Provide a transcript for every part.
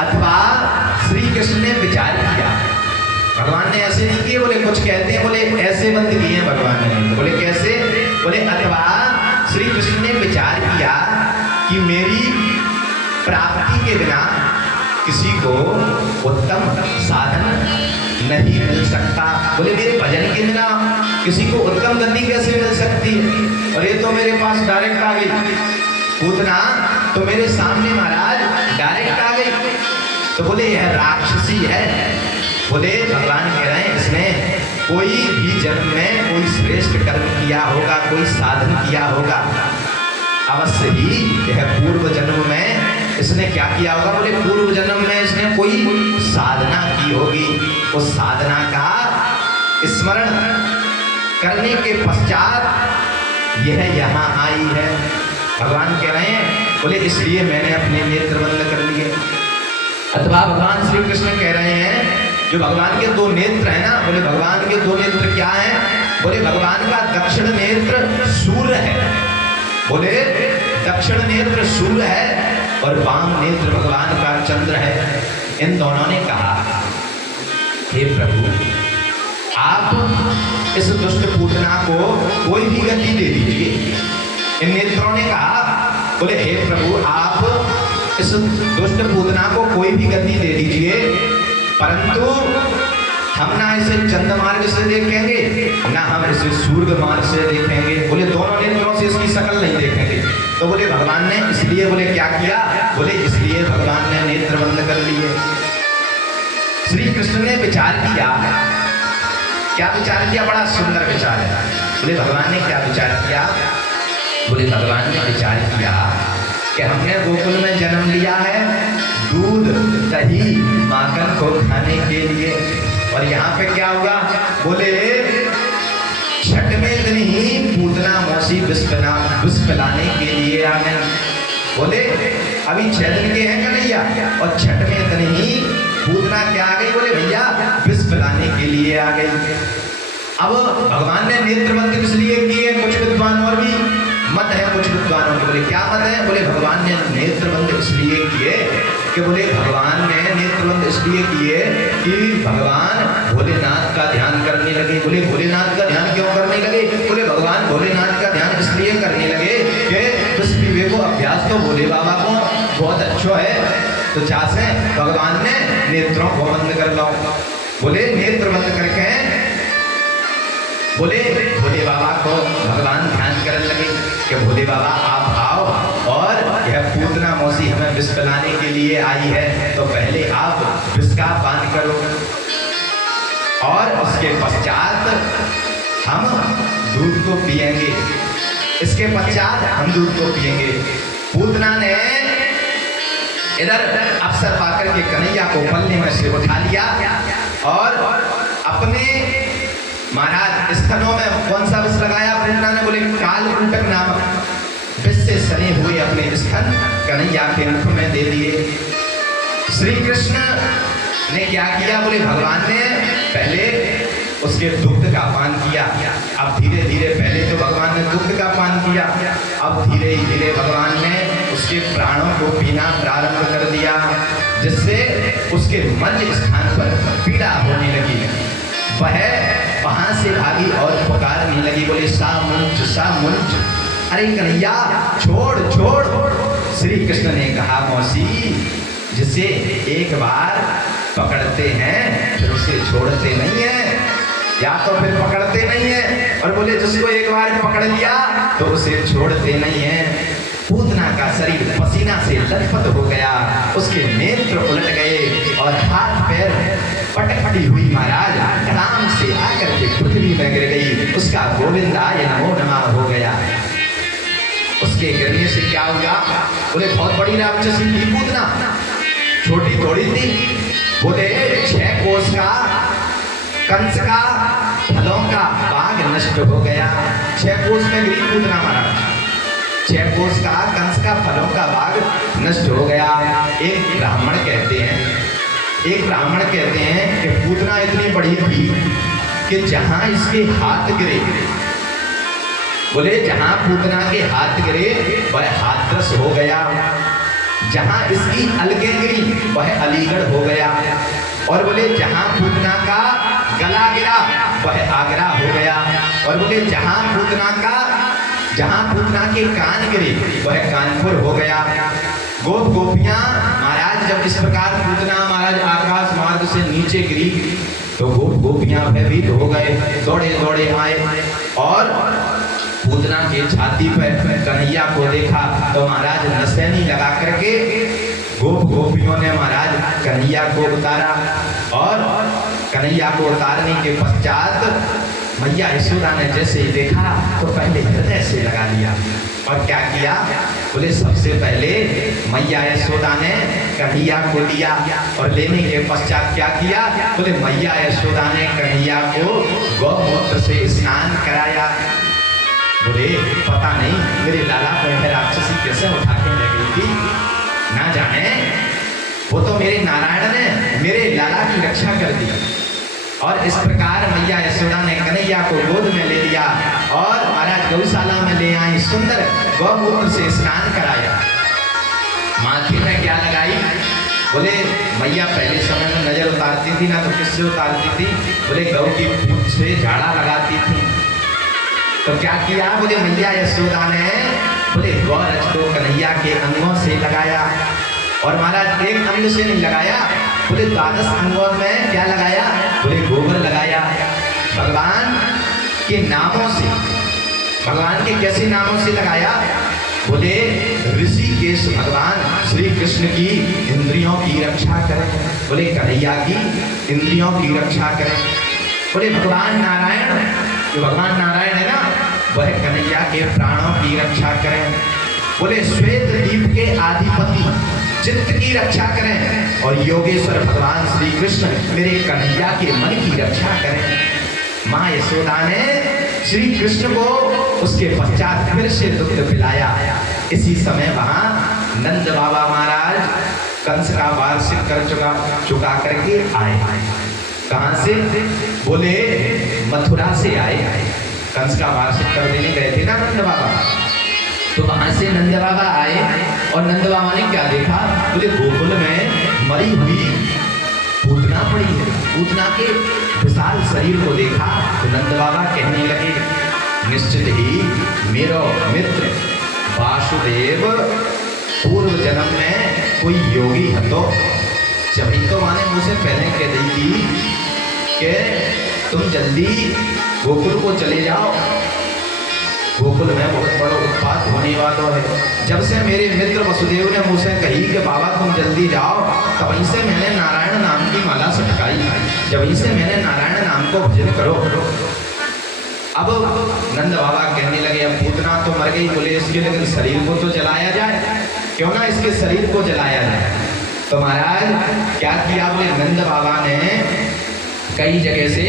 अथवा श्री कृष्ण ने विचार किया। भगवान ने ऐसे नहीं किए, बोले कुछ कहते हैं, बोले ऐसे बंद किए हैं भगवान ने। बोले कैसे? बोले अथवा श्री कृष्ण ने विचार किया कि मेरी प्राप्ति के बिना किसी को उत्तम साधन नहीं मिल सकता। बोले मेरे भजन के बिना किसी को उत्तम गति कैसे मिल सकती है? और ये तो मेरे पास डायरेक्ट आ गई, पूतना तो मेरे सामने महाराज डायरेक्ट आ गई। तो बोले यह राक्षसी है। बोले भगवान कह रहे हैं इसने कोई भी जन्म में कोई श्रेष्ठ कर्म किया होगा, कोई साधन किया होगा अवश्य ही। यह पूर्व जन्म में इसने क्या किया होगा? बोले पूर्व जन्म में इसने कोई साधना की होगी। उस साधना का स्मरण करने के पश्चात यह यहाँ आई है। भगवान कह रहे हैं बोले इसलिए मैंने अपने नेत्र बंद कर लिए। अथवा भगवान श्री कृष्ण कह रहे हैं जो भगवान के दो नेत्र हैं ना, बोले भगवान के दो नेत्र क्या हैं? बोले भगवान का दक्षिण नेत्र सूर्य है। बोले दक्षिण नेत्र सूर्य है और वाम नेत्र भगवान का चंद्र है। इन दोनों ने कहा हे प्रभु आप इस दुष्ट पूतना को कोई भी गति दे दीजिए। इन नेत्रों ने कहा बोले हे प्रभु आप इस दुष्ट पूतना को कोई भी गति दे दीजिए, परंतु हम ना इसे चंद्र मार्ग से देखेंगे ना हम इसे सूर्य मार्ग से देखेंगे। बोले दोनों नेत्रों से इसकी शकल नहीं देखेंगे। तो बोले भगवान ने इसलिए बोले क्या किया? बोले इसलिए भगवान ने नेत्र बंद कर लिए। श्री कृष्ण ने विचार किया। क्या विचार किया? बड़ा सुंदर विचार है। बोले भगवान ने क्या विचार किया? बोले भगवान ने विचार किया कि हमने गोकुल में जन्म लिया है दूध दही माखन को खाने के लिए, और यहाँ पे क्या हुआ? बोले छठवें दिन ही पूतना मौसी विष पिलाने के लिए आ गए। बोले अभी 6 दिन के हैं कन्हैया और छठवें दिन ही पूतना क्या आ गई? बोले भैया विष पिलाने के लिए आ गई। अब भगवान ने नेत्र बंद इसलिए किए, कुछ विद्वान और भी मत है, कुछ विद्वानों के बोले क्या मत है? बोले भगवान ने नेत्र बंद इसलिए किए कि बोले भगवान ने नेत्र बंद इसलिए किए कि भगवान भोलेनाथ का ध्यान करने लगे। बोले भोलेनाथ का ध्यान क्यों करने लगे? बोले भगवान भोलेनाथ का ध्यान इसलिए करने लगे कि उस पीवे को अभ्यास तो भोले बाबा को बहुत अच्छा है, तो चाहे भगवान ने नेत्रों को बंद कर लो। बोले नेत्र बंद करके बोले भोले बाबा को भगवान ध्यान करने लगे कि भोले बाबा आप आओ और यह पूतना मौसी हमें विष पिलाने के लिए आई है, तो पहले आप विष का पान करो और उसके पश्चात हम दूध को पिएंगे। इसके पश्चात हम दूध को पिएंगे। पूतना ने इधर अवसर पाकर के कन्हैया को पल्ले में से उठा लिया और अपने महाराज स्तनों में कौन सा विष लगाया? पूतना ने बोले कालकूटक नामक विष से सने हुए अपने स्तन कन्हैया के मुख में दे दिए। श्री कृष्ण ने क्या किया? बोले भगवान ने पहले उसके दुग्ध का पान किया। अब धीरे धीरे, पहले तो भगवान ने दुग्ध का पान किया, अब धीरे धीरे भगवान ने उसके प्राणों को पीना प्रारंभ कर दिया, जिससे उसके मध्य स्थान पर पीड़ा होने लगी। वह वहां से भागी और पुकारने लगी, बोले सा मुंच। अरे कन्हैया छोड़ छोड़। श्री कृष्ण ने कहा मौसी जिसे एक बार पकड़ते हैं फिर उसे छोड़ते नहीं है, या तो फिर पकड़ते नहीं है, और बोले जिसको एक बार पकड़ लिया तो उसे छोड़ते नहीं है। पूतना का शरीर पसीना से लथपथ हो गया, उसके नेत्र उलट गए और हाथ पैर पटपटी हुई महाराज आराम से आकर के पृथ्वी में गिर गई। उसका गोविंदाय नमो नमः हो गया। उसके गिरने से क्या हुआ? बोले बहुत बड़ी राक्षसी थी पूतना, छोटी थोड़ी थी। बोले 6 कोस का कंस का फलों का बाग नष्ट हो गया। 6 कोस में गिरी पूतना महाराज, 6 कोस का कंस का फलों का बाग नष्ट हो गया। एक ब्राह्मण कहते हैं कि पूतना इतनी बड़ी थी कि जहां इसके हाथ गिरे, बोले जहां पूतना के हाथ गिरे वह हाथरस हो गया। जहां इसकी अलगे गिरी वह अलीगढ़ हो गया। और बोले जहां पूतना का गला गिरा वह आगरा हो गया। और बोले जहां पूतना के कान गिरे वह कानपुर हो गया। गोप गोपियां महाराज जब इस प्रकार पूतना महाराज आकाश मार्ग से नीचे गिरी तो गोप गोपियां भयभीत हो गए, दौड़े दौड़े आए और पूतना के छाती पर कन्हैया को देखा तो महाराज नसैनी लगा करके गोप गोपियों ने महाराज कन्हैया को उतारा। और कन्हैया को उतारने के पश्चात मैया यशोदा ने जैसे ही देखा तो पहले हृदय से लगा लिया। और क्या किया? बोले सबसे पहले मैया यशोदा ने कन्हैया को लिया और लेने के पश्चात क्या किया? बोले मैया यशोदा ने कन्हैया को गौमूत्र से स्नान कराया। बोले पता नहीं मेरे लाला पर राक्षसी कैसे उठा के ले गई थी, ना जाने वो तो मेरे नारायण ने मेरे लाला की रक्षा कर दी। और इस प्रकार मैया यशोदा ने कन्हैया को गोद में ले लिया और महाराज गौशाला में ले आई, सुंदर गौमूत्र से स्नान कराया। माथे में क्या लगाई? बोले मैया पहले समय में नजर उतारती थी ना तो किससे उतारती थी? बोले गौ की पूंछ से झाड़ा लगाती थी। तो क्या किया? बोले मैया यशोदा ने बोले गौरज को कन्हैया के अंगों से लगाया। और महाराज एक अंग से नहीं लगाया, बोले 12 अंगों में क्या लगाया? बोले गोबर लगाया। भगवान के नामों से, भगवान के कैसे नामों से लगाया? बोले ऋषिकेश भगवान श्री कृष्ण की इंद्रियों की रक्षा करें। बोले कन्हैया की इंद्रियों की रक्षा करें। बोले भगवान नारायण, जो भगवान नारायण है ना वह कन्हैया के प्राणों की रक्षा करें। बोले श्वेत दीप के अधिपति चित्त की रक्षा करें। और योगेश्वर भगवान श्री कृष्ण मेरे कन्हैया के मन की रक्षा करें। माँ यशोदा ने श्री कृष्ण को उसके पश्चात फिर से दुग्ध पिलाया। इसी समय वहां नंद बाबा महाराज कंस का वार्षिक कर चुका करके आए। कहां से? बोले मथुरा से आए। कंस का वार्षिक कर देने गए थे ना नंद बाबा, तो वहां से नंद बाबा आए और नंद बाबा ने क्या देखा? बोले गोकुल में मरी हुई पूतना पड़ी है। पूतना के विशाल शरीर को देखा तो नंद बाबा कहने लगे निश्चित ही मेरो मित्र वासुदेव पूर्व जन्म में कोई योगी है। तो जब तो माने मुझे पहले कह दी थी कि तुम जल्दी गोकुल को चले जाओ, गोकुल में बहुत बड़ा उत्पात होने वाला है। जब से मेरे मित्र वसुदेव ने मुझसे कही कि बाबा तुम जल्दी जाओ, तभी से मैंने नारायण नाम की माला सटकाई, जब से मैंने नारायण नाम को भजन करो। अब नंद बाबा कहने लगे अब पूतना तो मर गई, बोले इसके लेकिन शरीर को तो जलाया जाए, क्यों ना इसके शरीर को जलाया जाए। तो महाराज क्या किया? बोले नंद बाबा ने कई जगह से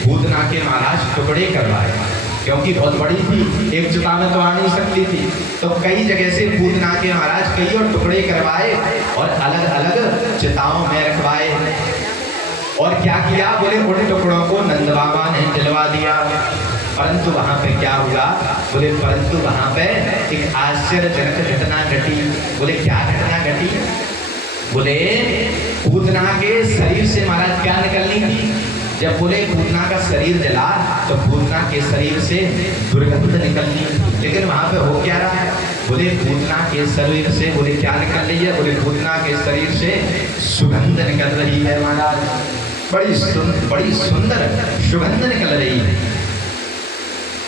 पूतना के महाराज टुकड़े करवाए, क्योंकि बहुत बड़ी थी, एक चिता में तो आ नहीं सकती थी। तो कई जगह से पूतना के महाराज कई और टुकड़े करवाए और अलग अलग चिताओं में रखवाए। और क्या किया? बोले उन टुकड़ों को नंद बाबा ने जलवा दिया। परंतु वहां पे क्या हुआ? बोले परंतु वहां पे एक आश्चर्यजनक घटना घटी। बोले क्या घटना घटी? बोले पूतना के शरीर से महाराज क्या निकलनी थी? जब बोले पूतना का शरीर जला तो पूतना के शरीर से दुर्गंध निकलनी, लेकिन वहां पे हो क्या रहा है? बोले पूतना के शरीर से बोले क्या निकल रही है? बोले पूतना के शरीर से सुगंध निकल रही है महाराज, बड़ी सुंदर सुगंध निकल रही है।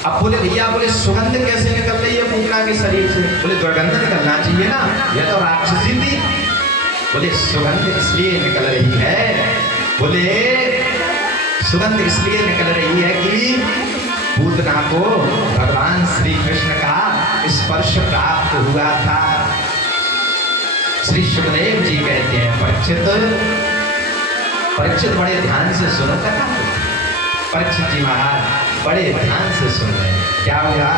अब बोले भैया बोले सुगंध कैसे निकल रही है पूतना के शरीर से? बोले दुर्गंध निकलना चाहिए ना, यह तो राक्षसी थी। बोले सुगंध इसलिए निकल रही है, बोले सुगंध इसलिए निकल रही है कि पूतना को भगवान श्री कृष्ण का स्पर्श प्राप्त हुआ था। श्री सुखदेव जी कहते हैं परीक्षित बड़े ध्यान से सुनो कथा। परीक्षित जी महाराज बड़े ध्यान से सुन रहे हैं। क्या हुआ?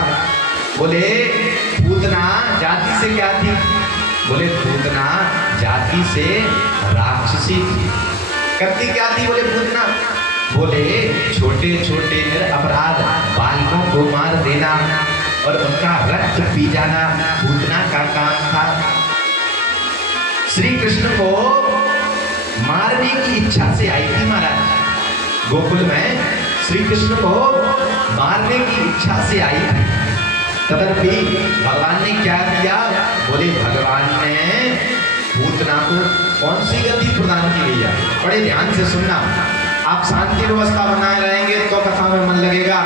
बोले पूतना जाति से क्या थी? बोले पूतना जाति से राक्षसी थी। करती क्या थी? बोले पूतना बोले छोटे छोटे अपराध बालकों को मार देना और उनका रक्त पी जाना पूतना का काम था। श्री कृष्ण को मारने की इच्छा से आई थी महाराज। गोकुल में श्री कृष्ण को मारने की इच्छा से आई थी। तदपि भगवान ने क्या किया? बोले भगवान ने पूतना को कौन सी गति प्रदान की गई है? बड़े ध्यान से सुनना। आप शांति व्यवस्था बनाए रहेंगे तो कथा में मन लगेगा।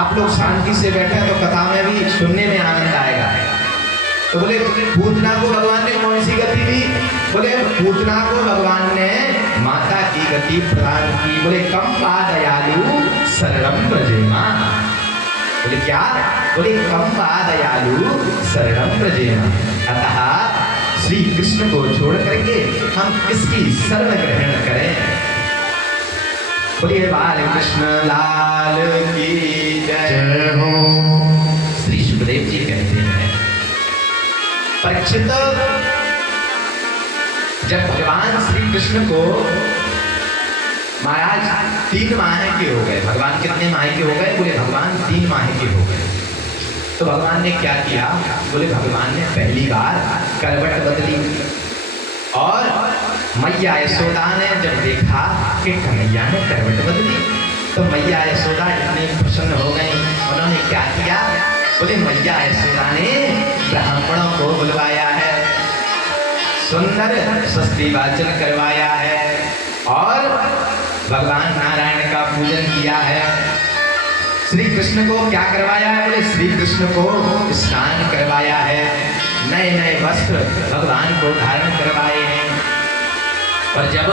आप लोग शांति से बैठे तो कथा में भी सुनने में आनंद आएगा। तो बोले पूतना को भगवान ने कौन सी गति दी? बोले पूतना को भगवान ने माता की गति प्रदान की। बोले कंपा दयालु शरणम ब्रजेमा। बोले क्या? बोले कंपा दयालु शरणम ब्रजेमा। अतः श्री कृष्ण को छोड़ करके हम किसकी शरण ग्रहण करें? बोलिए बाल कृष्ण लाल की जय हो। श्री सुखदेव जी कहते हैं परीक्षित, जब भगवान श्री कृष्ण को महाराज 3 माह के हो गए। भगवान कितने माह के हो गए? बोले भगवान 3 माह के हो गए। तो भगवान ने क्या किया? बोले भगवान ने पहली बार करवट बदली और मैया यशोदा ने जब देखा कि कन्हैया ने करवट बदली तो मैया यशोदा इतनी प्रसन्न हो गई। उन्होंने क्या किया? बोले मैया यशोदा ने ब्राह्मणों को बुलवाया है, सुंदर स्वस्ति वाचन करवाया है और भगवान नारायण का पूजन किया है। श्री कृष्ण को क्या करवाया है? बोले श्री कृष्ण को स्नान करवाया है, नए नए वस्त्र भगवान को धारण करवाए हैं। और जब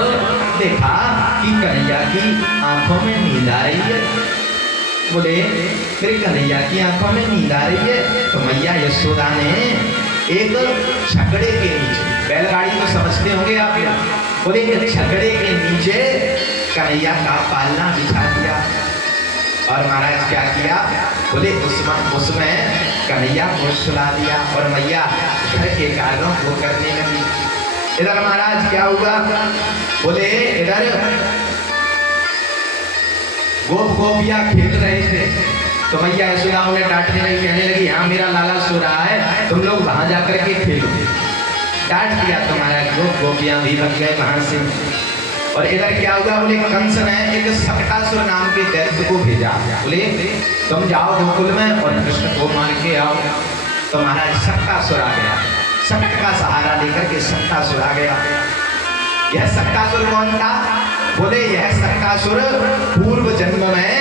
देखा कि कन्हैया की आंखों में नींद आ रही है, बोले फिर कन्हैया की आंखों में नींद आ रही है, तो मैया यशोदा ने एक छकड़े के नीचे, बैलगाड़ी को समझते होंगे आप, बोले एक छकड़े के नीचे कन्हैया का पालना बिछा दिया। और महाराज क्या किया? बोले उसमें कन्हैया को सुला दिया और मैया घर के कार्यों को करने लगी। इधर महाराज क्या हुआ? बोले इधर गोपियां खेल रहे थे तो मैया यशोदा उन्हें डांटने लगी, कहने लगी हाँ मेरा लाला सो रहा है, तुम लोग वहां जाकर के खेलो। डांट दिया तो महाराज गोपियां भी बन गए वहां से। और इधर क्या हुआ? बोले कंस ने एक सकटासुर नाम के दैत्य को भेजा। बोले तुम जाओ गोकुल में और कृष्ण को मार के आओ। तो महाराज सकटासुर आ गया, सकट का सहारा लेकर के सकटासुर आ गया। यह सकटासुर कौन था? बोले यह सकटासुर पूर्व जन्म में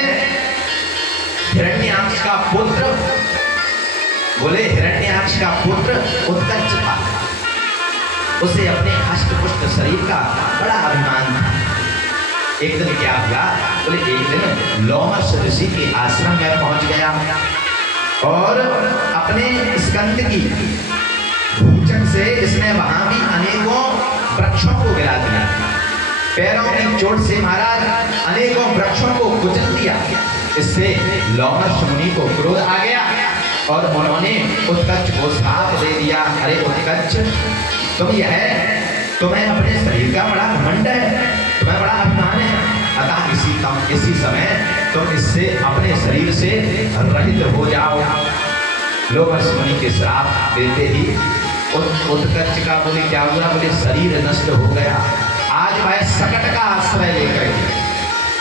हिरण्याक्ष का पुत्र, बोले हिरण्याक्ष का पुत्र उत्कर्ष था। उसे अपने हष्ट पुष्ट शरीर का बड़ा अभिमान था। एक दिन क्या हुआ? बोले एक दिन लोमश ऋषि के आश्रम में पहुंच गया और अपने स्कंद की भूचक से इसने वहां भी अनेकों वृक्षों को गिरा दिया। पैरों की चोट से महाराज अनेकों वृक्षों को कुचल दिया। इससे लोमश मुनि को क्रोध आ गया और उन्होंने उत्कर्ष को श्राप दे दिया। अरे उत्कर्ष, तुम्हें अपने शरीर का बड़ा घमंड है, तुम्हें बड़ा अभिमान है, अतः इसी समय तुम इससे अपने शरीर से रहित हो जाओ। लोमश मुनि के श्राप देते ही उत्कर्ष का बोले क्या हुआ? बोले शरीर नष्ट हो गया। आज वह सकट का आश्रय लेकर के,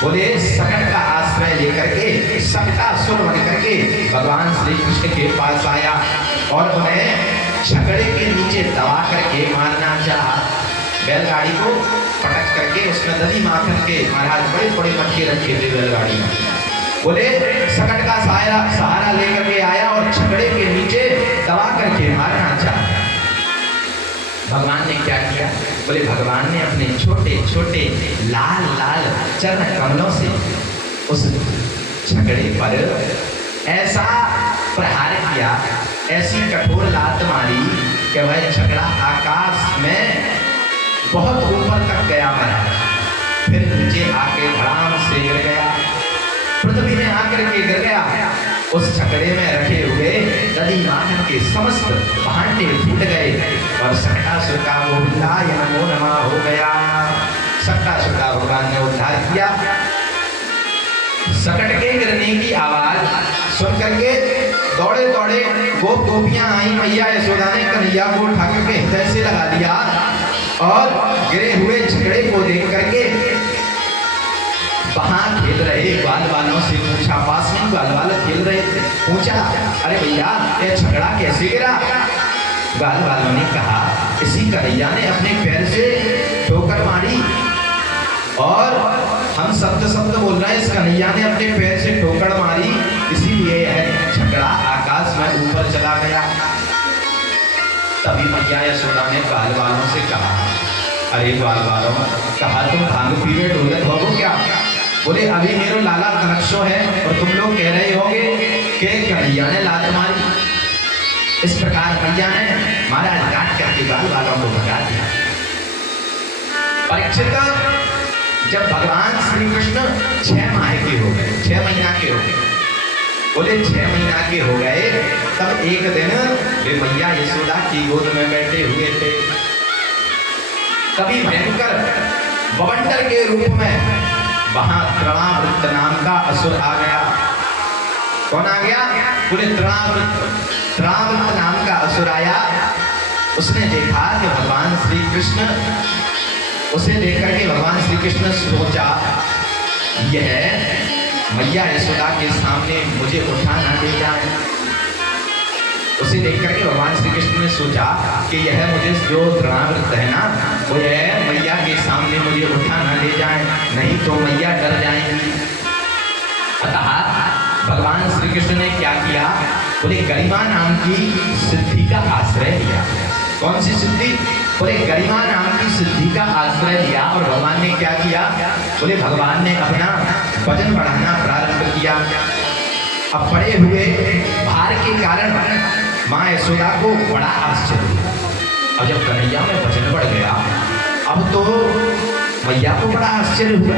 बोले सकट का आश्रय लेकर के सकटासुर बन करके भगवान श्री कृष्ण के पास आया और उन्हें छकड़े के नीचे दबा करके मारना चाहा। बैलगाड़ी को पटक करके उसमें दही माखन के महाराज बड़े बड़े मटके रखे थे बैलगाड़ी में। बोले सकट का सहारा लेकर के आया और छकड़े के नीचे दबा करके मारना चाहा। भगवान ने क्या किया? बोले भगवान ने अपने छोटे छोटे लाल लाल चरण कमलों से उस छकड़े पर ऐसा प्रहार किया, ऐसी कठोर लात मारी कि वह छकड़ा आकाश में बहुत ऊपर तक गया महाराज। फिर नीचे आके धड़ाम से गिर गया, पृथ्वी में आकर के गिर गया। उस छकड़े में रखे हुए दधी माखन के समस्त भांडे फूट गए और सकटासुर का गोविंदाय नमो नमः हो गया। सकटासुर का भगवान ने उद्धार किया। सकट के गिरने की आवाज सुन करके दौड़े दौड़े गोपियां आई। मैया यशोदा ने कन्हैया को उठा करके हृदय से लगा दिया और गिरे हुए छकड़े को देख करके वहां खेल रहे ग्वाल वालों से पूछा, पास में ग्वाल वाले खेल रहे थे, पूछा अरे भैया ये छकड़ा कैसे गिरा? ग्वाल वालों ने कहा इसी कन्हैया ने अपने पैर से ठोकर मारी और हम शब्द शब्द बोल रहे हैं, इस कन्हैया ने अपने पैर से ठोकर मारी इसीलिए यह छकड़ा आकाश में ऊपर चला गया। तभी मैया यशोदा ने ग्वाल वालों से कहा, अरे ग्वाल वालों, कहा तुम भांग पीवे ढोलक हो क्या? बोले अभी मेरे लाला तनक्षो है और तुम लोग कह रहे होगे कि कन्हैया ने लात मारी। इस प्रकार मैया ने महाराज डांट करके ग्वाल वालों को भगा दिया। परीक्षित जब भगवान श्री कृष्ण 6 माह के हो गए, 6 महीना के हो गए, बोले 6 महीना के हो गए, तब एक दिन वे मैया यशोदा की गोद में बैठे हुए थे। तभी भयंकर बवंडर के रूप में वहां तृणावृत्त नाम का असुर आ गया। कौन आ गया? बोले तृणावृत्त नाम का असुर आया। उसने देखा कि भगवान श्री कृष्ण, उसे देखकर के भगवान श्री कृष्ण सोचा यह मैया यशोदा के सामने मुझे उठा ना ले जाए। उसे देखकर के भगवान श्री कृष्ण ने सोचा कि यह मुझे जो तृणावृत्त है ना, वो यह मैया के सामने मुझे उठा ना ले जाए, नहीं तो मैया डर जाएंगी। अतः भगवान श्री कृष्ण ने क्या किया? बोले गरिमा नाम की सिद्धि का आश्रय लिया। कौन सी सिद्धि? बोले गरिमा नाम की सिद्धि का आश्रय लिया। और भगवान ने क्या किया? बोले भगवान ने अपना वजन बढ़ाना प्रारंभ किया। अब पड़े हुए भार के कारण माँ यशोदा को बड़ा आश्चर्य हुआ। अब जब कन्हैया में वजन बढ़ गया, अब तो मैया को बड़ा आश्चर्य हुआ।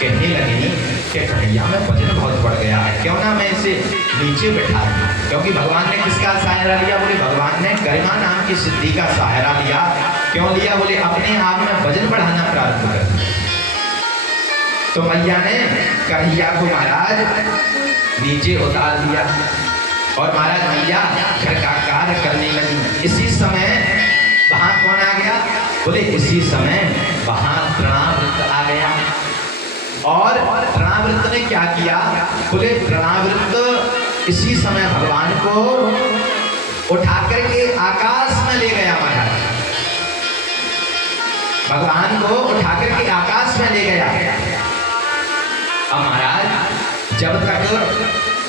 कहने लगी कि कन्हैया में वजन बहुत बढ़ गया है, क्यों ना मैं इसे नीचे बैठा दूं। क्योंकि भगवान ने किसका सहारा लिया? बोले भगवान ने गरिमा नाम की सिद्धि का सहारा लिया। क्यों लिया? बोले अपने आप में वजन बढ़ाना प्रारंभ कर दिया। तो मैया ने कन्हैया को महाराज नीचे उतार दिया और महाराज मैया घर का कार्य करने लगी। इसी समय वहां कौन आ गया? बोले इसी समय वहां तृणावृत्त आ गया। और तृणावृत्त ने क्या किया? बोले तृणावृत्त इसी समय भगवान को उठा करके आकाश में ले गया। महाराज भगवान को उठा करके आकाश में ले गया। अब महाराज जब तक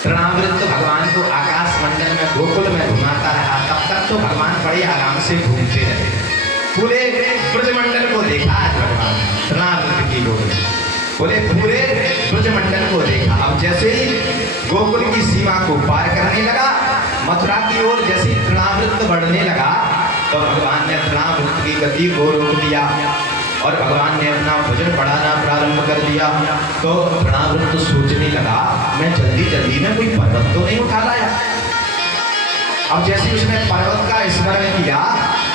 तृणावृत्त भगवान को आकाश मंडल में गोकुल में घुमाता रहा, तब तक तो भगवान बड़े आराम से घूमते रहे। पूरे ब्रजमंडल को देखा आज भगवान तृणावृत्त की गोद में। बोले पूरे ब्रजमंडल को देखा। अब जैसे ही गोकुल की सीमा को पार करने लगा, मथुरा की ओर जैसे ही तृणावृत्त बढ़ने लगा, तो भगवान ने तृणावृत्त की गति को रोक दिया और भगवान ने अपना वजन बढ़ाना प्रारंभ कर दिया। तो तृणावृत्त सोचने लगा मैं जल्दी जल्दी में कोई पर्वत तो नहीं उठा लाया। अब जैसे उसने पर्वत का स्मरण किया,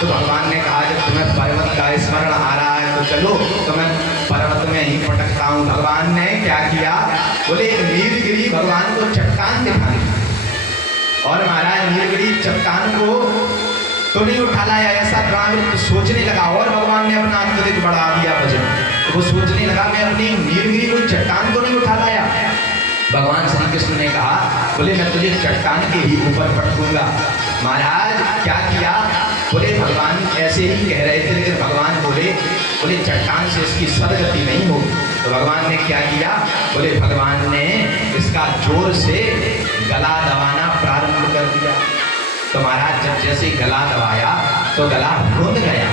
तो भगवान ने कहा जब तुम्हें पर्वत का स्मरण आ रहा है तो चलो तो मैं पर्वत में ही पटकता हूँ। भगवान ने क्या किया? बोले नीलगिरी भगवान को चट्टान दिखाई और महाराज नीलगिरी चट्टान को तो नहीं उठा लाया। ऐसा तृणावृत्त सोचने लगा और भगवान ने अपना अत्यधिक बढ़ा दिया वजन। वो सोचने लगा मैं अपनी नीलगिरी को चट्टान को नहीं उठा लाया। भगवान श्री कृष्ण ने कहा बोले मैं तुझे चट्टान के ही ऊपर पटकूंगा। महाराज क्या किया? बोले भगवान ऐसे ही कह रहे थे, लेकिन भगवान बोले चट्टान से इसकी सदगति नहीं होगी। तो भगवान ने क्या किया? बोले भगवान ने इसका जोर से गला दबाना प्रारंभ कर दिया। तो महाराज जब जैसे गला दबाया तो गला रुंध गया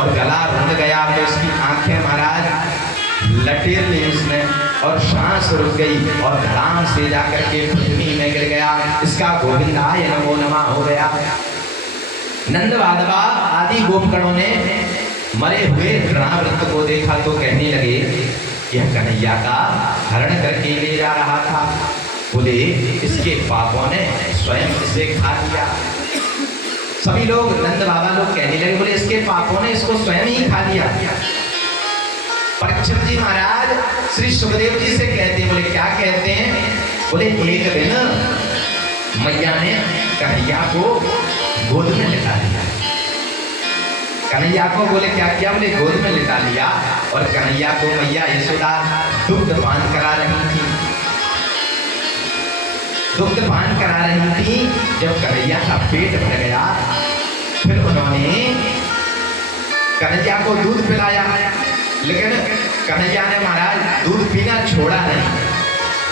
और गला रुंध गया तो इसकी आंखें महाराज लटेर ली उसने और सांस रुक गई और धड़ाम से जाकर के पृथ्वी में गिर गया। इसका गोविंदाय नमो नमः हो गया। नंद माधवा आदि गोपगणों ने मरे हुए तृणावृत्त को देखा तो कहने लगे यह कन्हैया का हरण करके ले जा रहा था। बोले इसके पापों ने स्वयं इसे खा लिया। सभी लोग नंद बाबा लोग कहने लगे बोले इसके पापों ने इसको स्वयं ही खा लिया। परीक्षित जी महाराज श्री सुखदेव जी से कहते हैं, बोले क्या कहते हैं? बोले एक दिन मैया ने कन्हैया को गोद में लिटा दिया। कन्हैया को बोले क्या किया, बोले गोद में लिटा लिया और कन्हैया को मैया यशोदा दुग्ध पान करा रही थी। दुग्ध पान करा रही थी। जब कन्हैया का पेट भर गया फिर उन्होंने कन्हैया को दूध पिलाया, लेकिन कन्हैया ने महाराज दूध पीना छोड़ा नहीं।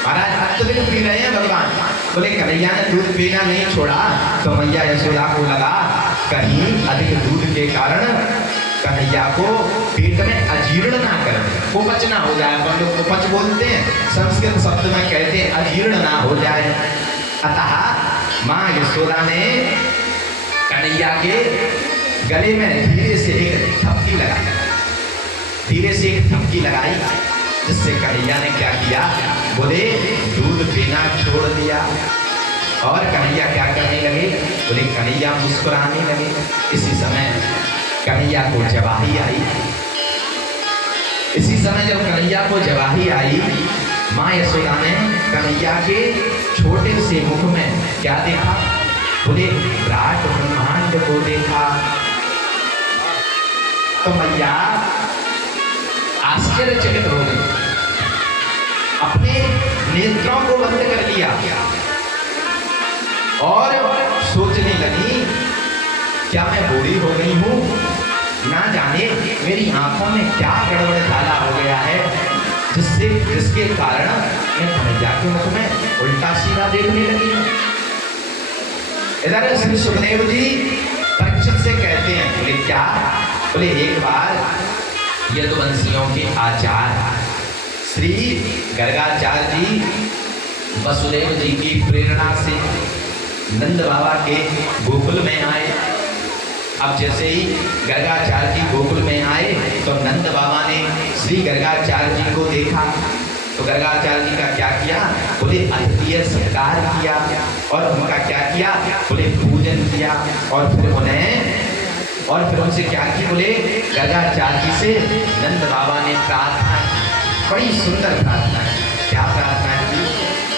महाराज अत्यधिक पी रहे हैं भगवान, बोले कन्हैया ने दूध पीना नहीं छोड़ा। तो मैया यशोदा को लगा कहीं अधिक दूध के कारण कन्हैया को पेट में अजीर्ण ना कर, कुपच ना हो जाए। हम लोग कुपच बोलते हैं, संस्कृत शब्द में कहते हैं अजीर्ण ना हो जाए। अतः माँ यशोदा ने कन्हैया के गले में धीरे से एक थपकी लगाई, धीरे से एक थपकी लगाई, जिससे कन्हैया ने क्या किया, बोले दूध पीना छोड़ दिया। और कन्हैया क्या करने लगे, बोले कन्हैया मुस्कुराने लगे। इसी समय कन्हैया को जवाही आई। इसी समय जब कन्हैया को जवाही आई, माँ यशोदा ने कन्हैया के छोटे से मुख में क्या देखा, बोले विराट ब्रह्मांड को देखा। तो मैया आश्चर्यचकित हो गई, अपने नेत्रों को बंद कर लिया और सोचने लगी क्या मैं बूढ़ी हो गई हूँ, ना जाने मेरी आंखों में क्या गड़बड़ झाला हो गया है, जिसके कारण मैं कन्हैया के मुख में उल्टा सीधा देखने लगी हूँ। इधर श्री सुखदेव जी परीक्षित से कहते हैं, बोले क्या, बोले एक बार यदुवंशियों के आचार्य श्री गर्गाचार्य जी वसुदेव जी की प्रेरणा से नंद बाबा के गोकुल में आए। अब जैसे ही गर्गाचार्य जी गोकुल में आए तो नंद बाबा ने श्री गर्गाचार्य जी को देखा। तो गर्गाचार्य जी का क्या किया, बोले अतिथि सत्कार किया और उनका क्या किया, बोले पूजन किया। और फिर उनसे क्या की, बोले गर्गाचार्य जी से नंद बाबा ने प्रार्थना, बड़ी सुंदर प्रार्थना है। क्या प्रार्थना की,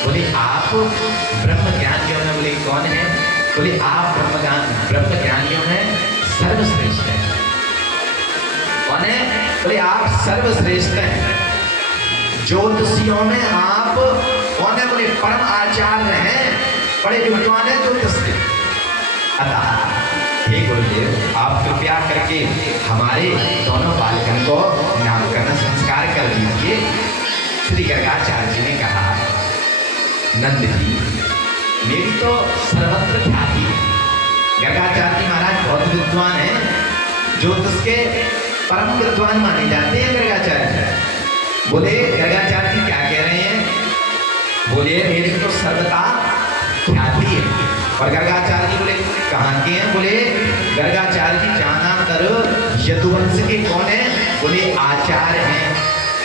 बोले आप ब्रह्म ज्ञानियों में, बोले कौन है, बोले आप ब्रह्म ज्ञानियों में सर्वश्रेष्ठ है। कौन है, बोले आप सर्वश्रेष्ठ हैं। ज्योतिषियों में आप कौन है, बोले परम आचार्य हैं, बड़े विद्वान है ज्योतिष के। अतः हे गुरुदेव आप कृपया करके हमारे दोनों बालकन को नामकरण संस्कार कर दीजिए। श्री गर्गाचार्य जी ने कहा, नंद जी मेरी तो सर्वत्र ख्याति है। गर्गाचार्य जी महाराज बहुत विद्वान हैं, ज्योतिष के परम विद्वान माने जाते हैं गर्गाचार्य जी। बोले गर्गाचार्य जी क्या कह रहे हैं, बोले मेरी तो सर्वथा ख्याति है। और गर्गाचार्य जी बोले कहाँ के हैं, बोले गर्गाचार्य जी जानातर यदुवंश के कौन है, बोले आचार्य हैं।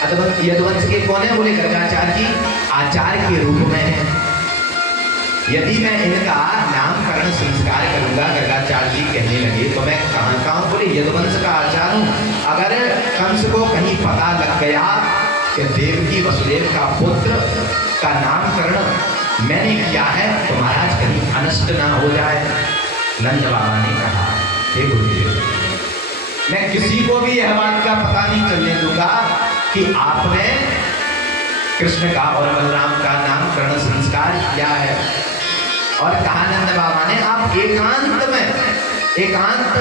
अथवा यदुवंश के कौन है, बोले गर्गाचार्य जी आचार्य के रूप में है। यदि मैं इनका नामकरण संस्कार करूंगा, गर्गाचार्य जी कहने लगे, तो मैं कहाँ का हूँ, बोले यदुवंश का आचार्य हूँ। अगर कंस को कहीं पता लग गया कि देवकी वसुदेव का पुत्र का नामकरण मैंने किया है तो महाराज कहीं अनष्ट ना हो जाए। नंद बाबा ने कहा, हे गुरुदेव मैं किसी को भी यह बात का पता नहीं चलने दूंगा कि आपने कृष्ण का और बलराम का नामकरण संस्कार किया है। और कहा नंद बाबा ने, आप एकांत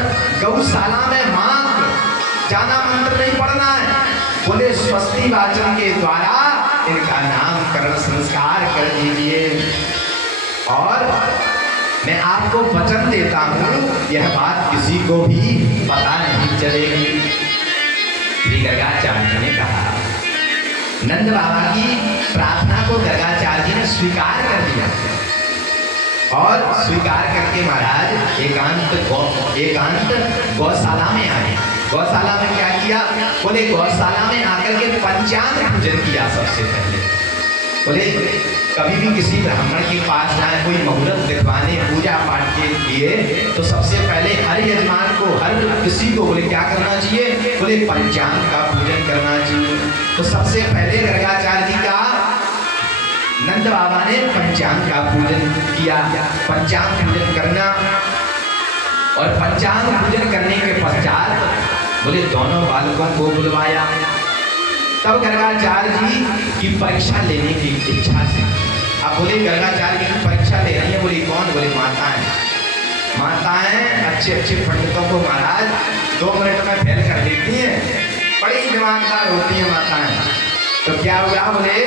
गौशाला में मांग जाना, मंत्र नहीं पढ़ना है। बोले स्वस्ति वाचन के द्वारा इनका नामकरण संस्कार कर दीजिए। और मैं आपको वचन देता हूँ यह बात किसी को भी पता नहीं चलेगी। श्री गर्गाचार्य जी ने कहा, नंद बाबा की प्रार्थना को गर्गाचार्य जी ने स्वीकार कर दिया। और स्वीकार करके महाराज एकांत गौशाला में आए। गौशाला में क्या किया, बोले गौशाला में आकर के पंचांग पूजन किया। सबसे पहले बोले कभी भी किसी ब्राह्मण के पास जाए कोई मुहूर्त दिखवाने पूजा पाठ के लिए, तो सबसे पहले हर यजमान को, हर किसी को बोले क्या करना चाहिए, बोले पंचांग का पूजन करना चाहिए। तो सबसे पहले गर्गाचार्य जी का नंद बाबा ने पंचांग का पूजन किया। पंचांग पूजन करना और पंचांग पूजन करने के पश्चात बोले दोनों बालकों को बुलवाया। तब गर्गाचार्य जी की परीक्षा लेने की इच्छा से, अब बोले गर्गाचार्य जी की परीक्षा ले रही है, बोली कौन? बोले माताएं। माताएं अच्छे अच्छे पंडितों को महाराज 2 मिनट में फेल कर देती हैं, बड़ी दिमागदार होती हैं माताएं। तो क्या हुआ? बोले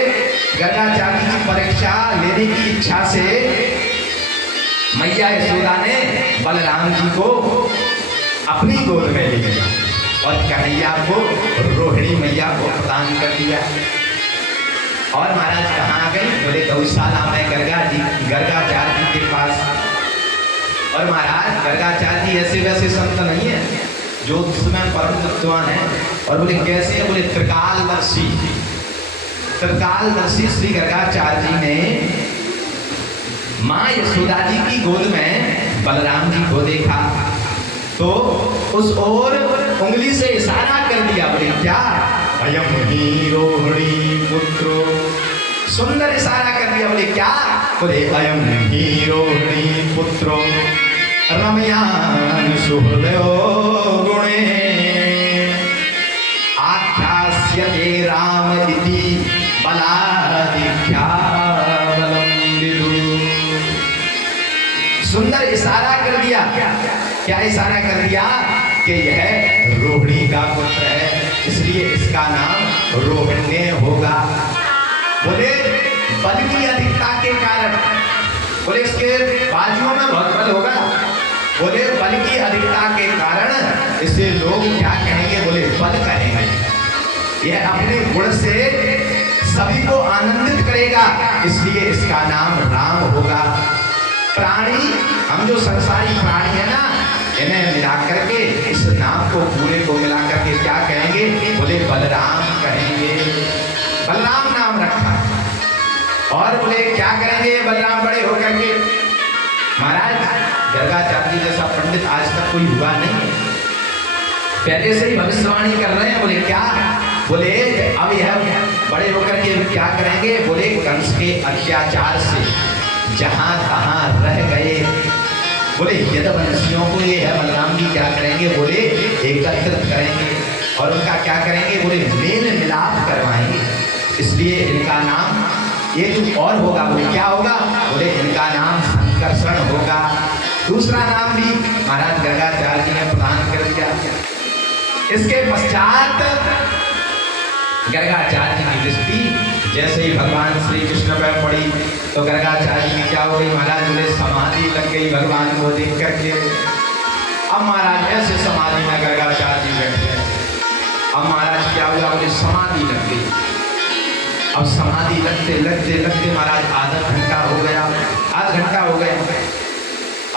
गर्गाचार्य जी की परीक्षा लेने की इच्छा से मैया यशोदा ने बलराम जी को अपनी गोद में ले लिया और कन्हैया को रोहिणी मैया को प्रदान कर दिया। और महाराज कहाँ गई? बोले गौशाला में गर्गाचार्य जी के पास। और महाराज गर्गाचार्य जी ऐसे वैसे संत नहीं है, जो उसमें परम विद्वान है। और बोले कैसे है? बोले त्रिकालदर्शी श्री गर्गाचार्य जी ने माँ यशोदा जी की गोद में बलराम जी को देखा तो उस ओर उंगली से इशारा कर दिया। बोले क्या? अयम ही रोहिणी पुत्रो। सुंदर इशारा कर दिया। बोले क्या? बोले अयम ही रोहिणी पुत्रो रमयान सुहृदयो गुणे आख्यास्यते राम इति बलादिख्या बलम विदु। सुंदर इशारा कर दिया। क्या इशारा कर दिया? कि यह रोहिणी का पुत्र है, इसलिए इसका नाम रोहिण्य होगा। बोले बल की अधिकता के कारण, बोले इसके बाजुओं में बहुत बल होगा। बोले बल की अधिकता के कारण इसे लोग क्या कहेंगे? बोले बल कहेंगे। यह अपने गुण से सभी को आनंदित करेगा, इसलिए इसका नाम राम होगा। प्राणी, हम जो संसारी प्राणी है ना, इन्हें मिला करके इस नाम को पूरे को मिला करके क्या कहेंगे? बोले बलराम कहेंगे। बलराम नाम रखा। और बोले क्या करेंगे बलराम बड़े होकर के? महाराज गर्गाचार्य जी जैसा पंडित आज तक कोई हुआ नहीं, पहले से ही भविष्यवाणी कर रहे हैं। बोले क्या? बोले अब यह बड़े होकर के क्या करेंगे? बोले कंस के अत्याचार से जहां तहां रह गए, बोले यदुवंशियों को ये है बलराम जी क्या करेंगे? बोले एकत्रित करेंगे और उनका क्या करेंगे? बोले मेल मिलाप करवाएंगे। इसलिए इनका नाम एक और होगा। बोले क्या होगा? बोले इनका नाम संकर्षण होगा। दूसरा नाम भी महाराज गर्गाचार्य जी ने प्रदान कर दिया। इसके पश्चात गर्गाचार्य जी की दृष्टि जैसे ही भगवान श्री कृष्ण पर पड़ी तो गर्गाचार्य जी की क्या हो गई? महाराज बोले समाधि लग गई भगवान को देख करके। अब महाराज ऐसे समाधि में गर्गाचार्य जी बैठे। अब महाराज क्या हुआ? बोले समाधि लग गई। अब समाधि लगते लगते लगते महाराज आधा घंटा हो गया, आधा घंटा हो गया।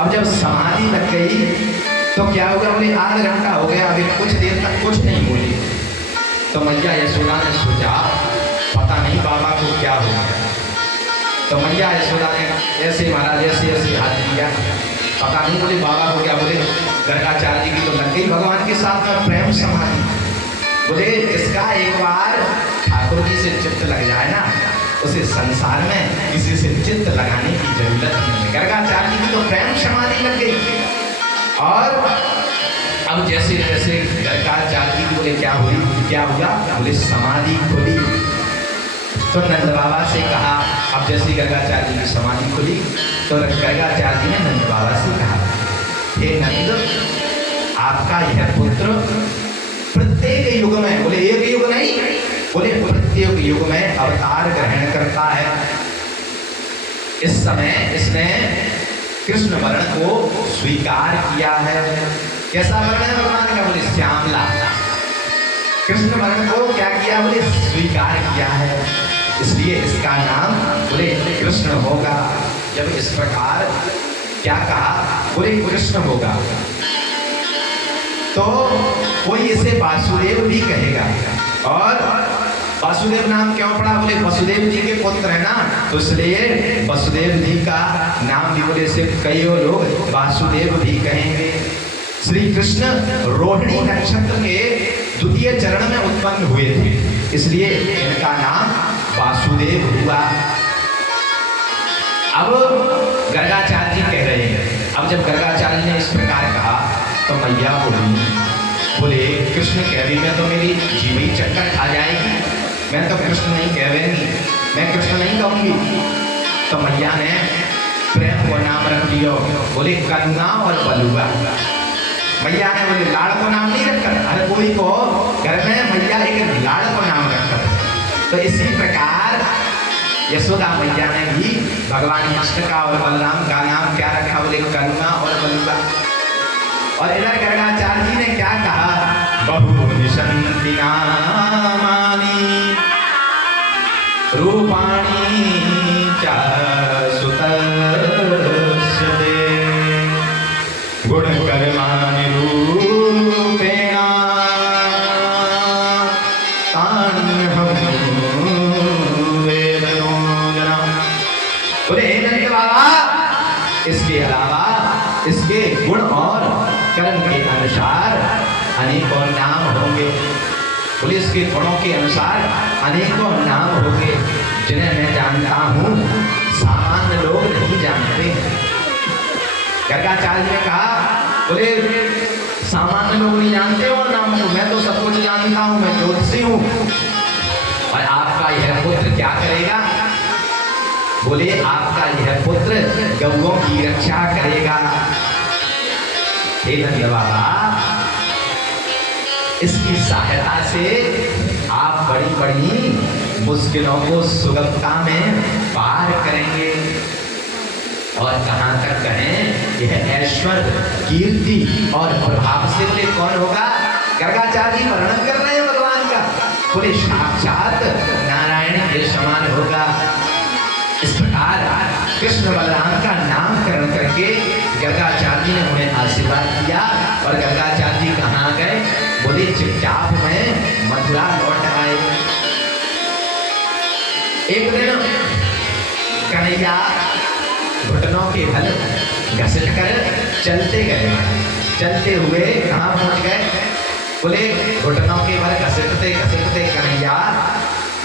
अब जब समाधि लग गई तो क्या होगा? बोले आधा घंटा हो गया, अभी कुछ देर तक कुछ नहीं बोली। तो मैया यशोदा ने सोचा पता नहीं बाबा को क्या हो गया। तो मैया यशोदा ने ऐसे महाराज ऐसे ऐसे हाथ किया, पता नहीं बोले बाबा को क्या। बोले गर्गाचार्य जी की तो लग गई भगवान के साथ में प्रेम समाधि। बोले इसका एक बार ठाकुर जी से चित्त लग जाए ना, उसे संसार में किसी से चित्त लगाने की जरूरत नहीं। गर्गाचार्य जी की तो प्रेम समाधि लग गई। और अब जैसे जैसे गर्गाचार्य जी बोले क्या हुई? क्या हुआ? बोले समाधि खुली। तो नंद बाबा से कहा, अब जैसे गर्गाचार्य जी की समाधि खुली तो गर्गाचार्य जी ने नंद बाबा से कहा, हे नंद, आपका यह पुत्र प्रत्येक युग में, बोले एक युग नहीं, बोले प्रत्येक युग में अवतार ग्रहण करता है। इस समय इसने कृष्ण वर्ण को स्वीकार किया है। कैसा वर्ण है भगवान का? बोले श्यामला। कृष्ण वर्ण को क्या किया? बोले स्वीकार किया है, इसलिए इसका नाम बोले कृष्ण होगा। जब इस प्रकार क्या कहा? बोले कृष्ण होगा तो कोई इसे वासुदेव भी कहेगा। और वासुदेव नाम क्यों पड़ा? बोले वसुदेव जी के पुत्र है ना, तो इसलिए वसुदेव जी का नाम भी बोले से कई लोग वासुदेव भी कहेंगे। श्री कृष्ण रोहिणी नक्षत्र के द्वितीय चरण में उत्पन्न हुए थे, इसलिए इनका नाम वासुदेव हुआ। अब गर्गाचार्य जी कह रहे हैं, अब जब गर्गाचार्य ने इस प्रकार कहा तो मैया बोले कृष्ण कहवी में तो मेरी जीवी चक्कर खा जाएगी, मैं तो कृष्ण नहीं कहवेंगी, मैं कृष्ण नहीं कहूँगी। तो मैया ने प्रेम को नाम रख दिया, बोले करुणा और बलुआ। मैया ने बोले लाड़ को नाम नहीं रखा, हर कोई को घर में मैया एक लाड़ को नाम रखा। तो इसी प्रकार यशोदा मैया ने भी भगवान कृष्ण का और बलराम का नाम क्या रखा, बोले करुणा और बलुआ। और इधर गर्गाचार्य जी ने क्या कहा, बहुनि सन्ति नामानि रूपाणि च सुतस्य ते गुणकर्माणि रूपेण तान्यहं वेदयो जना। बोले हे नंद बाबा, इसके अलावा इसके गुण और कर्म के अनुसार अनेकों नाम होंगे। बोले इसके गुणों के अनुसार अनेकों नाम होंगे जिन्हें मैं जानता हूँ, सामान्य लोग नहीं जानते। गर्गाचार्य ने कहा, बोले सामान्य लोग नहीं जानते और नाम को, मैं तो सब कुछ जानता हूँ, मैं ज्योतिषी हूँ। और आपका यह पुत्र क्या करेगा, बोले आपका यह पुत्र गौओं की रक्षा करेगा। हे नंद बाबा, इसकी सहायता से आप बड़ी बड़ी मुश्किलों को सुगमता में पार करेंगे। और कहाँ तक कहें, यह ऐश्वर्य, कीर्ति और प्रभाव से बोले कौन होगा, गर्गाचार्य जी वर्णन कर रहे हैं भगवान का, बोले साक्षात नारायण के समान होगा। इस प्रकार कृष्ण बलराम का नामकरण करके गर्गाचार्य ने उन्हें आशीर्वाद दिया। और गर्गाचार्य जी कहाँ गए, बोले चुपचाप में मथुरा लौट आए। एक दिन कन्हैया घुटनों के बल घसीट कर चलते गए, चलते हुए कहाँ पहुंच गए, बोले घुटनों के बल घसीटते घसीटते कन्हैया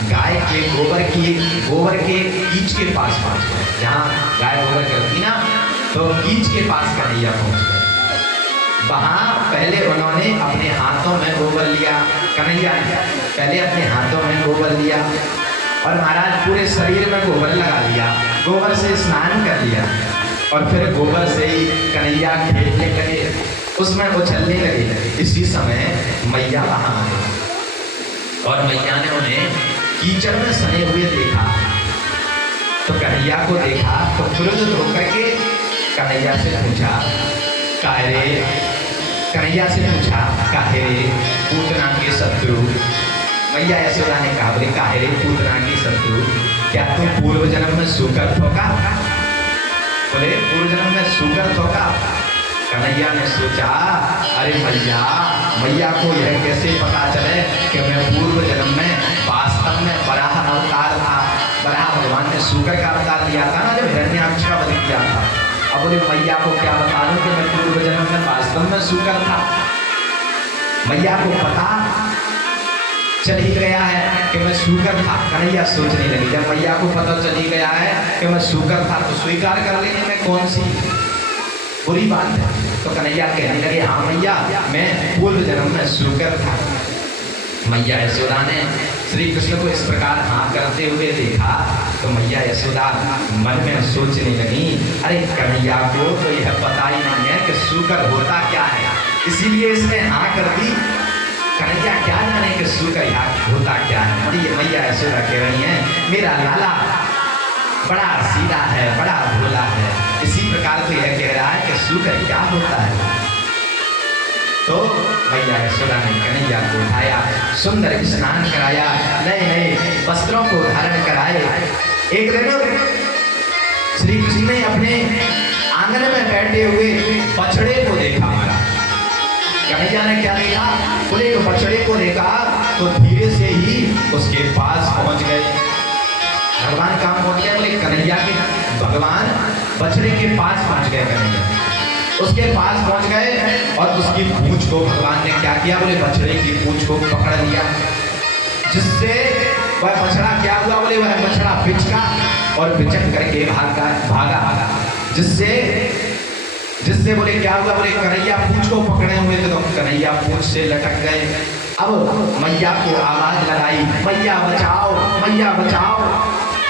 गाय के गोबर के कीच के पास पहुंच गए। जहाँ गाय गोबर करती ना, तो कीच के पास कन्हैया पहुंच गए। वहाँ पहले उन्होंने अपने हाथों में गोबर लिया, कन्हैया पहले अपने हाथों में गोबर लिया और महाराज पूरे शरीर में गोबर लगा लिया, गोबर से स्नान कर लिया और फिर गोबर से ही कन्हैया खेलने लगे, उसमें उछलने लगे। इसी समय मैया वहाँ आई और मैया ने उन्हें कीचड़ में सने हुए देखा। तो कन्हैया को देखा तो तुरंत होकर के कन्हैया से पूछा, काहे कन्हैया से पूछा, काहे पूतना के शत्रु। मैया यशोदा ने कहा, बोले काहे पूतना की शत्रु, क्या तुम पूर्व जन्म में सुकर ठोका, बोले पूर्व जन्म में सुकर ठोका। कन्हैया ने सोचा, अरे मैया को यह कैसे पता चले कि मैं पूर्व जन्म में वास्तव में वराह अवतार था। वराह भगवान ने सूकर का अवतार लिया था ना, जब हिरण्याक्ष का वध किया था। अब बोले मैया को क्या बता दूं कि मैं पूर्व जन्म में वास्तव में सूकर था। मैया को पता चल ही गया है कि मैं सूकर था। कन्हैया सोचने लगी, जब मैया को पता चल ही गया है कि मैं सूकर था तो स्वीकार कर लेने में कौन सी बुरी बात है। तो कन्हैया कहने लगे, हाँ मैया मैं पूर्व जन्म में सूकर था। मैया यशोदा ने श्री कृष्ण को इस प्रकार हाँ करते हुए देखा तो मैया यशोदा मन में सोचने लगी, अरे कन्हैया को तो यह पता ही नहीं है कि सूकर होता क्या है, इसीलिए इसने हाँ कर दी। कन्हैया क्या जाने कि सूकर होता क्या है। मैया यशोदा कह रही है, मेरा लाला बड़ा सीधा है, बड़ा भोला है, इसी प्रकार से यह कह रहा है कि सूकर क्या होता है। तो मैया यशोदा ने कन्हैया को उठाया, सुंदर स्नान कराया, नए नए वस्त्रों को धारण कराए। एक दिन श्री कृष्ण ने अपने आंगन में बैठे हुए बछड़े को देखा। कन्हैया ने क्या देखा, बोले बछड़े को देखा तो धीरे से ही उसके पास पहुंच गए। भगवान कहाँ पहुंच गए, बोले कन्हैया के, भगवान बछड़े के पास पहुंच गए। कन्हैया उसके पास पहुंच गए और उसकी पूंछ को भगवान ने क्या किया, बोले बछड़े की पूंछ को पकड़ लिया, जिससे वह बछड़ा क्या हुआ, बोले वह बछड़ा बिचका और बिचक करके भागा, जिससे जिससे बोले क्या हुआ, बोले कन्हैया पूंछ को पकड़े हुए थे तो कन्हैया पूंछ से लटक गए। अब मैया को आवाज लगाई, मैया बचाओ, मैया बचाओ।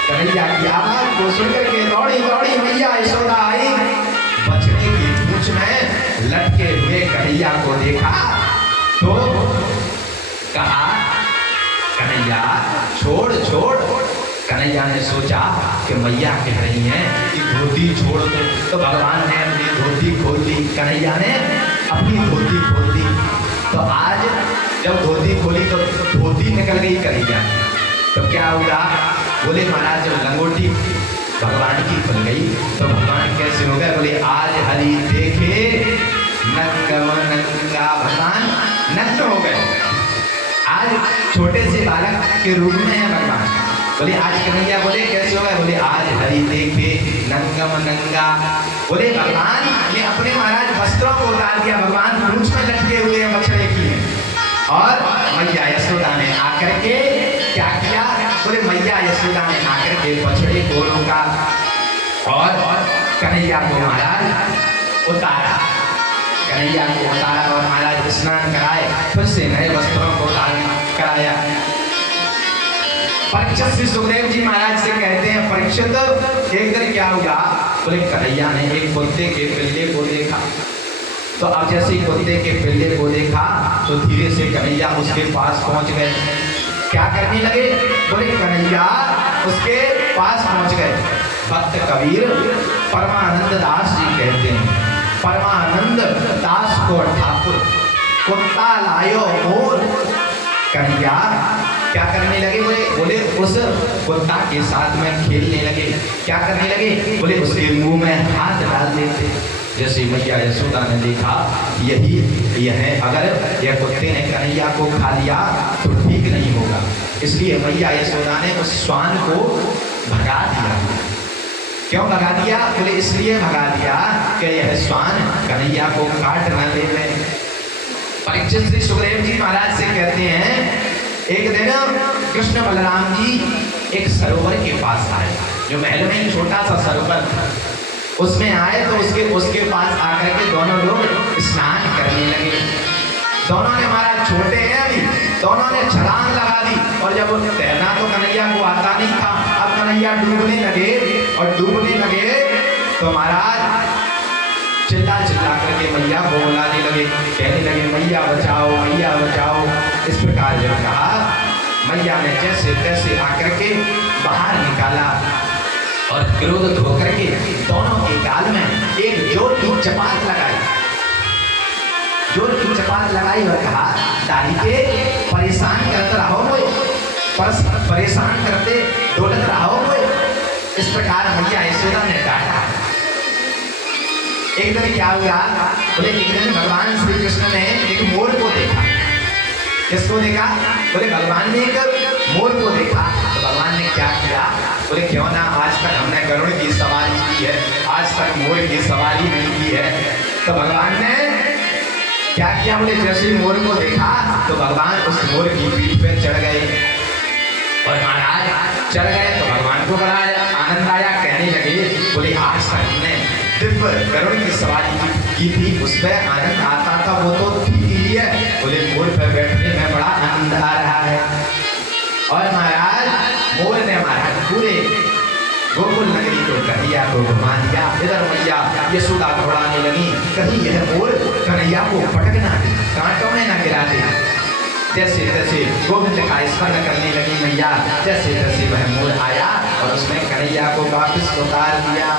कन्हैया की आवाज को सुनकर के दौड़ी दौड़ी मैया यशोदा आई। बछड़े की पूंछ में लटके हुए कन्हैया को देखा तो कहा, कन्हैया छोड़ छोड़। कन्हैया ने सोचा कि मैया कह रही हैं कि धोती छोड़ दो, तो भगवान ने अपनी धोती खोल दी। कन्हैया ने अपनी धोती खोल दी। तो आज जब धोती खोली तो धोती निकल गई कन्हैया। तो क्या हुआ, बोले महाराज जब लंगोटी भगवान की खुल गई तो भगवान कैसे हो गए, बोले आज हरि देखे नंगम नंगा, भगवान नग्न हो गए। आज छोटे से बालक के रूप में है भगवान। बोले आज कन्हैया बोले कैसे हो गए, बोले आज हरि देखे नंगम नंगा। बोले भगवान ने अपने महाराज वस्त्रों को उतार दिया, भगवान पूंछ में लटके हुए हैं बछड़े की हैं। और मैया यशोदा ने आकर के क्या किया, बोले मैया यशोदा ने आकर के बछड़े को रोका और कन्हैया को महाराज उतारा। कन्हैया को उतारा और महाराज स्नान कराए, फिर से नए वस्त्रों को कराया। परीक्षित श्री सुखदेव जी महाराज से कहते हैं, परीक्षित एक दिन क्या हुआ, बोले कन्हैया ने एक कुत्ते के पिल्ले को देखा। तो अब जैसे कुत्ते के पिल्ले को देखा तो धीरे से कन्हैया उसके पास पहुंच गए। क्या करने लगे, बोले कन्हैया उसके पास पहुंच गए। भक्त कबीर परमानंद दास जी कहते हैं, परमानंद दास को ठाकुर कुत्ता लायो मोर। कन्हैया क्या करने लगे, बोले उस कुत्ता के साथ में खेलने लगे। क्या करने लगे, बोले उसके मुंह में हाथ डाल देते। जैसे मैया यशोदा ने देखा यह अगर यह कुत्ते ने कन्हैया को खा लिया तो ठीक नहीं होगा, इसलिए मैया यशोदा ने उस श्वान को भगा दिया। क्यों भगा दिया, बोले इसलिए भगा दिया कि यह श्वान कन्हैया को काट न ले। परीक्षित श्री सुखदेव जी महाराज से कहते हैं, एक दिन कृष्ण बलराम जी एक सरोवर के पास आए, जो महल में छोटा सा सरोवर था, उसमें आए तो उसके पास आकर के दोनों लोग स्नान करने लगे। दोनों ने महाराज छोटे हैं अभी, दोनों ने छलांग लगा दी। और जब तैरना तो कन्हैया को आता नहीं था, अब कन्हैया डूबने लगे और डूबने लगे तो महाराज चिल्ला चिल्ला करके मैया को बुलाने लगे, कहने लगे मैया बचाओ, मैया बचाओ। इस प्रकार जब कहा, मैया ने जैसे तैसे आकर के बाहर निकाला और क्रोधित होकर के दोनों के गाल में एक जोर की चपात लगाई। जोर की चपात लगाई और कहा, दाढ़ी के परेशान करते रहो मुझे, परेशान करते दौलत रहो मुझे। इस प्रकार मैया यशोदा ने डांटा। एक दिन क्या हुआ, बोले एक दिन भगवान श्री कृष्ण ने एक मोर को देखा। किसको देखा, बोले भगवान ने एक मोर को देखा। तो भगवान ने क्या किया, बोले क्यों ना आज तक हमने गरुड़ की सवारी की है, आज तक मोर की सवारी नहीं की है। तो भगवान ने क्या किया, बोले जैसे ही मोर को देखा तो भगवान उस मोर की पीठ पे चढ़ गए। और महाराज चढ़ गए तो भगवान को बड़ा आनंद आया, कहने लगे बोले आज तक हमने दिव्य गरुड़ की सवारी की थी, उसमें आनंद आता था, वो तो ठीक ही है, बोले मोर पर बैठने में बड़ा आनंद आ रहा है। और महाराज मोर ने महाराज पूरे गोकुल नगरी को कन्हैया को घुमा दिया। इधर मैया यशोदा घबराने लगी, कहीं यह मोर कन्हैया को पटक ना दे, कांटों में ना गिरा दे। जैसे तैसे गोविंद का स्मरण करने लगी मैया, जैसे तैसे वह मोर आया और उसने कन्हैया को वापस उतार दिया।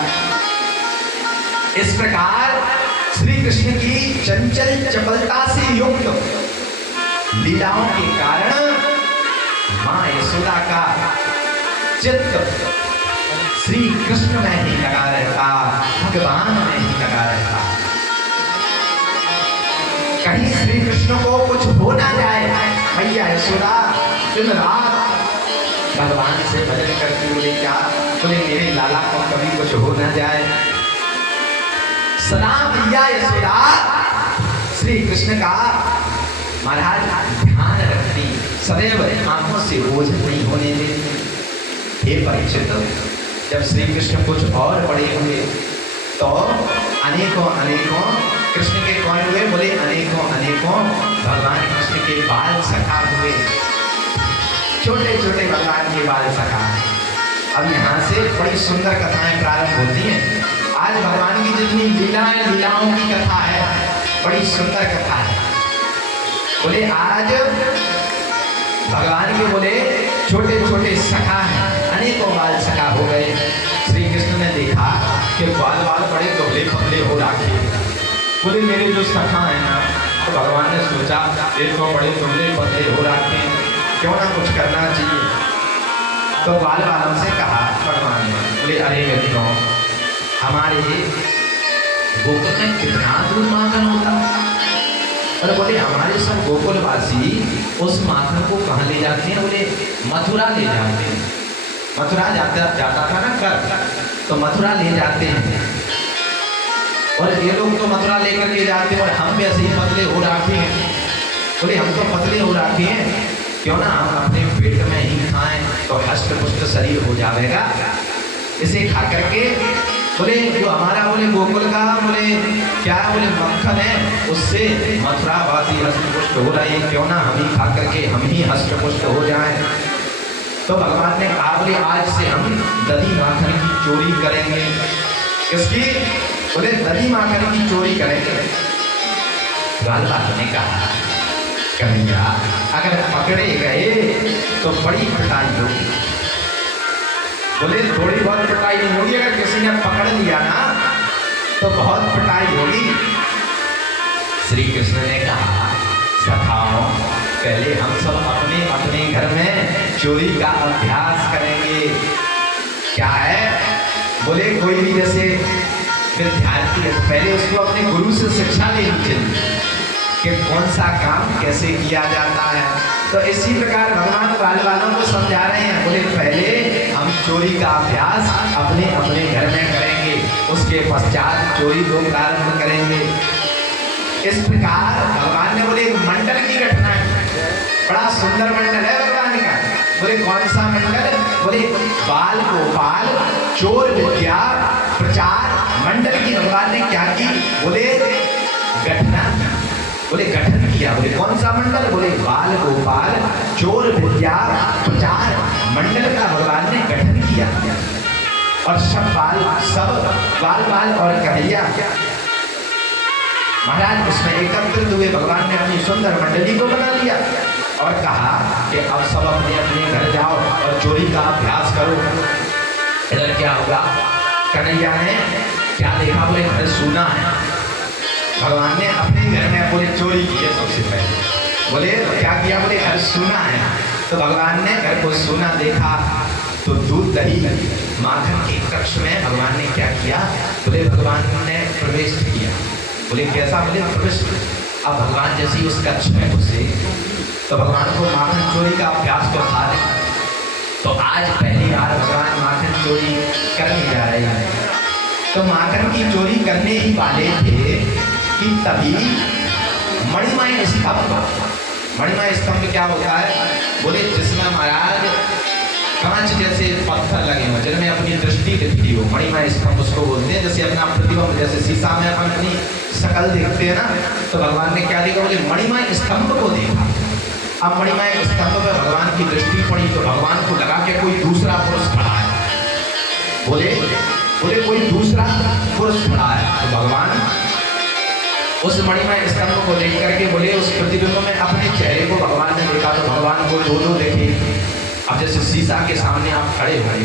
इस प्रकार श्री कृष्ण की चंचल चपलता से युक्त लीलाओं के कारण मां यशोदा का चित्त श्री कृष्ण में ही लगा रहता, भगवान में ही लगा रहता। कहीं श्री कृष्ण को कुछ हो ना जाए, मैया यशोदा दिन रात भगवान से भजन करती बोले क्या, बोले मेरे लाला को कभी कुछ हो ना जाए। सदा मैया यशोदा श्री कृष्ण का महाराज ध्यान रखती, सदैव आंखों से ओझल नहीं होने देती। हे परीक्षित, जब श्री कृष्ण कुछ और बड़े हुए तो अनेकों अनेकों कृष्ण के कौन हुए? बोले अनेकों अनेकों भगवान कृष्ण के बाल सखा हुए, छोटे छोटे भगवान के बाल सखा। अब यहाँ से बड़ी सुंदर कथाएं प्रारंभ होती हैं। आज भगवान की जितनी लीलाएं, लीलाओं की कथा है, बड़ी सुंदर कथा है। बोले आज भगवान के बोले छोटे छोटे सखा हैं, अनेकों बाल सखा हो गए। श्री कृष्ण ने देखा कि बाल बाल बड़े दुबले पतले हो रखे। बोले मेरे जो सखा है ना, तो भगवान ने सोचा ये तो बड़े दुबले पतले हो रखे, क्यों ना कुछ करना चाहिए। तो बाल बालों से कहा भगवान ने, बोले अरे मित्रों, हमारे गोकुल में कितना दूध माखन होता। और बोले हमारे सब गोकुलवासी उस माखन को कहाँ ले जाते हैं? बोले मथुरा ले जाते हैं। मथुरा जाता था ना कर, तो मथुरा ले जाते हैं। और ये लोग तो मथुरा लेकर के जाते हैं और हम भी ऐसे ही पतले हो रखे हैं। बोले हम तो पतले हो रखे हैं, क्यों ना हम अपने पेट में ही खाएं तो हष्ट पुष्ट शरीर हो जाएगा। इसे खा करके बोले जो हमारा बोले गोकुल का बोले क्या है? बोले मक्खन है, उससे मथुरा वासी हष्ट पुष्ट हो रही है, क्यों ना हम ही खा करके हम ही हष्ट पुष्ट हो जाएं। तो भगवान ने कहा बोले आज से हम दही माखन की चोरी करेंगे। किसकी? बोले दही माखन की चोरी करेंगे। बाल बाल ने कहा कन्हैया अगर पकड़े गए तो बड़ी पिटाई होगी। बोले थोड़ी बहुत पिटाई नहीं होगी, अगर किसी ने पकड़ लिया ना तो बहुत पिटाई होगी। श्री कृष्ण ने कहा सखाओ पहले हम सब अपने अपने घर में चोरी का अभ्यास करेंगे। क्या है? बोले कोई भी जैसे विद्यार्थी है, पहले उसको अपने गुरु से शिक्षा लेनी चाहिए कि कौन सा काम कैसे किया जाता है। तो इसी प्रकार भगवान बाल बालों को समझा रहे हैं। बोले पहले हम चोरी का अभ्यास अपने अपने घर में करेंगे, उसके पश्चात चोरी को प्रारंभ करेंगे। इस प्रकार भगवान ने बोले एक मंडल की घटना की, बड़ा सुंदर मंडल है भगवान का। बोले कौन सा मंडल? बोले बाल गोपाल चोर विद्या प्रचार मंडल की भगवान ने क्या की? बोले घटना, बोले गठन किया। बोले कौन सा मंडल? बोले बाल गोपाल चोर विद्या प्रचार मंडल का भगवान ने गठन किया। और सब बाल बाल और कन्हैया महाराज उसमें एकत्रित हुए। भगवान ने अपनी सुंदर मंडली को बना लिया और कहा कि अब सब अपने अपने घर जाओ और चोरी का अभ्यास करो। इधर क्या होगा? कन्हैया ने क्या देखा? बोले घर सूना है। भगवान ने अपने घर में बोले चोरी की है सबसे पहले। बोले क्या किया? बोले घर सूना है। तो भगवान ने घर को सूना देखा तो दूध दही माखन के कक्ष में भगवान ने क्या किया? बोले भगवान ने प्रवेश किया। बोले कैसा? बोले प्रवेश। अब भगवान जैसे ही उस कक्ष में घुसे तो भगवान को माखन चोरी का अभ्यास तो था। तो आज पहली बार भगवान माखन चोरी करने जा रहे हैं। तो माखन की चोरी करने ही वाले थे कि तभी मणिमय स्तंभ क्या होता है? बोले जिसमें महाराज कांच जैसे पत्थर लगे हो, जिनमें अपनी दृष्टि दिखती हो, मणिमय स्तंभ उसको बोलते हैं। जैसे अपना प्रतिबिंब, जैसे शीशा में अपन अपनी शकल देखते हैं ना, तो भगवान ने क्या देखा? बोले मणिमय स्तंभ को देखा। अब मणिमय स्तंभ पर भगवान की दृष्टि पड़ी तो भगवान को लगा कि कोई दूसरा पुरुष खड़ा है। बोले कोई दूसरा पुरुष खड़ा है। तो भगवान उस मणिमय स्तंभ को देख करके बोले उस प्रतिबिंब में अपने चेहरे को भगवान ने देखा। तो भगवान को दो देखे। अब जैसे शीशा के सामने आप खड़े हुए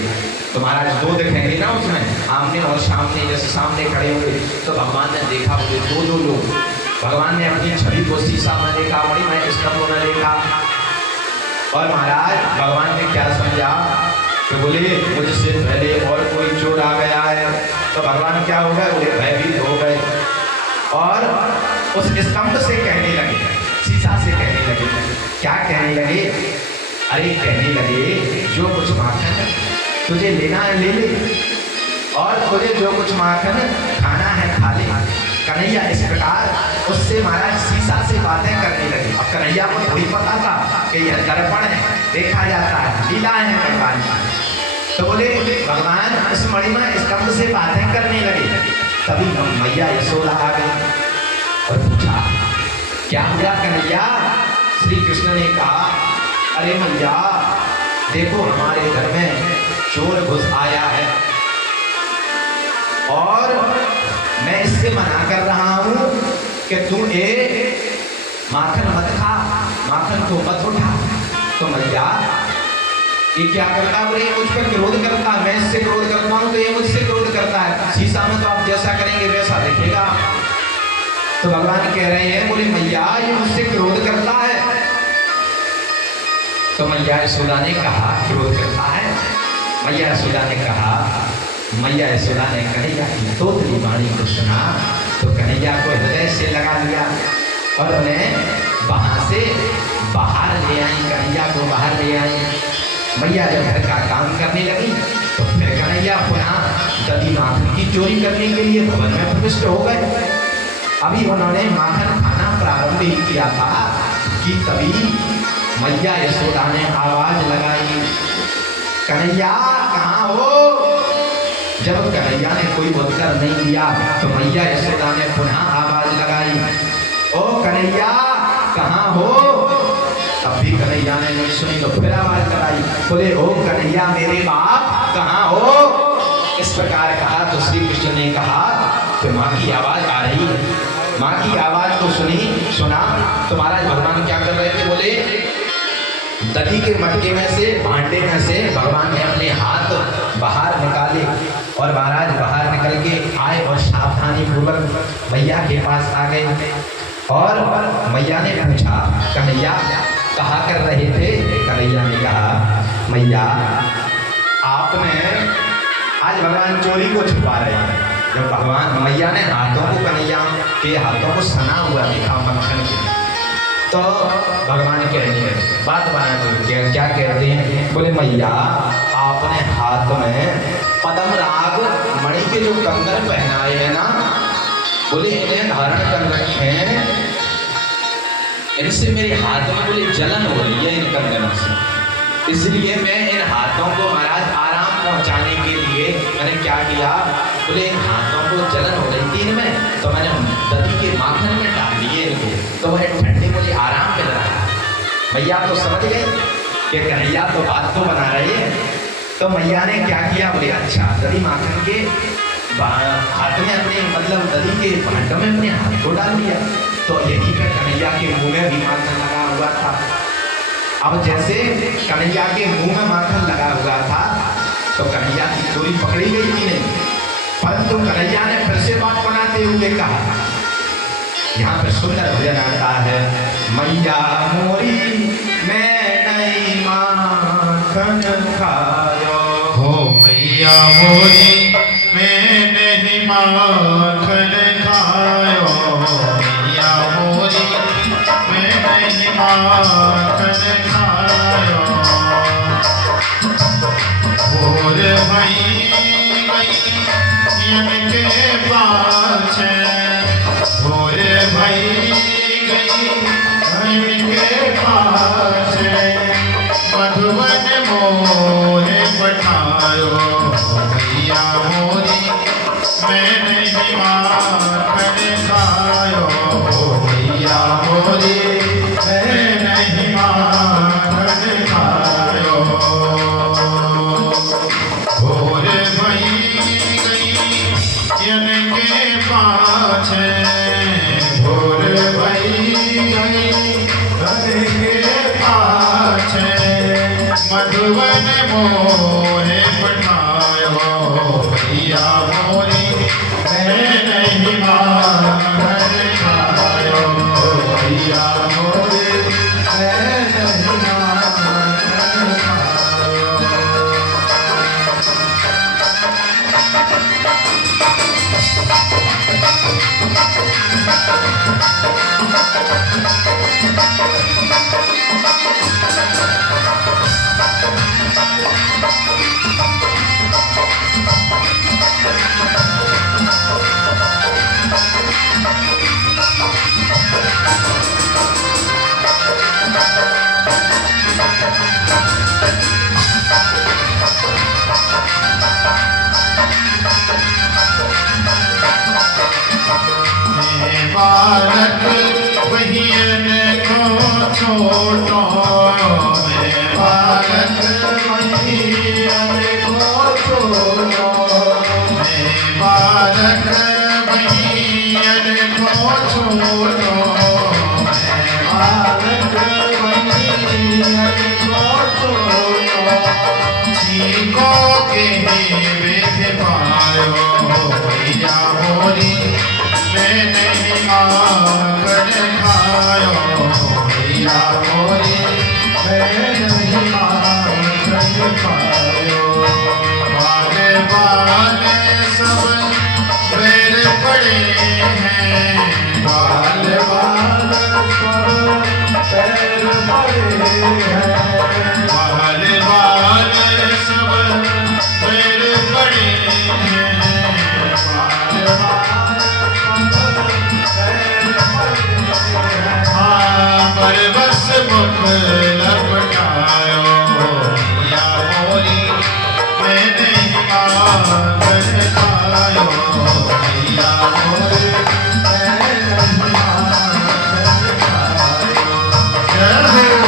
तो महाराज दो दिखेंगे ना उसमें, आमने और सामने। जैसे सामने खड़े होंगे तो भगवान ने देखा बोले दो लोग। भगवान ने अपनी छवि को शीशा में देखा, मणिमय स्तंभ में देखा। और महाराज भगवान ने क्या समझा कि बोले मुझसे पहले और कोई चोर आ गया है। तो भगवान क्या हो गए? बोले भयभीत हो गए और उस स्तंभ से कहने लगे, शीशा से कहने लगे। क्या कहने लगे? अरे कहने लगे जो कुछ माखन तुझे लेना है ले ले, और तुझे जो कुछ माखन खाना है खा ले। कन्हैया इस प्रकार उससे महाराज शीशा से बातें करने लगे। अब कन्हैया को थोड़ी पता था कि यह दर्पण है, देखा जाता है, लीला है भगवान की। तो बोले भगवान इस मणिमय स्तंभ से बातें करने लगे। तभी मैया यशोदा आ गई और पूछा, क्या हुआ कन्हैया? श्री कृष्ण ने कहा, अरे मैया देखो, हमारे घर में चोर घुस आया है और मैं इससे मना कर रहा हूं कि तू माखन मत खा, माखन को मत उठा। तो मैया ये क्या करता है? ये मुझ पर क्रोध करता है, मैं इससे क्रोध करता हूं तो ये मुझसे क्रोध करता है। शीशा में तो आप जैसा करेंगे वैसा देखेगा। तो भगवान कह रहे हैं, बोले मैया ये मुझसे क्रोध करता है। तो मैया यशोदा ने कहा, क्रोध करता है? मैया यशोदा ने कहा, मैया यशोदा ने कन्हैया की तोतली वाणी को सुना तो कन्हैया को हृदय से लगा लिया और उन्हें वहां से बाहर ले आई, कन्हैया को बाहर ले आई। मैया जब घर का काम करने लगी तो फिर कन्हैया पुनः दधी माखन की चोरी करने के लिए भवन में प्रविष्ट हो गए। अभी उन्होंने माखन खाना प्रारंभ ही किया था कि तभी मैया यशोदा ने आवाज लगाई, कन्हैया कहाँ हो? जब कन्हैया ने कोई उत्तर नहीं दिया तो मैया यशोदा ने पुनः आवाज लगाई, ओ कन्हैया कहाँ हो? तब भी कन्हैया ने नहीं सुनी तो फिर आवाज लगाई, बोले ओ कन्हैया मेरे बाप कहाँ हो? इस प्रकार कहा तो श्री कृष्ण ने कहा कि माँ की आवाज आ रही है। माँ की आवाज को सुना तो महाराज भगवान क्या कर रहे थे? बोले दही के मटके में से, भांडे में से भगवान ने अपने हाथ बाहर निकाले और महाराज बाहर निकल के आए और सावधानी पूर्वक मैया के पास आ गए और मैया ने पूछा, कन्हैया कहा कर रहे थे? कन्हैया ने कहा, मैया आपने आज भगवान चोरी को छुपा रहे हैं। जब भगवान मैया ने हाथों को, कन्हैया के हाथों को सना हुआ देखा मक्खन के, तो भगवान कहने लगे, बात बना तो क्या कहते हैं? बोले मैया आपने हाथ में पद्म राग मणि के जो कंगन पहनाए हैं ना, बोले इन्हें धारण कर रखे हैं, इनसे मेरे हाथ में बोले जलन हो रही है इन कंगनों से, इसलिए मैं इन हाथों को महाराज आराम पहुंचाने के लिए मैंने क्या किया? बोले इन हाथों को जलन हो रही थी इनमें, तो मैंने दही के माखन में डाल दिए इनको, तो वह ठंडे मुझे आराम मिल रहा है। मैया तो समझ गए कि कन्हैया तो बात को बना रहे हैं। तो मैया ने क्या किया? बोले अच्छा, दही माखन के हाथ में अपने, मतलब दही के भांडों में अपने हाथ को डाल दिया। तो यही पर कन्हैया के मुंह में भी माखन लगा हुआ था। अब जैसे कन्हैया के मुंह में माखन लगा हुआ था तो कन्हैया की चोरी पकड़ी गई कि नहीं? परंतु कन्हैया ने फिर से बात बनाते हुए कहा, यहाँ पर सुंदर भजन आता है, मैया मोरी मैं नहीं माखन खायो, हो मैया मोरी मैं नहीं माखन खायो, मैया मोरी मैं नहीं माखन खायो, और भाई इनके पास और भाई इनके पास मधुबन मोरे पठायो, मैया मोरी मैं नहीं माखन खायो, मैया मोरी मैं नहीं माखन खायो, और भाई इनके पास और भाई इनके पास मधुबन मोरे पठायो, मैया मोरी मैं नहीं माखन खायो, मैया मोरी मैं नहीं माखन खायो। को के वेद पायो भैया मोरी मैं नहीं आकर खायो भैया मोरी मैं नहीं आकर खायो बाले बाले सब पैर पड़े हैं बाले बाले सब पैर पड़े हैं बाले बाले सब पैर पड़े हैं बाले बाले सब पैर पड़े हैं हाँ पर बस मुख लपटायो या मोरी मैं नहीं आकर खायो या मोरी मैं नहीं आकर खायो जय हो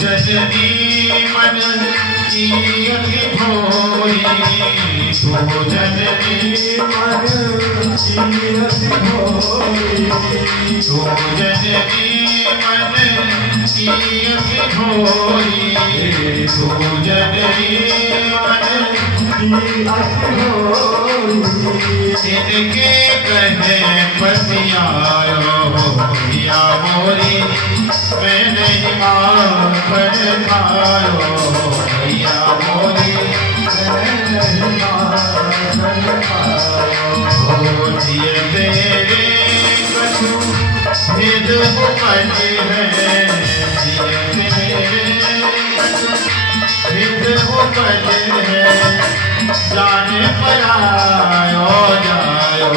जननी मन की अति भोरी तो जननी मन की अति भोरी तो जननी मन की अति भोरी तो जननी मन की अति भोरी इनके कहे पतियायो भैया मोरी मैं नहीं आकर खायो भैया मोरी मैं नहीं आकर खायो जिए तेरे कछु भेद उपज है जिए तेरे कछु भेद उपज है जाने पर आयो जायो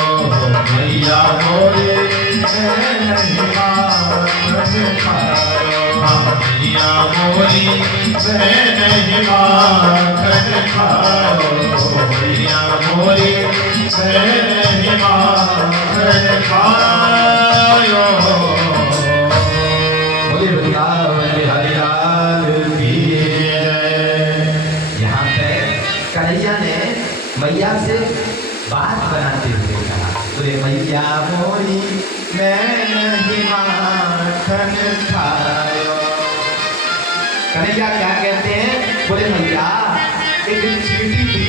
भैया मोरी मैं नहीं आकर खायो भैया मोरी मैं नहीं आकर खायो भैया मोरी मैं नहीं आकर खायो बोले वृंदावन बिहारी लाल की जय। यहाँ पे कन्हैया ने मैया से बात बनाते हुए कहा बोले मैया मोरी मैं नहीं माखन खायो। कन्हैया क्या कहते हैं बोले मैया एक चींटी थी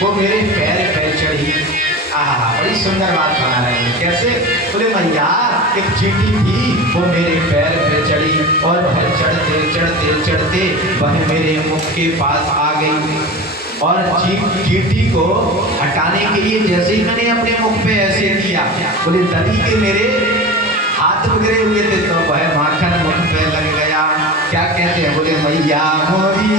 वो मेरे पैर पे चढ़ी। आहा बड़ी सुंदर बात बना रहे हैं कैसे बोले मैया एक चींटी थी वो मेरे पैर पे चढ़ी और वह चढ़ते चढ़ते चढ़ते वह मेरे मुख के पास आ गई और चींटी को हटाने के लिए जैसे ही मैंने अपने मुख पे ऐसे किया बोले तभी के मेरे हाथ बिगड़े हुए थे तो वह माखन मुख पे लग गया। क्या कहते हैं बोले मैया मोरी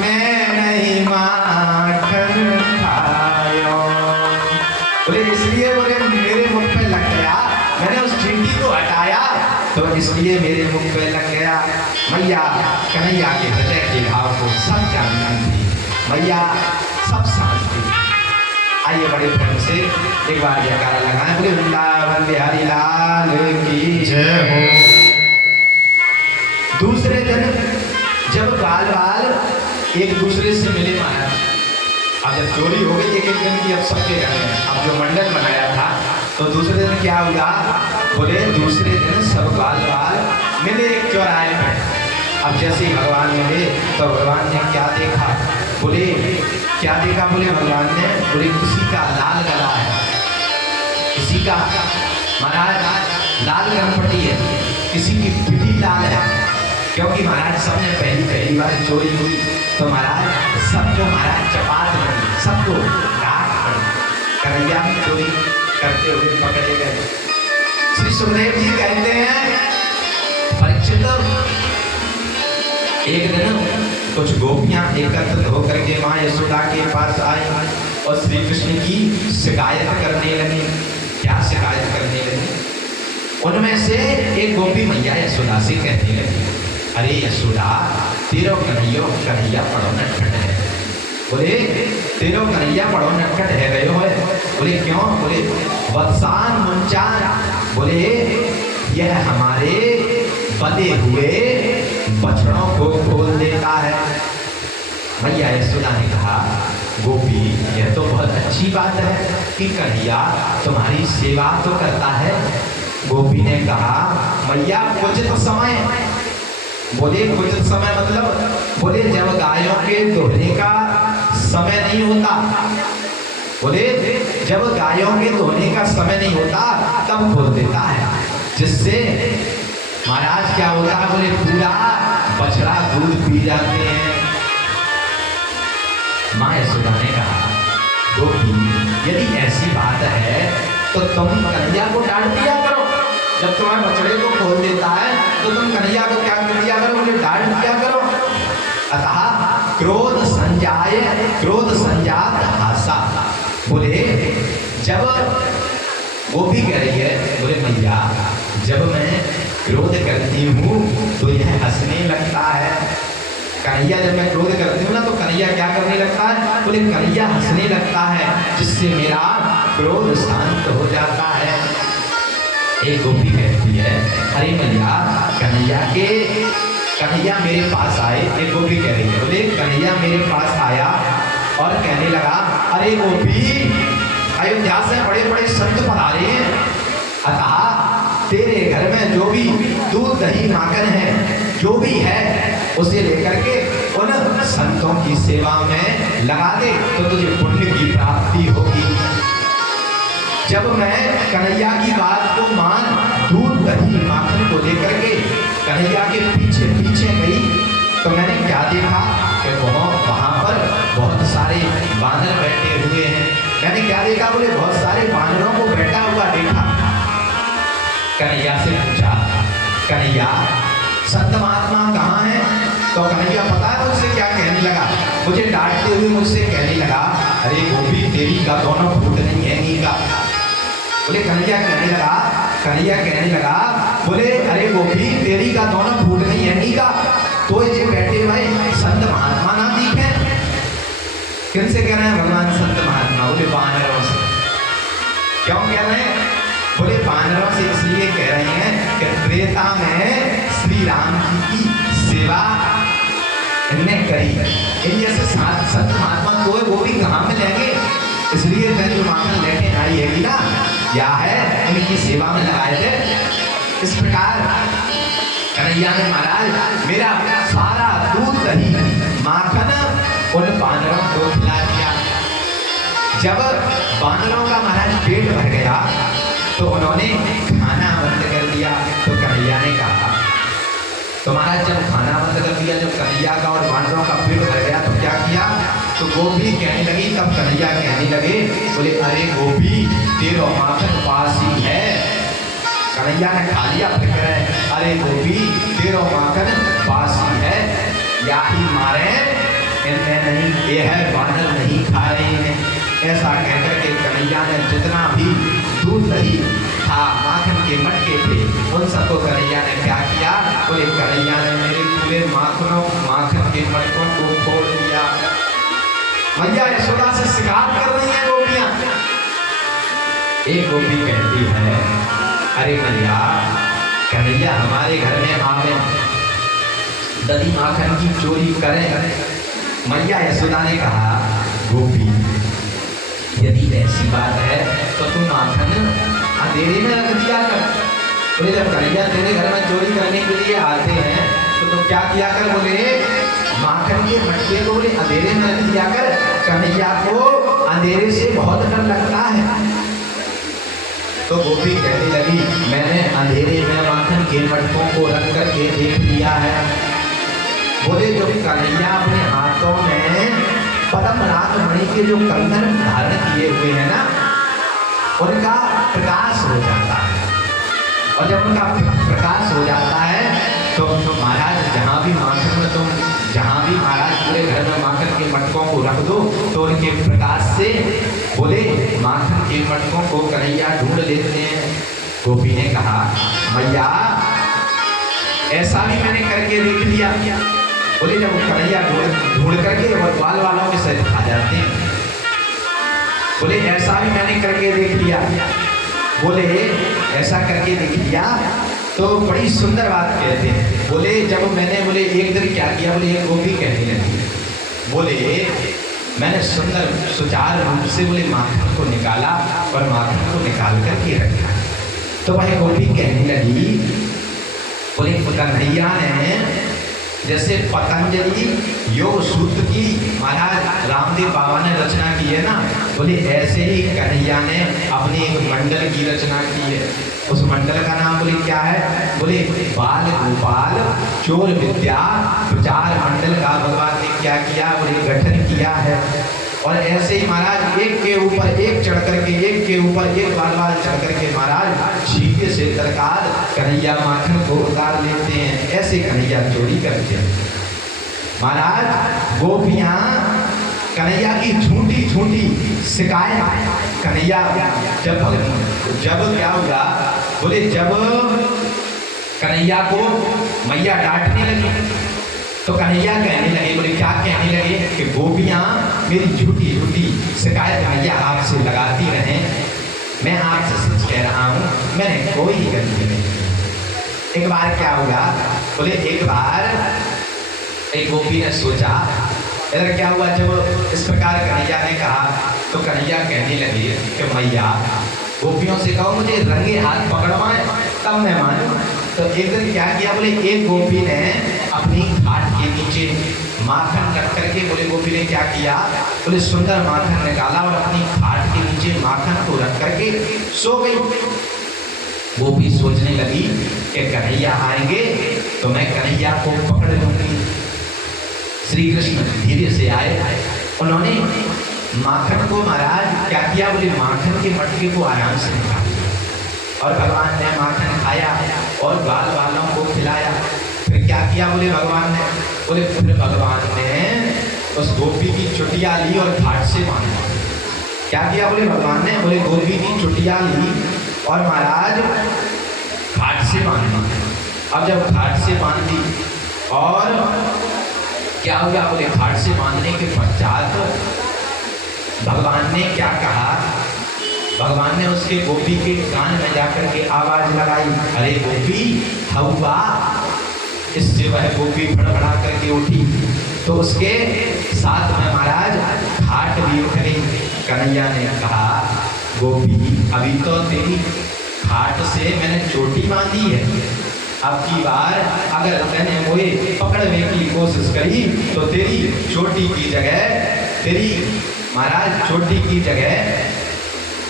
मैं नहीं माखन खायो। बोले इसलिए बोले मेरे मुख पे लग गया मैंने उस चींटी को हटाया तो इसलिए मेरे मुख पे लग गया। मैया कन्हैया के हृदय के भाव को सब जानती थी मैया सब समझती। आइए बड़े प्रेम से एक बार जयकारा लगाएं बोले वृंदावन बिहारी लाल की जय हो। दूसरे दिन जब बाल बाल एक दूसरे से मिले महाराज अब जब चोरी हो गई एक एक दिन की अब सबके घर में अब जो मंडल बनाया था तो दूसरे दिन क्या हुआ बोले दूसरे दिन सब बाल बाल मिले एक चौराहे में। अब जैसे ही भगवान मिले तो भगवान ने क्या देखा बोले क्या देखा बोले भगवान ने बोले किसी का लाल गला है किसी का महाराज लाल गणपति है किसी की पिटी लाल है क्योंकि महाराज सबने पहली बार चोरी हुई तो महाराज सबको महाराज चपात बनी सबको डांट पड़ी। कन्हैया भी चोरी करते हुए पकड़े गए। श्री सुखदेव जी कहते हैं परीक्षित एक दिन कुछ गोपियां एकत्रित होकर के माँ यशोदा के पास आई और श्री कृष्ण की शिकायत करने लगी। क्या शिकायत करने लगी? उनमें से एक गोपी मैया यशोदा से कहने लगी, अरे यशोदा, तेरो कन्हैया बड़ो नटखट है। बोले तेरो कन्हैया बड़ो नटखट है गयो है। बोले क्यों? बोले वत्सान मुंचान, बोले यह हमारे बंधे हुए बछड़ों को खोल देता है। मैया यशोदा ने कहा, गोपी यह तो बहुत अच्छी बात है कि कन्हैया तुम्हारी सेवा तो करता है। गोपी ने कहा, मैया उचित समय। बोले उचित समय मतलब? बोले जब गायों के दोहने का समय नहीं होता, बोले जब गायों के दोहने का समय नहीं होता तब खोल देता है। जिससे महाराज क्या होता है? बोले पूरा बछड़ा दूध पी जाते हैं। माँ यशोदा ने कहा, गोपी यदि ऐसी बात है तो तुम कन्हैया को डांट दिया करो। जब तुम्हारे बछड़े को खोल देता है तो तुम कन्हैया को क्या कर दिया करो? बोले डांट दिया करो। अतः क्रोध संजात हासा। बोले जब गोपी कह रही है, बोले मैया जब मैं क्रोध करती हूँ तो यह हंसने लगता है। कन्हैया जब मैं क्रोध करती हूँ ना तो कन्हैया क्या करने लगता है? बोले कन्हैया हंसने लगता है, जिससे मेरा क्रोध शांत हो जाता है। एक गोपी कहती है, अरे मैया कन्हैया मेरे पास आए। एक गोपी कह रही है, बोले कन्हैया मेरे पास आया और कहने लगा, अरे गोपी अयोध्या से बड़े बड़े संत पधारे हैं, अतः तेरे घर में जो भी दूध दही माखन है, जो भी है उसे लेकर के उन संतों की सेवा में लगा दे तो तुझे पुण्य की प्राप्ति होगी। जब मैं कन्हैया की बात को मान दूध दही माखन को लेकर के कन्हैया के पीछे पीछे गई तो मैंने क्या देखा कि वहाँ पर बहुत सारे बानर बैठे हुए हैं। मैंने क्या देखा? बोले बहुत सारे बानरों को बैठा हुआ देखा। कन्हैया से पूछा, कन्हैया संत महात्मा कहाँ है? तो कन्हैया पता है मुझसे क्या कहने लगा? मुझे डांटते हुए मुझसे कहने लगा, अरे गोपी तेरी का दोनों फूट नहीं है नी का। बोले कन्हैया कहने लगा, बोले अरे गोपी तेरी का दोनों फूट नहीं है नी का। तो ये बैठे हुए संत महात्मा ना दिखे। किनसे कह रहे हैं भगवान संत महात्मा? बोले बानरों से। क्यों कह रहे हैं? बोले बानरों से इसलिए कह रहे हैं कि त्रेता में श्री राम जी की सेवा इनने करी। इन जैसे संत महात्मा को वो भी कहाँ में लेंगे? इसलिए जो माखन लेके आई है ना, या है इनकी सेवा में लगाए थे। इस प्रकार कन्हैया ने महाराज मेरा सारा दूध दही माखन उन बानरों को खिला दिया। जब बानरों का महाराज पेट भर गया तो उन्होंने खाना बंद कर दिया। तो कन्हैया ने कहा, तो महाराज जब खाना बंद कर दिया, जब कन्हैया का और बानरों का पेट भर गया तो क्या किया? तो गोपी कहने लगी, तब कन्हैया कहने लगे, बोले अरे गोपी तेरो माखन पास ही है। कन्हैया ने खा लिया, फिर कह रहे, अरे गोपी तेरो माखन पास ही है, या ही मारे इनमें नहीं, ये है बानर नहीं खा रहे हैं। ऐसा कहकर के कन्हैया ने जितना भी दूध दही था, माखन के मटके थे, उन सबको कन्हैया ने क्या किया? बोले कन्हैया ने मेरे पूरे माखन के मटकों को फोड़ दिया। मैया यशोदा से शिकार कर रही है गोपियां। एक गोपी कहती है, अरे मैया कन्हैया हमारे घर में आवे, दही माखन की चोरी करें। मैया यशोदा ने कहा, गोपी यदि ऐसी बात है तो तुम माखन अंधेरे में रख दिया कर। बोले जब कन्हैया तेरे घर में चोरी करने के लिए आते हैं तो तुम क्या किया कर? बोले माखन के मटके को बोले अंधेरे में रख दिया कर, कन्हैया को अंधेरे से बहुत डर लगता है। तो गोपी कहने लगी, मैंने अंधेरे में माखन के मटकों को रख करके देख लिया है। बोले जो कन्हैया अपने हाथों में पद्मराग मणि के जो कंगन धारण किए हुए हैं ना, उनका प्रकाश हो जाता है, और जब उनका प्रकाश हो जाता है तो महाराज जहाँ भी माखन में तुम जहाँ भी महाराज पूरे घर में माखन के मटकों को रख दो तो उनके प्रकाश से बोले माखन के मटकों को कन्हैया ढूंढ लेते हैं। गोपी ने कहा मैया ऐसा भी मैंने करके देख लिया। बोले जब कन्हैया ढूंढ करके और बाल वालों के सहित खा जाते हैं। बोले ऐसा भी मैंने करके देख लिया। बोले ऐसा करके देख लिया तो बड़ी सुंदर बात कहते हैं। बोले जब मैंने बोले एक दिन क्या किया, बोले एक गोपी कहने लगी। बोले मैंने सुंदर सुचार रूप से बोले माखन को निकाला और माखन को निकाल करके रखा। तो वह गोपी कहने लगी बोले कन्हैया ने जैसे पतंजलि योग सूत्र की महाराज रामदेव बाबा ने रचना की है ना, बोले ऐसे ही कन्हैया ने अपनी एक मंडल की रचना की है। उस मंडल का नाम बोले क्या है, बोले बाल गोपाल चोर विद्या प्रचार मंडल का भगवान ने क्या किया, बोले गठन किया है। और ऐसे ही महाराज एक के ऊपर एक चढ़ करके एक के ऊपर एक बाल बाल चढ़ करके महाराज छीके से तरकार कन्हैया माखन को उतार लेते हैं। ऐसे कन्हैया चोरी करते हैं। महाराज गोपियां कन्हैया की झूठी झूठी शिकायत कन्हैया जब क्या हुआ, बोले जब कन्हैया को मैया डांटने लगी तो कन्हैया कहने लगे, बोले क्या कहने लगे कि गोपियां मेरी झूठी झूठी शिकायत कन्हैया आपसे लगाती रहे, मैं आपसे सच कह रहा हूँ मैंने कोई गलती नहीं की। एक बार क्या हुआ, बोले एक बार एक गोपी ने सोचा इधर क्या हुआ। जब इस प्रकार कन्हैया ने कहा तो कन्हैया कहने लगे कि मैया गोपियों से कहो मुझे रंगे हाथ पकड़वाएं तब मैं मानूं। तो एक दिन क्या किया, बोले एक गोपी ने अपनी घाट के नीचे माखन रख करके, बोले गोपी ने क्या किया, बोले सुंदर माखन निकाला और अपनी घाट के नीचे माखन को रख करके सो गई। गोपी सोचने लगी कि कन्हैया आएंगे तो मैं कन्हैया को पकड़ लूंगी। श्री कृष्ण धीरे से आए, उन्होंने माखन को महाराज क्या किया, बोले माखन के मटके को आराम से निकाल लिया और भगवान ने माखन खाया और बाल वालों को खिलाया। फिर क्या किया, बोले भगवान ने, बोले फिर भगवान ने उस गोपी की चुटिया ली और घाट से बांधा। क्या किया, बोले भगवान ने, बोले गोपी की चुटिया ली और महाराज घाट से बांधी। अब जब घाट से बांधी और क्या हुआ, बोले घाट से बांधने के पश्चात भगवान ने क्या कहा, भगवान ने उसके गोपी के कान में जाकर के आवाज लगाई, अरे गोपी हवा। इससे वह गोपी फड़फड़ा करके उठी तो उसके साथ में महाराज घाट भी उठ गई। कन्हैया ने कहा गोपी अभी तो तेरी घाट से मैंने चोटी बांधी है, अब की बार अगर मैंने मुझे पकड़ने की कोशिश करी तो तेरी चोटी की जगह, तेरी महाराज चोटी की जगह,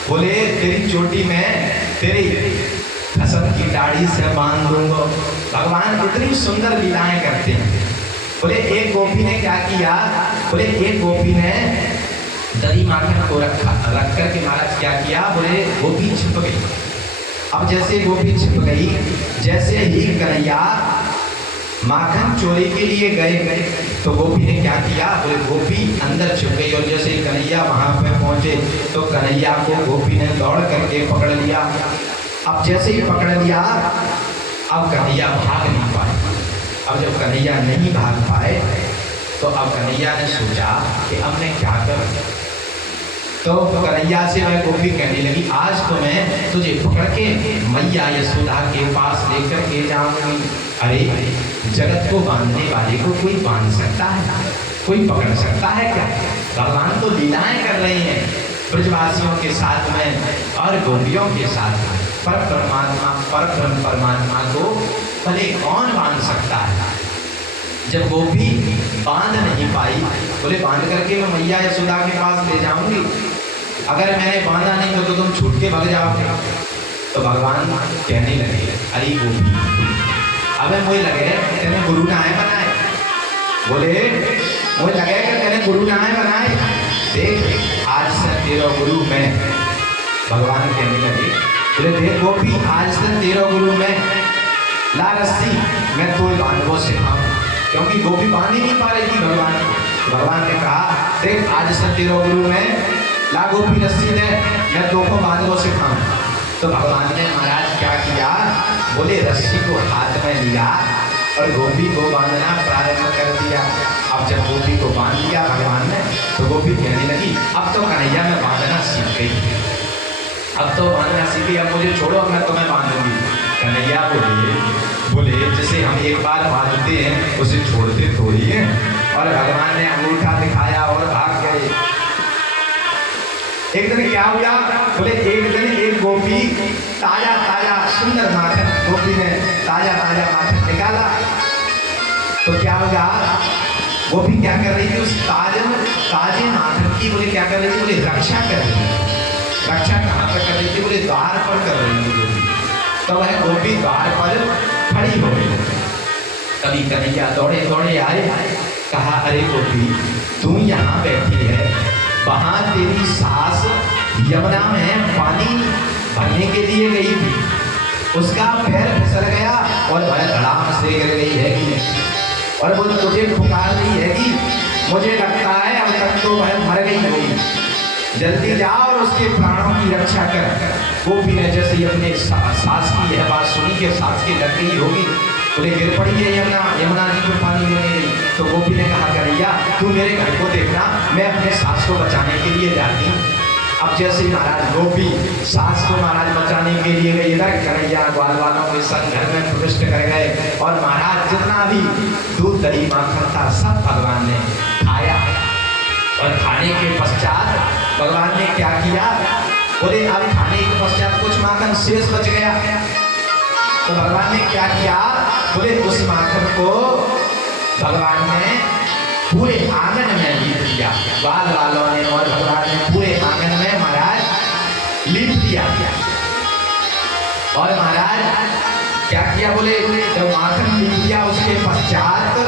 बोले तेरी चोटी में तेरी खसम की दाढ़ी से बांध दूंगा। भगवान इतनी सुंदर लीलाएं करते हैं। बोले एक गोपी ने क्या किया, बोले एक गोपी ने दही माखन को रख करके महाराज क्या किया, बोले गोपी छिप गई। अब जैसे गोपी छिप गई, जैसे ही कन्हैया माखन चोरी के लिए गए तो गोपी ने क्या किया, बोले गोपी अंदर छिप गई और जैसे कन्हैया वहां पे पहुंचे तो कन्हैया को गोपी ने दौड़ करके पकड़ लिया। अब जैसे ही पकड़ लिया, अब कन्हैया भाग नहीं पाए। अब जब कन्हैया नहीं भाग पाए तो अब कन्हैया ने सोचा कि अब मैं क्या करूं। तो कन्हैया से वह गोपी कहने लगी, आज तो मैं तुझे पकड़ के मैया यशोदा के पास लेकर के जाऊंगी। अरे जगत को बांधने वाले को कोई बांध सकता है, कोई पकड़ सकता है क्या? भगवान तो लीलाएं कर रहे हैं ब्रजवासियों के साथ में और गोपियों के साथ में। पर ब्रह्म परमात्मा को भले कौन बांध सकता है? जब गोपी बांध नहीं पाई, बोले बांध करके मैं मैया यशोदा के पास ले जाऊंगी, अगर मैंने बांधा नहीं तो तुम छूट के भाग जाओगे। तो भगवान कहने लगे, अरे गोपी अबे मुझे लगे तेने गुरु ना है बनाए, बोले मुझे लगे कि तेने गुरु ना है बनाए, देख आज से तेरा गुरु मैं। भगवान कहने लगे, बोले देख गोपी आज से तेरा गुरु मैं। ला रस्सी मैं तो बांधवों से खाऊं, क्योंकि गोपी बांध ही नहीं पा रही थी भगवान को। भगवान ने कहा देख आज से तेरे गुरु में ला गोपी रस्सी दे, मैं दो को बांधवों से खाऊं। तो भगवान ने महाराज क्या किया, बोले रस्सी को हाथ में लिया और गोपी को बांधना प्रारंभ कर दिया। अब जब गोपी को बांध दिया भगवान ने, तो गोपी कहने लगी अब तो कन्हैया मैं बांधना सीख गई, अब तो बांधना सीखी, अब मुझे छोड़ो, अब मैं तुम्हें बांधूंगी। कन्हैया बोले जैसे हम एक बार बांधते हैं उसे छोड़ते थोड़ी है। और भगवान ने अंगूठा दिखाया और भाग गए। एक दिन क्या हुआ, बोले एक दिन एक गोपी ताजा ताजा सुंदर माखन, गोपी ने ताजा ताजा माखन निकाला। तो क्या हुआ, गोपी क्या कर रही थी उस ताजे माखन की, बोले क्या कर रही थी, बोले रक्षा कर रही थी। रक्षा कहाँ पर कर रही थी, बोले द्वार पर कर रही थी गोपी। तो वह गोपी द्वार पर खड़ी हो गई। कभी कन्हैया दौड़े दौड़े आए, कहा अरे गोपी तू यहाँ बैठी है, वहां तेरी सास यमुना में पानी भरने के लिए गई थी, उसका पैर फिसल गया और वह धड़ाम से गिर गई है कि नहीं, और वो तुझे पुकार रही है कि मुझे लगता है अब तक तो वह मर गई होगी, जल्दी जा और उसके प्राणों की रक्षा कर। गोपी ने जैसे ही अपने सास की यह बात सुनी कि सास की लग गई होगी, बोले गिर पड़ी है यमुना जी को पानी लेने गई। तो गोपी ने कहा कन्हैया तू मेरे घर को देखना, मैं अपने सास को बचाने के लिए जाती हूँ। अब जैसे ही महाराज गोपी सास को महाराज बचाने के लिए गई, इधर कन्हैया ग्वाल वालों के संग घर में प्रविष्ट कर गए और महाराज जितना भी दूध दही माखन था सब भगवान ने खाया। और खाने के पश्चात भगवान ने क्या किया, बोले अब खाने के पश्चात कुछ माखन शेष बच गया। तो भगवान ने क्या किया, बोले उस माखन को भगवान ने पूरे आंगन में लीप दिया, बाल वालों ने और भगवान ने पूरे आंगन में महाराज लीप दिया। और महाराज क्या किया, बोले जब माखन लीप दिया उसके पश्चात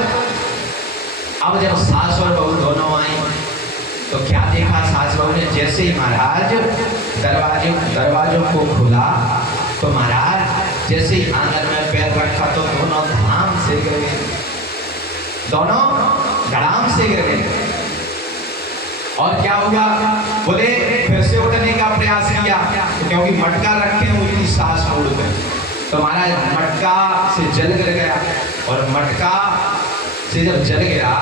अब जब सास और बहू दोनों आई तो क्या देखा, सास बहू ने जैसे ही महाराज दरवाजों को खुला तो महाराज जैसे ही आंगन में पैर रखा तो दोनों धड़ाम से गिर गए, दोनों धड़ाम से गिर गए। और क्या हुआ, बोले फिर से उठने का प्रयास किया तो क्योंकि मटका रखे हुए थी सास उड़ गई, तो महाराज मटका से जल गिर गया। और मटका से जब जल गया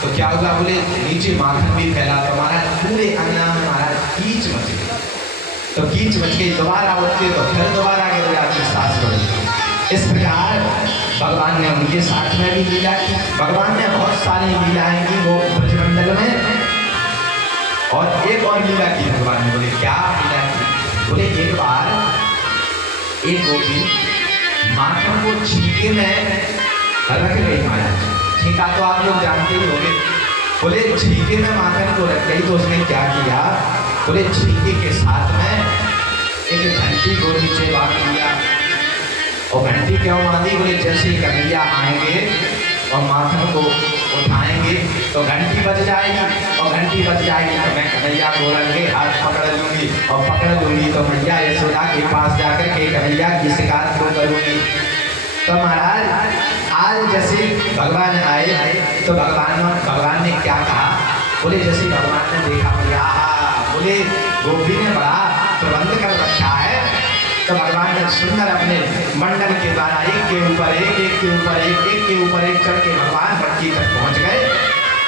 तो क्या हुआ, बोले नीचे माखन भी फैला, तो महाराज पूरे अंगना में महाराज कीच मच गई। तो कीच मच गई, दोबारा उठते तो फिर दोबारा गिर जाती सास बड़ी। इस प्रकार भगवान ने उनके साथ में भी लीला की। भगवान ने बहुत सारी लीलाएं की वो ब्रजमंडल में। और एक और लीला की भगवान ने, बोले क्या लीला की, बोले एक बार एक गोपी माखन को छींके में रख गई। महाराज छींका तो आप लोग जानते ही होंगे, बोले छींके में माखन को रख गई तो उसने क्या किया, बोले छींके के साथ में एक घंटी को नीचे बांध दिया। और घंटी क्यों बांधी, बोले जैसे ही कन्हैया आएंगे और माखन को उठाएंगे तो घंटी बज जाएगी, और घंटी बज जाएगी तो मैं कन्हैया को रंगे हाथ पकड़ लूंगी, और पकड़ लूंगी तो मैया यशोदा के पास जाकर के कन्हैया की शिकायत को करूंगी। तो महाराज आज जैसे भगवान आए तो भगवान ने क्या कहा, बोले जैसे भगवान ने देखा, बोले गोपी ने बड़ा प्रबंध कर रखा है, तो भगवान ने सुंदर अपने मंडल के द्वारा एक के ऊपर एक, एक के ऊपर एक, एक के ऊपर एक चढ़ के भगवान मटकी तक पहुंच गए।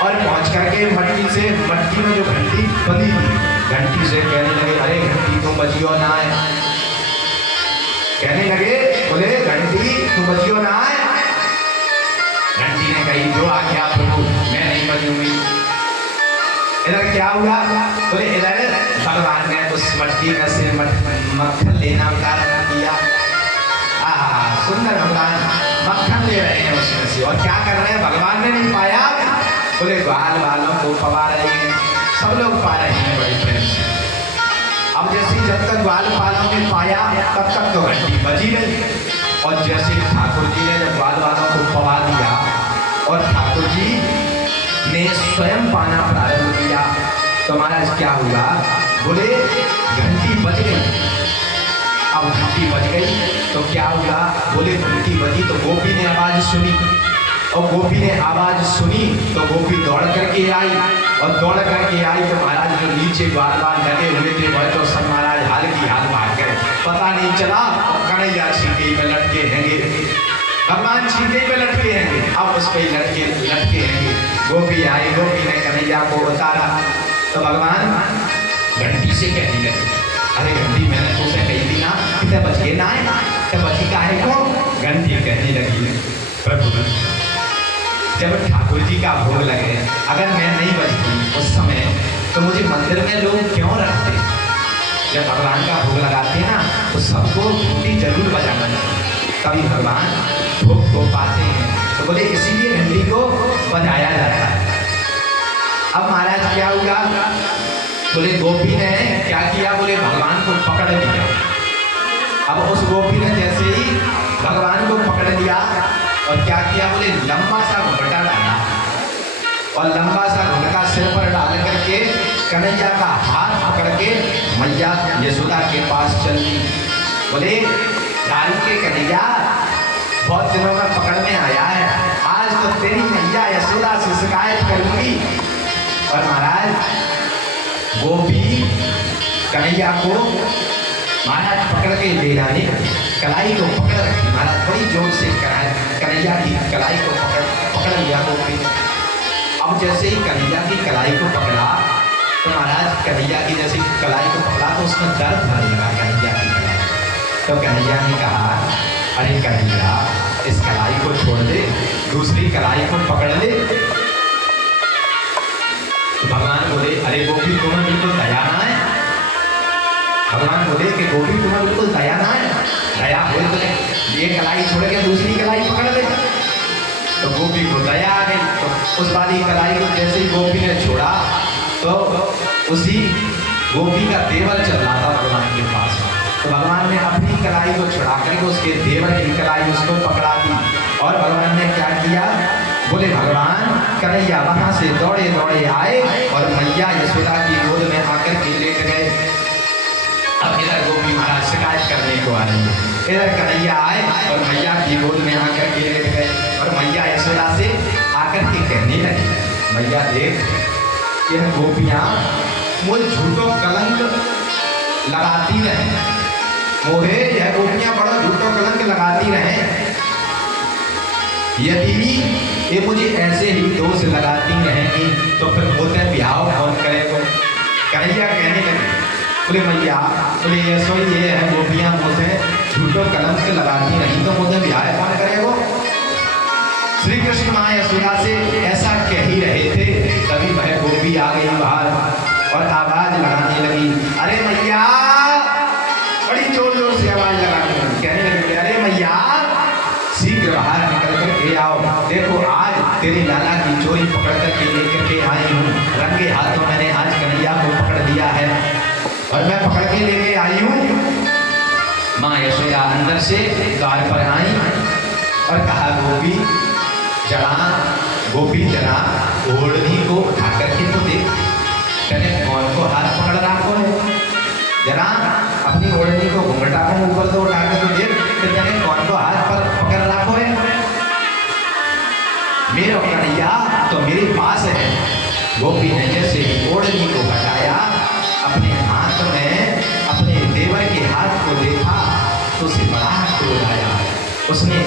और पहुंच करके मटकी में जो घंटी बंधी थी, घंटी से कहने लगे अरे घंटी तुम बजियो ना है, कहने लगे बोले घंटी तुम बजियो ना है। घंटी ने कही जो आज्ञा प्रभु, मैं नहीं बजूंगी। इधर क्या हुआ, बोले इधर भगवान ने उस मटकी में से मक्खन लेना प्रारंभ किया। सुंदर भगवान मक्खन ले रहे हैं उसमें से, और क्या कर रहे हैं, भगवान ने नहीं पाया, बोले ग्वाल वालों को पवा रहे हैं, सब लोग पा रहे हैं बड़े प्रेम से। अब जैसे जब तक ग्वाल वालों ने पाया तब तक तो घंटी बजी नहीं। और जैसे ठाकुर जी ने जब ग्वाल वालों को पवा दिया और ठाकुर जी ने स्वयं पाना प्रारंभ किया तो महाराज क्या हुआ, बोले घंटी बज गई। अब घंटी बज गई तो क्या हुआ, बोले घंटी बजी तो गोपी ने आवाज सुनी, और गोपी ने आवाज सुनी तो गोपी दौड़ करके आई, और दौड़ करके आई तो महाराज जो नीचे बार बार लगे हुए थे वह तो सब महाराज हाल की हाल भाग गए, पता नहीं चला कन्हैया छींके में लटके हैंगे, भगवान छींके में लटके हैंगे, अब उस पर लटके हैंगे। गोपी आई, गोपी ने कन्हैया को उतारा तो भगवान घंटी से कहने लगे, अरे घंटी मैंने तुमसे कही थी ना कि तब बच ना है, तब बची काहे को। घंटी कहने लगी, प्रभु जब ठाकुर जी का भोग लगे अगर मैं नहीं बजती उस समय तो मुझे मंदिर में लोग क्यों रखते। जब भगवान का भोग लगाते ना तो सबको घंटी जरूर बजाना चाहिए, तभी भगवान भोग को पाते हैं। तो बोले इसीलिए घंटी को बजाया जाता है। अब महाराज क्या हुआ, बोले गोपी ने क्या किया, बोले भगवान को पकड़ लिया। अब उस गोपी ने जैसे ही भगवान को पकड़ लिया और क्या किया, बोले लंबा सा घुंघटा डाला, और लंबा सा घुंघटा सिर पर डाल करके कन्हैया का हाथ पकड़ के मैया यशोदा के पास चल दी। बोले दारू के कन्हैया बहुत दिनों में पकड़ में आया है, आज तो तेरी मैया यशोदा से शिकायत करूंगी। और महाराज गोपी कन्हैया को महाराज पकड़ के ले जाने, कलाई को पकड़ रखी महाराज, बड़ी जोर से कन्हैया की कलाई को पकड़ लिया गोपी। अब जैसे ही कन्हैया की कलाई को पकड़ा तो महाराज कन्हैया की जैसे कलाई को पकड़ा तो उसमें दर्द होने लगा कन्हैया की कलाई। तो कन्हैया ने कहा, अरे कन्हैया इस कलाई को छोड़ दे, दूसरी कलाई को पकड़ ले। तो भगवान बोले, अरे गोपी तुम्हें बिल्कुल दया ना है। भगवान बोले कि गोपी तुम्हें बिल्कुल दया ना है, दया हो तो ये कलाई छोड़ के दूसरी कलाई पकड़ ले। तो गोपी को दया आ गई, तो उस वाली कलाई को जैसे ही गोपी ने छोड़ा तो उसी गोपी का देवर चल रहा था भगवान के पास। तो भगवान ने अपनी कलाई को छुड़ा करके उसके देवर की कलाई उसको पकड़ा दी। और भगवान ने क्या किया, बोले भगवान कन्हैया वहां से दौड़े दौड़े आए और मैया यशोदा की गोद में आकर के लेट गए। अब इधर गोपी महाराज शिकायत करने को आ रही है, इधर कन्हैया आए और मैया की गोद में आकर के लेट गए। और मैया यशोदा से आकर के कहने लगी, मैया देख यह गोपियां मुझ झूठो कलंक लगाती रहे, मोहे यह गोपियां बड़ा झूठो कलंक लगाती रहे, यदि ये मुझे ऐसे ही दोष लगाती रहेंगी तो फिर होते ब्याह कौन करेगा। कन्हैया कहने लगे, बोले मैया बोले ये सो ये है गोपियां मुझे झूठो कलंक लगाती रही तो मुझे ब्याह कौन करेगा। श्री कृष्ण माँ यशोदा से ऐसा कह ही रहे थे, तभी वह गोपी आ गई बाहर और आवाज लगाने लगी, अरे मैया, बड़ी जोर जोर से आवाज लगाने लगी, कहने लगी, अरे मैया शीघ्र बाहर निकल कर के आओ, देखो आज तेरे लाला की चोरी पकड़ कर के लेकर के आई हूँ, रंगे हाथों मैंने आज कन्हैया को पकड़ दिया है और मैं पकड़ के लेके आई हूँ। माँ यशोदा अंदर से द्वार पर आई और कहा, गोपी जरा ओढ़नी को उठा करके तो देख, तेने कौन को हाथ पकड़ रखो है, जरा अपनी ओढ़नी को घुंघटा को ऊपर तो उठा कर तो देख, तेने कौन को हाथ पर पकड़ रखो है। मेरा कन्हैया तो मेरे पास है। गोपी ने जैसे ही ओढ़नी को हटाया, अपने हाथ में अपने देवर के हाथ को देखा तो उसे बड़ा क्रोध आया। उसने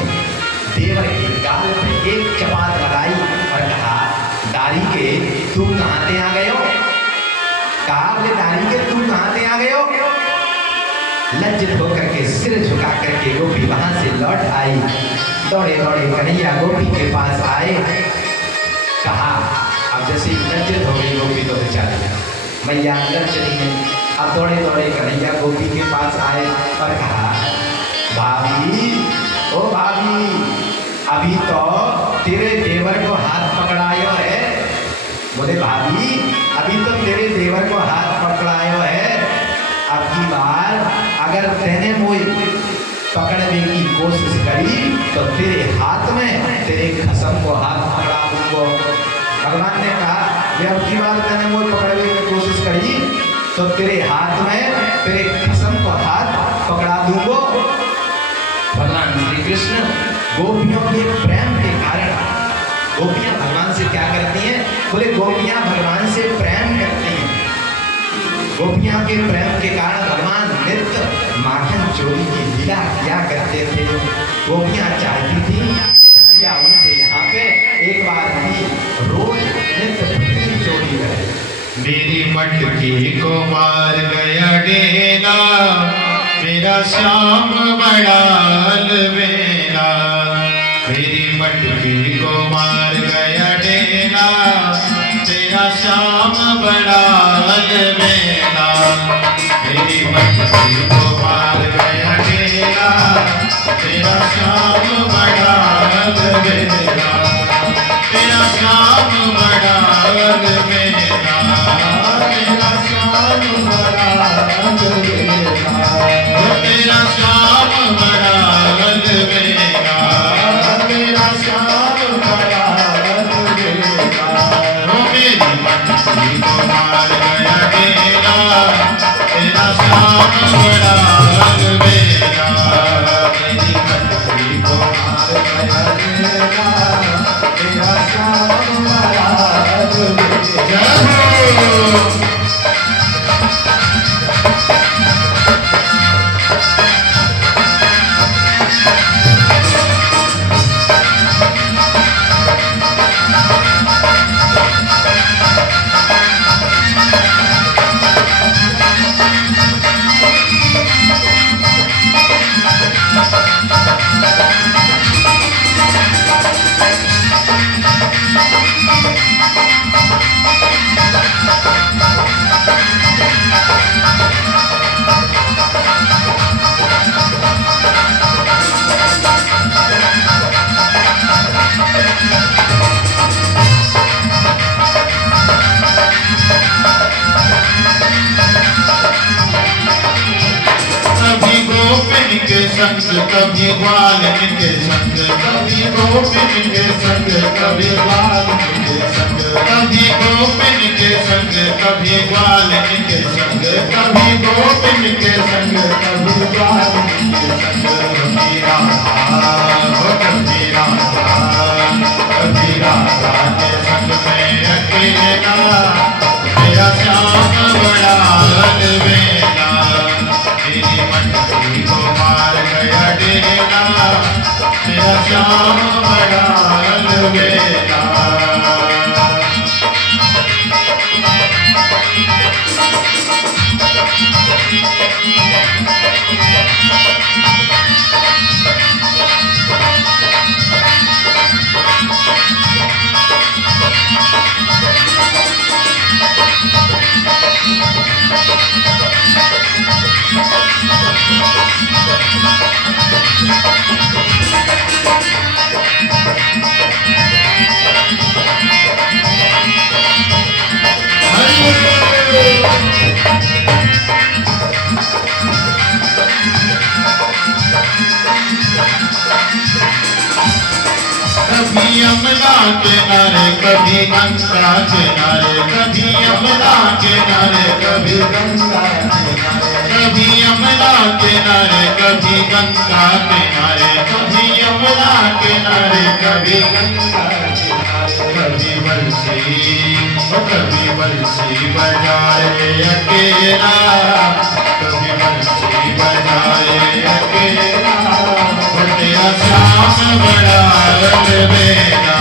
देवर के गाल पे एक चपाट लगाई और कहा, दारी के तू कहाँ से आ गए हो। कहा, बोले दारी के तू कहाँ से आ गए हो। लज्जित होकर के सिर झुका करके गोपी वहां से लौट आई, दौड़े दौड़े कन्हैया गोपी के पास आए। कहा, अब जैसे लज्जित हो गई गोपी तो बेचारी मैया अंदर चली गई। अब दौड़े दौड़े कन्हैया गोपी के पास आए और कहा, भाभी ओ भाभी, अभी तो तेरे देवर को हाथ पकड़ायो है। बोले भाभी, अभी तो तेरे देवर को हाथ पकड़ायो है, अब की बार अगर तेने मुझे पकड़ने की कोशिश करी तो तेरे हाथ में तेरे खसम को हाथ पकड़ा दूंगा। भगवान ने कहा, अब की बार तेने मुझे पकड़ने की कोशिश करी तो तेरे हाथ में तेरे खसम को हाथ पकड़ा दूंगो। भगवान श्री कृष्ण गोपियों के प्रेम के कारण, गोपियां भगवान से क्या करती हैं? बोले गोपियां भगवान से प्रेम करती हैं। गोपियां के प्रेम के कारण भगवान नित्य माखन चोरी की लीला किया करते थे। गोपियां चाहती थी कि कन्हैया उनके यहाँ पे एक बार नहीं, रोज नित्य भक्ति चोरी करे। मेरी मटकी को मार गया डेला, मेरा श्याम बड़ा अलबेला। मेरी मटकी को मार गया डेला, तेरा श्याम बड़ा अलबेला। मेरी मटकी को मार गया डेला, तेरा श्याम बड़ा अलबेला। तेरा श्याम बड़ा अलबेला, तेरा श्याम बड़ा अलबेला। तेरा श्याम बड़ा अलबेला, तेरा श्याम बड़ा अलबेला। मेरी मटकी को मार गया डेला, तेरा श्याम बड़ा अलबेला। मेरी मटकी को मार गया डेला, तेरा श्याम बड़ा अलबेला। कभी ग्वालिन के संग, कभी गोपिन के संग, कभी ग्वालिन के संग। कभी गोपिन के संग, कभी ग्वालिन के संग, कभी गोपिन के संग, कभी ग्वालिन के संग। कभी राधा, कभी राधा, कभी राधा के संग में अकेला, मेरा श्याम बड़ा अलबेला। मेरी मटकी को मार गया डेला, तेरा श्याम बड़ा अलबेला। कभी यमुना किनारे, कभी गंगा किनारे, कभी यमुना किनारे, कभी गंगा किनारे। कभी यमुना किनारे, कभी गंगा किनारे, कभी यमुना किनारे, कभी गंगा किनारे। कभी बंसी बजाए अकेला, कभी बंसी बजाए अकेला। तेरा श्याम बड़ा अलबेला,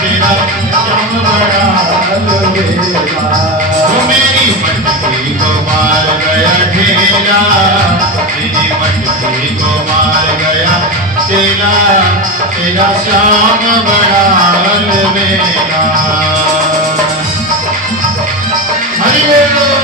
तेरा श्याम बड़ा अलबेला। मेरी मटकी को मार गया ढेला, मेरी मटकी को मार गया ढेला, तेरा श्याम बड़ा अलबेला। हरि बोल।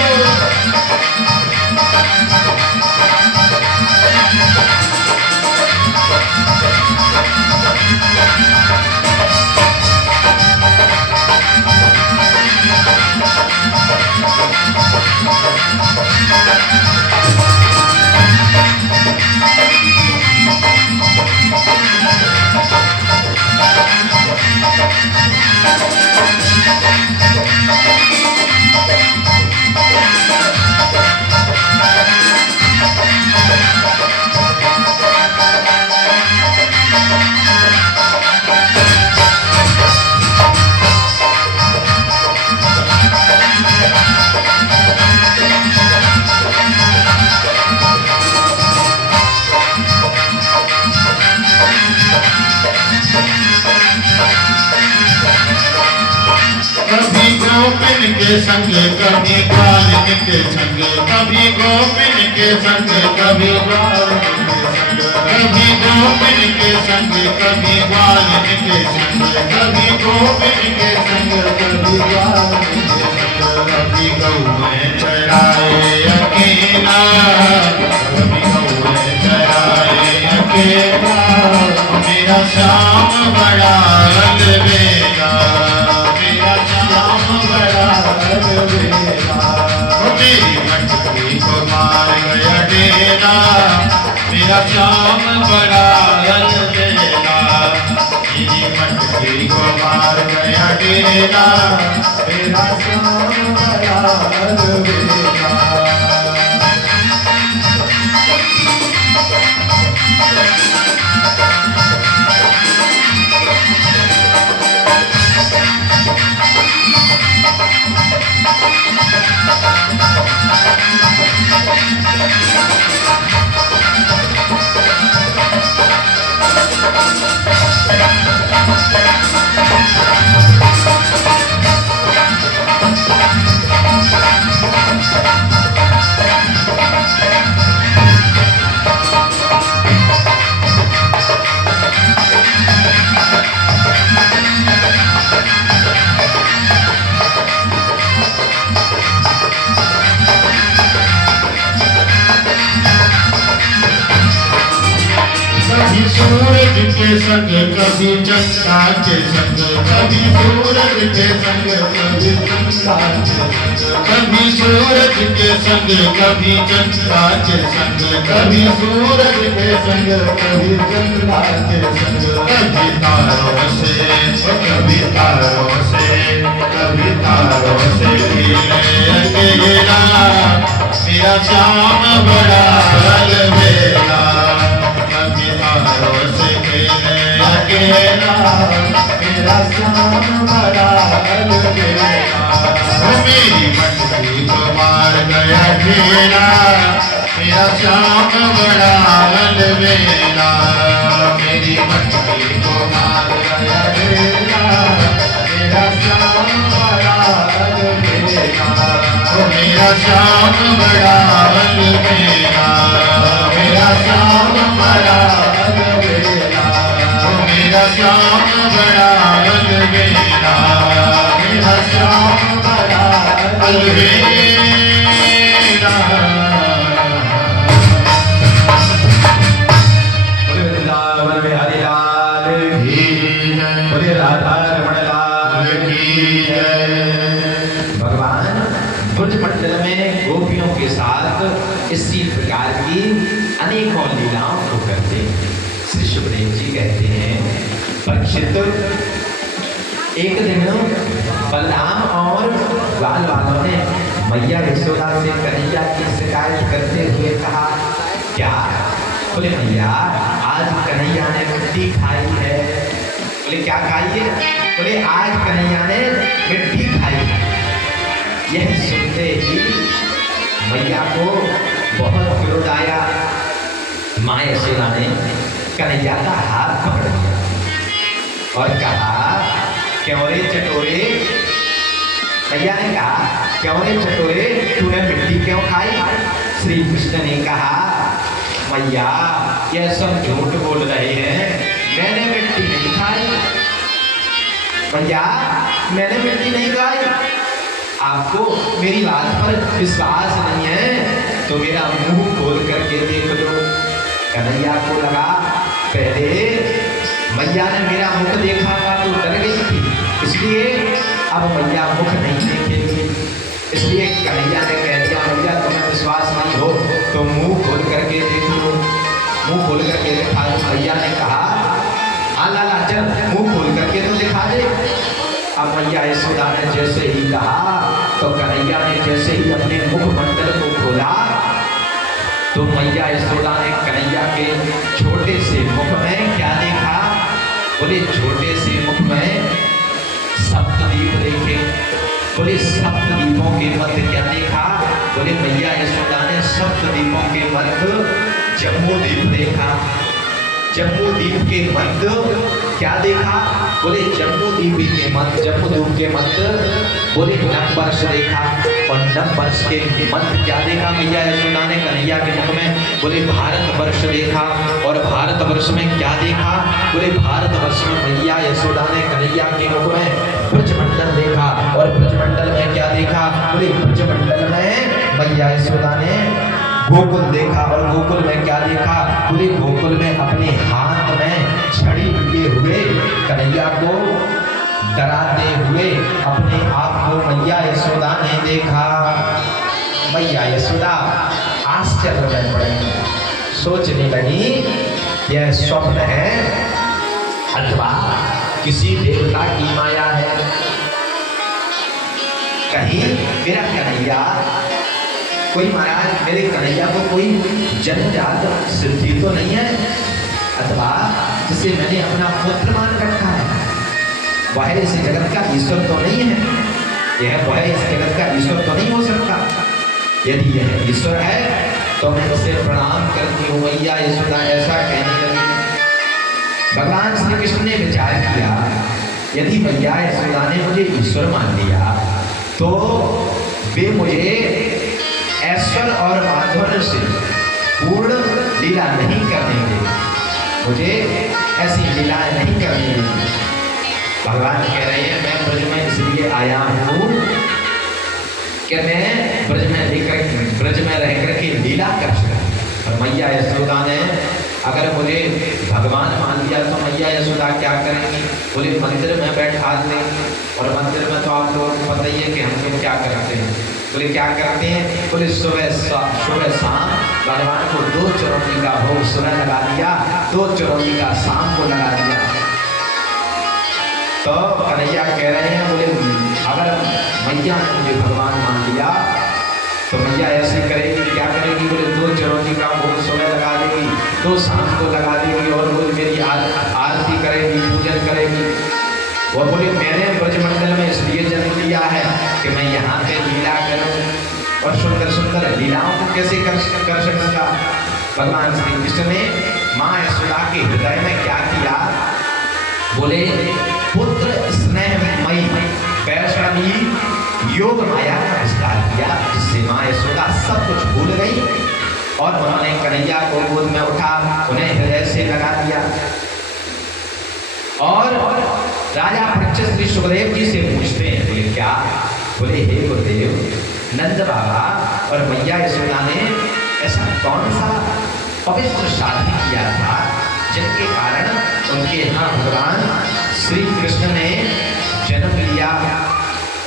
गोपिन के संग कभी ग्वालिन के संग, कभी गोपिन के संग कभी ग्वालिन के संग, कभी गोपिन के संग कभी ग्वालिन के संग, कभी गोपिन के संग कभी ग्वालिन के संग, कभी गऊ में चराए अकेला, कभी गऊ में चराए अकेला, मेरा श्याम बड़ा अलबेला, मेरा श्याम बड़ा अलबेला, मेरी मटकी को मार गया डेरा, मेरा श्याम बड़ा अलबेला, मेरी मटकी को मार गया डेरा, मेरा श्याम बड़ा अलबेला। कभी सूरज के संग कभी चंद्रा के संग, कभी सूरज के संग कभी चंद्रा के संग, कभी सूरज के संग कभी चंद्रा के संग, कभी सूरज के संग कभी चंद्रा के संग, कभी तारों से कभी तारों से कभी तारों से खेले अकेला, मेरा श्याम बड़ा अलबेला, तारों से खेले अकेला, मेरा श्याम बड़ा अलबेला, मेरी मटकी को मार गया ढेला, मेरा श्याम बड़ा अलबेला, मेरी मटकी को मार गया ढेला, मेरा श्याम बड़ा अलबेला, मेरा श्याम बड़ा अलबेला, मेरा श्याम बड़ा अलबेला, मेरा श्याम बड़ा अलबेला, मेरा श्याम बड़ा अलबेला। बोले वृंदावन में हरि लाल की जय, बोले राधा रमण लाल की जय। भगवान ब्रज मंडल में गोपियों के साथ इसी प्रकार की अनेकों लीलाओं को करते हैं। श्री सुखदेव जी कहते हैं, परीक्षित एक दिन बलराम और ग्वाल वालों ने मैया यशोदा से कन्हैया की शिकायत करते हुए कहा, क्या? बोले मैया आज कन्हैया ने मिट्टी खाई है। बोले क्या खाई है? बोले आज कन्हैया ने मिट्टी खाई है। यह सुनते ही मैया को बहुत क्रोध आया। माँ यशोदा ने कन्हैया का हाथ पकड़ लिया और कहा, क्यों रे चटोरे? मैया ने कहा, क्यों रे चटोरे, तूने मिट्टी क्यों खाई? श्री कृष्ण ने कहा, मैया यह सब झूठ बोल रहे हैं, मैंने मिट्टी नहीं खाई। मैया मैंने मिट्टी नहीं खाई। आपको मेरी बात पर विश्वास नहीं है तो मेरा मुंह खोल करके देख लो। कन्हैया को लगा पहले मैया ने मेरा मुख देखा था तो डर गई थी, इसलिए अब मैया मुख नहीं देखेगी। इसलिए कन्हैया ने कह दिया, मैया तुम्हें विश्वास नहीं हो तो मुंह खोल करके देख लो। मुंह खोल करके देखा तो मैया ने कहा, हाँ लाला चल मुंह खोल करके तो दिखा दे। अब मैया यशोदा ने जैसे ही कहा तो कन्हैया ने जैसे ही अपने मुखमंडल को खोला तो मैया यशोदा ने कन्हैया के छोटे से मुख में क्या देखा? बोले छोटे से मुख में सप्तदीप देखे। बोले सप्तदीपों के मध्य क्या देखा? बोले मैया यशोदा ने सप्तदीपों के मध्य जम्बूद्वीप देखा। जम्बूद्वीप के मध्य क्या देखा? बोले जम्बूद्वीप के मध्य बोले नव वर्ष देखा, और नव वर्ष के मध्य क्या देखा मैया यशोदा ने कन्हैया के मुख में? बोले भारत वर्ष देखा, और भारत वर्ष में क्या देखा? बोले भारत वर्ष में मैया यशोदा ने कन्हैया के मुख में ब्रजमंडल देखा, और ब्रजमंडल में क्या देखा? बोले ब्रजमंडल में मैया यशोदा ने गोकुल देखा, और गोकुल में क्या देखा? बोले गोकुल में अपने हाथ में छड़ी लिए हुए कन्हैया को डराते हुए अपने आप को मैया यशोदा ने देखा। मैया यशोदा आश्चर्य में पड़ गई, सोचने लगी यह स्वप्न है अथवा किसी देवता की माया है। कहीं मेरा कन्हैया कोई महाराज मेरे कन्हैया को कोई जन्मजात सिद्धि तो नहीं है, अथवा जिसे मैंने अपना पुत्र मान रखा है, वह इस जगत का ईश्वर तो नहीं है, वह इस जगत का ईश्वर तो नहीं हो सकता। यदि यह ईश्वर है तो मैं उसे प्रणाम करती हूँ मैया यशोदा, ऐसा कहने लगी। भगवान श्री कृष्ण ने विचार किया, यदि मैया यशोदा ने मुझे ईश्वर मान लिया तो वे मुझे ऐश्वर्य और माधुर्य से पूर्ण लीला नहीं करने देंगे, मुझे ऐसी लीलाएं नहीं करने देंगे। भगवान कह रहे हैं मैं ब्रज में इसलिए आया हूँ कि मैं ब्रज में रह करके लीला कर सकूं। और मैया यशोदा ने अगर मुझे भगवान मान लिया तो मैया यशोदा क्या करेंगी? बोले मंदिर में बैठा देंगे, और मंदिर में तो आप लोगों को पता ही है कि हम लोग क्या करते हैं। बोले क्या करते हैं? बोले सुबह शाम भगवान को 2 चरौंदी का भोग सुबह लगा दिया, 2 चरौंदी का शाम को लगा दिया। तो कन्हैया कह रहे हैं बोले अगर मैया ने मुझे भगवान मान लिया तो मैया ऐसे करेगी, क्या करेगी? बोले 2 चरौंदी का भोग सुबह लगा देगी, 2 शाम को लगा देगी, और रोज मेरी आरती करेगी, पूजन करेगी। वो बोले मैंने ब्रजमंडल में इसलिए जन्म लिया है कि मैं यहाँ पे लीला करूँ, और सुंदर सुंदर लीलाओं को कैसे कर सकूँगा। भगवान श्री कृष्ण ने माँ यशोदा के हृदय में क्या किया? बोले पुत्र स्नेहमयी वैष्णवी योग माया का विस्तार किया, जिससे माँ यशोदा सब कुछ भूल गई, और उन्होंने कन्हैया को गोद में उठा, उन्हें हृदय से लगा दिया। और राजा परीक्षित श्री सुखदेव जी से पूछते हैं, बोले क्या? बोले हे गुरुदेव, नंद बाबा और मैया यशोदा ने ऐसा कौन सा पवित्र शादी किया था जिनके कारण उनके यहाँ भगवान श्री कृष्ण ने जन्म लिया,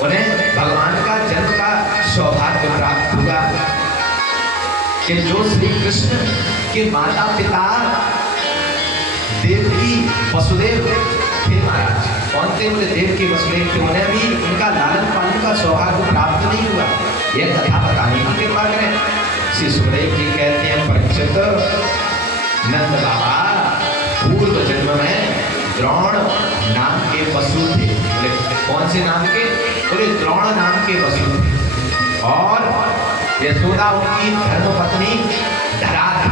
उन्हें भगवान का जन्म का सौभाग्य प्राप्त हुआ कि जो श्री कृष्ण के माता पिता देवकी वसुदेव थे महाराज। कौन थे? बोले देवकी वसुदेव थे, उन्हें भी उनका लालन पालन का सौभाग्य प्राप्त नहीं हुआ। यह कथा बताने की कृपा करें। श्री सुखदेव जी कहते हैं परीक्षित, नंद बाबा पूर्व जन्म में द्रोण नाम के पशु थे। बोले कौन से नाम के? बोले द्रोण नाम के पशु थे, और यशोदा उनकी धर्मपत्नी धरा थी।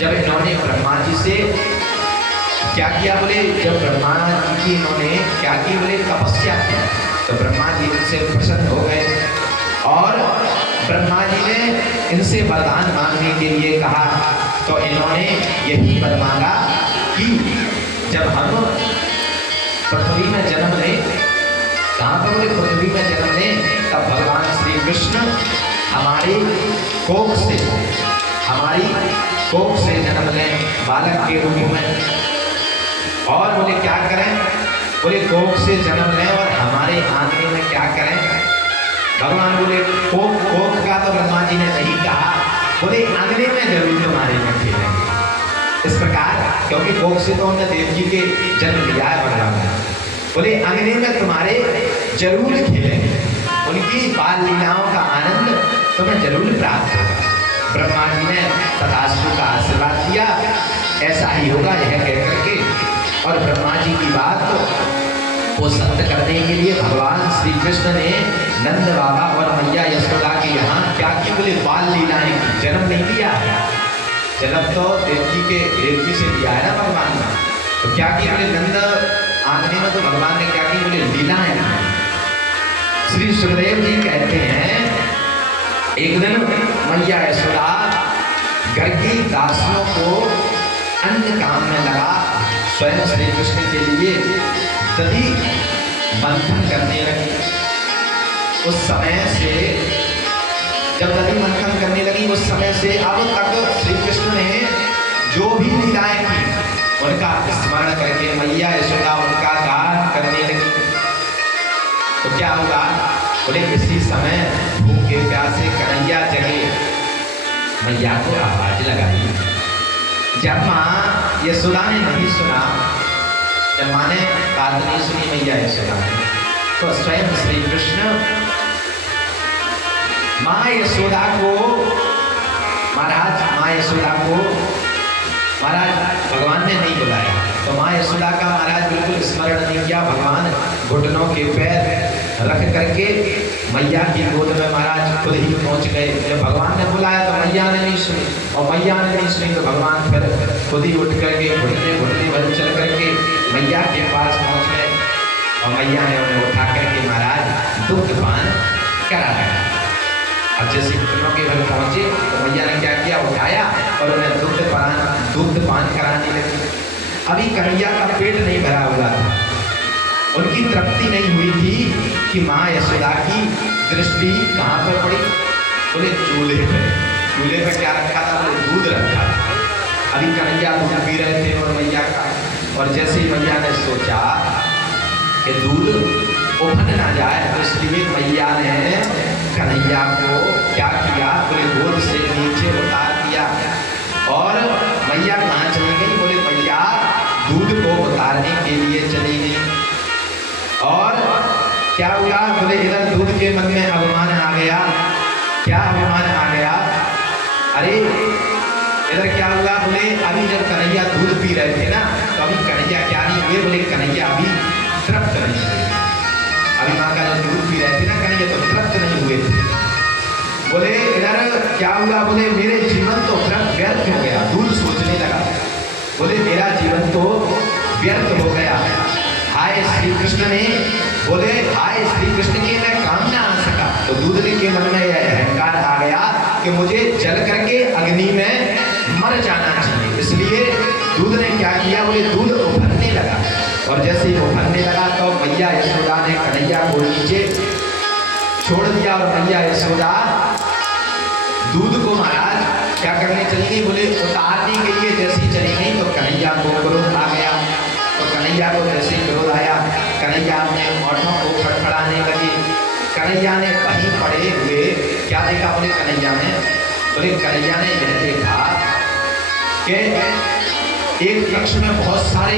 जब इन्होंने ब्रह्मा जी से क्या किया? बोले जब ब्रह्मा जी की इन्होंने क्या की? बोले तपस्या की, तो ब्रह्मा जी इनसे प्रसन्न हो गए, और ब्रह्मा जी ने इनसे वरदान मांगने के लिए कहा। तो इन्होंने यही वर मांगा कि जब हम पृथ्वी में जन्म लें, कहाँ पर? बोले पृथ्वी में जन्म लें, तब भगवान श्री कृष्ण हमारी कोख से जन्म लें बालक के रूप में, और बोले क्या करें? बोले कोख से जन्म लें और हमारे आंगन में क्या करें? भगवान बोले कोख का तो ब्रह्मा जी ने नहीं कहा, बोले आंगने में जरूर तुम्हारे में खेलेंगे। इस प्रकार क्योंकि कोख से तो हमने देव जी के जन्म लिया है भगवान ने, बोले आंगने में तुम्हारे जरूर खेलेंगे, उनकी बाल लीलाओं का आनंद तुम्हें जरूर प्राप्त होगा। ब्रह्मा जी ने तथास्तु का आशीर्वाद दिया, ऐसा ही होगा यह कह करके, और ब्रह्मा जी की बात को सिद्ध करने के लिए भगवान श्री कृष्ण ने नंद बाबा और मैया यशोदा के यहाँ क्या की? बोले बाल लीलाएं की। जन्म नहीं लिया है, जन्म तो देवकी से लिया है ना भगवान ने, तो क्या किया? बोले नंद आखिरी में तो भगवान ने क्या की, बोले लीलाएं की। श्री सुखदेव जी कहते हैं एक दिन मैया यशोदा घर की दासियों को अन्य काम में लगा, स्वयं श्री कृष्ण के लिए दधी मंथन करने लगी। उस समय से जब दधी मंथन करने लगी उस समय से अब तक श्री कृष्ण ने जो भी लीलाएं की उनका स्मरण करके मैया यशोदा उनका गान करने लगी। तो क्या हुआ, बोले इसी समय भूखे प्यासे कन्हैया जगे, मैया को आवाज लगाई। जब माँ यशोदा ने नहीं सुना, जब माँ ने बात नहीं सुनी मैया यशोदा ने, तो स्वयं श्री कृष्ण माँ यशोदा को महाराज भगवान ने नहीं बुलाया। तो माँ यशोदा का महाराज बिल्कुल स्मरण नहीं किया। भगवान घुटनों के पैर रख करके मैया की गोद में महाराज खुद ही पहुंच गए। जब भगवान ने बुलाया तो मैया ने नहीं सुनी, और मैया ने नहीं सुनी तो भगवान फिर खुद ही उठ करके घुटने भर चल करके मैया के पास पहुंच गए, और मैया ने उन्हें उठा करके महाराज दुग्ध पान करा दिया। अब जैसे घुटनों के घर पहुंचे तो मैया ने क्या किया, उठाया और उन्हें दुग्ध पान कराने लगी। अभी कन्हैया का पेट नहीं भरा हुआ था, उनकी तृप्ति नहीं हुई थी कि माँ यशोदा की दृष्टि कहाँ पर पड़ी, बोले चूल्हे पे क्या रखा था, बोले दूध रखा था। अभी कन्हैया दूध पी रहे थे और मैया का, और जैसे ही मैया ने सोचा कि दूध उफन ना जाए तो इसलिए मैया ने कन्हैया को क्या किया, बोले गोद से नीचे उतार दिया। और मैया कहाँ चली गई, बोले मैया दूध को उतारने के लिए चली गई। और क्या हुआ, बोले इधर दूध के मन में अभिमान आ गया। क्या अभिमान आ गया, अरे इधर क्या हुआ, बोले अभी जब कन्हैया दूध पी रहे थे ना, तो अभी कन्हैया क्या नहीं हुए, बोले कन्हैया अभी तृप्त नहीं हुए। अभी माँ का जब दूध पी रहे थे ना कन्हैया तो तृप्त नहीं हुए थे। बोले इधर क्या हुआ, बोले मेरे जीवन तो व्यर्थ हो गया। दूध सोचने लगा, बोले मेरा जीवन तो व्यर्थ हो गया। हाय श्री कृष्ण ने, बोले हाय श्री कृष्ण के मैं काम ना आ सका। तो दूध के मन में यह अहंकार आ गया कि मुझे जल करके अग्नि में मर जाना चाहिए। इसलिए दूध ने क्या किया, बोले दूध उभरने लगा, और जैसे ही उभरने लगा तो मैया यशोदा ने कन्हैया को नीचे छोड़ दिया, और मैया यशोदा दूध को महाराज क्या करने चली गई, बोले उतारने के लिए जैसी चली गई तो कन्हैया को क्रोध आ गया। तो कन्हैया को जैसे ही क्रोध आया, कन्हैया अपने ओठों को फड़फड़ाने लगी। कन्हैया ने वहीं पड़े हुए क्या देखा, बोले कन्हैया ने यह देखा कि एक कक्ष में बहुत सारे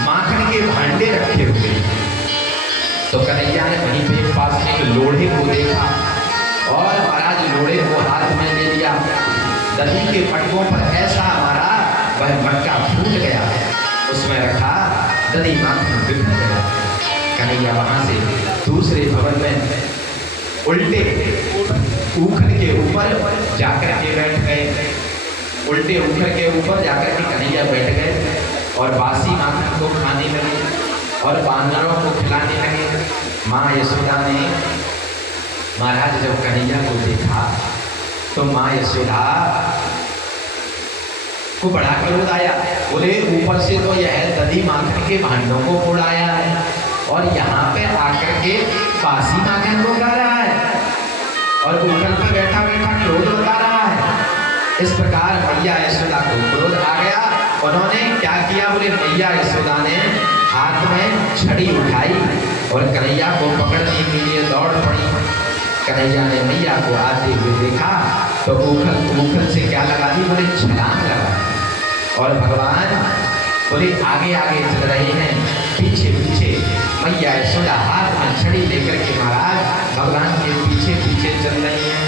माखन के भांडे रखे हुए। तो कन्हैया ने वहीं पे पास में एक लोढ़े को देखा, और महाराज लोढ़े को हाथ में ले लिया। दही के पटकों पर ऐसा हमारा वह मटका फूट गया, उसमें रखा दही माखन बिखर गया। कन्हैया वहां से दूसरे भवन में उल्टे उखल के ऊपर जाकर के बैठ गए। उल्टे उखल के ऊपर जाकर के कन्हैया बैठ गए और बासी माखन को खाने लगे और बानरों को खिलाने लगे। माँ यशोदा ने महाराज जब कन्हैया को देखा तो माँ यशोदा को बड़ा क्रोध आया। बोले ऊपर से तो यह दधी माखन के भांडों को फोड़ाया है, और यहाँ पे आकर के बासी माखन को खा रहा है, और उखल पर बैठा बैठा क्रोध बता रहा है। इस प्रकार मैया यशोदा को क्रोध आ गया। उन्होंने क्या किया, बोले मैया यशोदा ने हाथ में छड़ी उठाई और कन्हैया को पकड़ने के लिए दौड़ पड़ी। कन्हैया ने मैया को आते हुए देखा तो उखल से क्या लगा दी, बोले छलांग लगा, और भगवान बोले आगे आगे चल रहे हैं, पीछे पीछे मैया यशोदा हाथ में छड़ी लेकर के महाराज भगवान के पीछे पीछे चल रही हैं।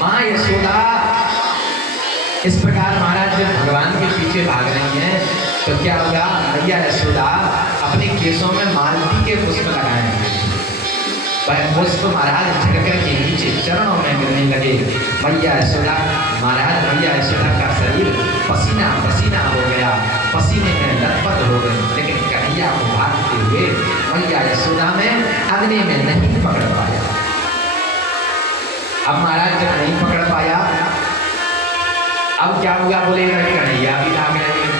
माँ यशोदा इस प्रकार महाराज जब भगवान के पीछे भाग रही हैं तो क्या होगा, मैया यशोदा अपने केसों में मालती के पुष्प लगाएंगे। वह पुष्प महाराज झड़कर के नीचे चरणों में गिरने लगे। मैया यशोदा महाराज मैया यशोदा का शरीर पसीना पसीना हो गया, पसीने में लथपथ हो गए, लेकिन कन्हैया को भागते हुए मैया यशोदा में अग्नि में नहीं पकड़ पाया। अब महाराज जब नहीं पकड़ पाया, अब क्या हुआ, बोले कन्हैया भी भाग रहे हैं।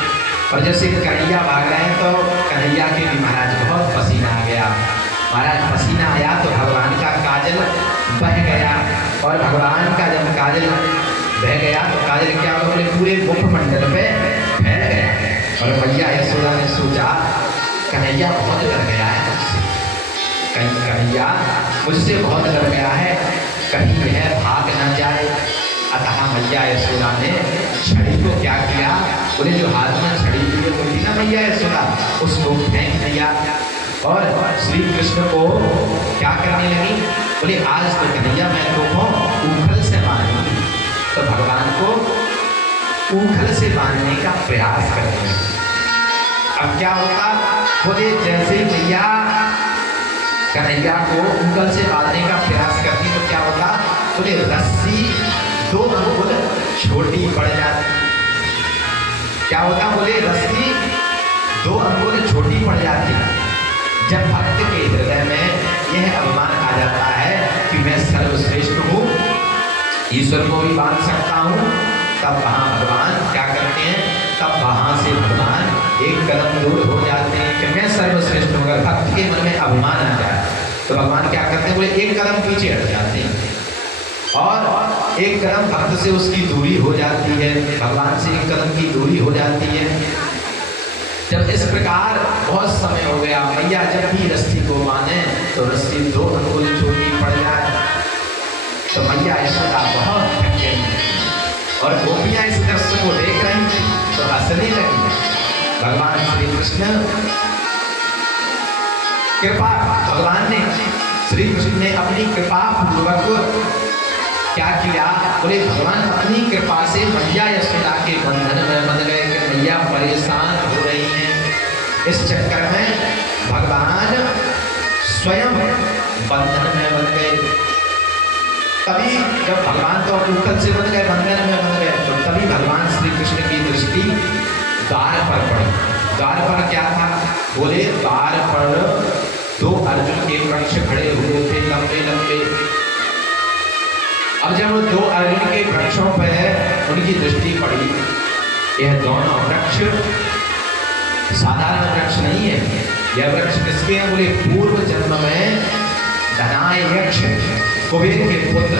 और जैसे कन्हैया भाग रहे हैं तो कन्हैया के भी महाराज बहुत पसीना आ गया। महाराज पसीना आया तो भगवान का काजल बह गया, और भगवान का जब काजल बह गया तो काजल क्या हुआ, बोले पूरे मुखमंडल पे फैल गया। और मैया यशोदा ने सोचा कन्हैया बहुत डर गया है मुझसे, कन्हैया मुझसे बहुत डर गया है, कहीं यह भाग न जाए। अतः मैया यशोदा ने छड़ी को क्या किया, बोले जो हाथ में छड़ी लिए हुई थी ना मैया यशोदा, उसको फेंक दिया और श्री कृष्ण को क्या करने लगी, बोले आज तो कन्हैया मैं तुमको ऊखल से बांधूंगी। तो भगवान को ऊखल से बांधने का प्रयास करने लगी। अब क्या होता, बोले जैसे ही मैया कन्हैया को ऊखल से बांधने का प्रयास करती तो क्या होता, बोले रस्सी 2 अंगुल छोटी पड़ जाती। क्या होता, बोले रस्सी 2 अंगुल छोटी पड़ जाती। जब भक्त के हृदय में यह अभिमान आ जाता है कि मैं सर्वश्रेष्ठ हूँ, ईश्वर को भी बांध सकता हूँ, तब वहाँ भगवान क्या करते हैं, तब वहाँ से भगवान एक कदम दूर हो जाते हैं कि मैं सर्वश्रेष्ठ हूँ। अगर भक्त के मन में अभिमान आ जाए तो भगवान क्या करते हैं, बोले एक कदम पीछे हट जाते हैं और एक कदम भक्त से उसकी दूरी हो जाती है, भगवान से एक कदम की दूरी हो जाती है। जब इस प्रकार बहुत समय हो गया, मैया जब भी रस्सी को बांधे तो रस्सी 2 अंगुल छोटी पड़ जाए, तो मैया यशोदा बहुत थक गई और गोपियां इस दृश्य को देख रही थी तो हंसने लगी। भगवान श्री कृष्ण कृपा, भगवान ने श्री कृष्ण ने अपनी कृपा पूर्वक क्या किया, बोले भगवान अपनी कृपा से मैया यशोदा के बंधन में बंध गए कि मैया परेशान हो रही हैं। इस चक्कर में भगवान स्वयं बंधन में बंध गए। तभी जब भगवान तो ऊखल से बंध गए, बंधन में बंध गए, तो तभी भगवान श्री कृष्ण की दृष्टि द्वार पर पड़ी। द्वार पर क्या था, बोले द्वार पर 2 अर्जुन के वृक्ष खड़े हुए थे, लंबे लंबे। अब जब 2 अर्जुन के वृक्षों पर उनकी दृष्टि पड़ी, यह दोनों वृक्ष साधारण वृक्ष नहीं है, यह वृक्ष किसके हैं, बोले पूर्व जन्म में धनाय यक्ष कुबेर के पुत्र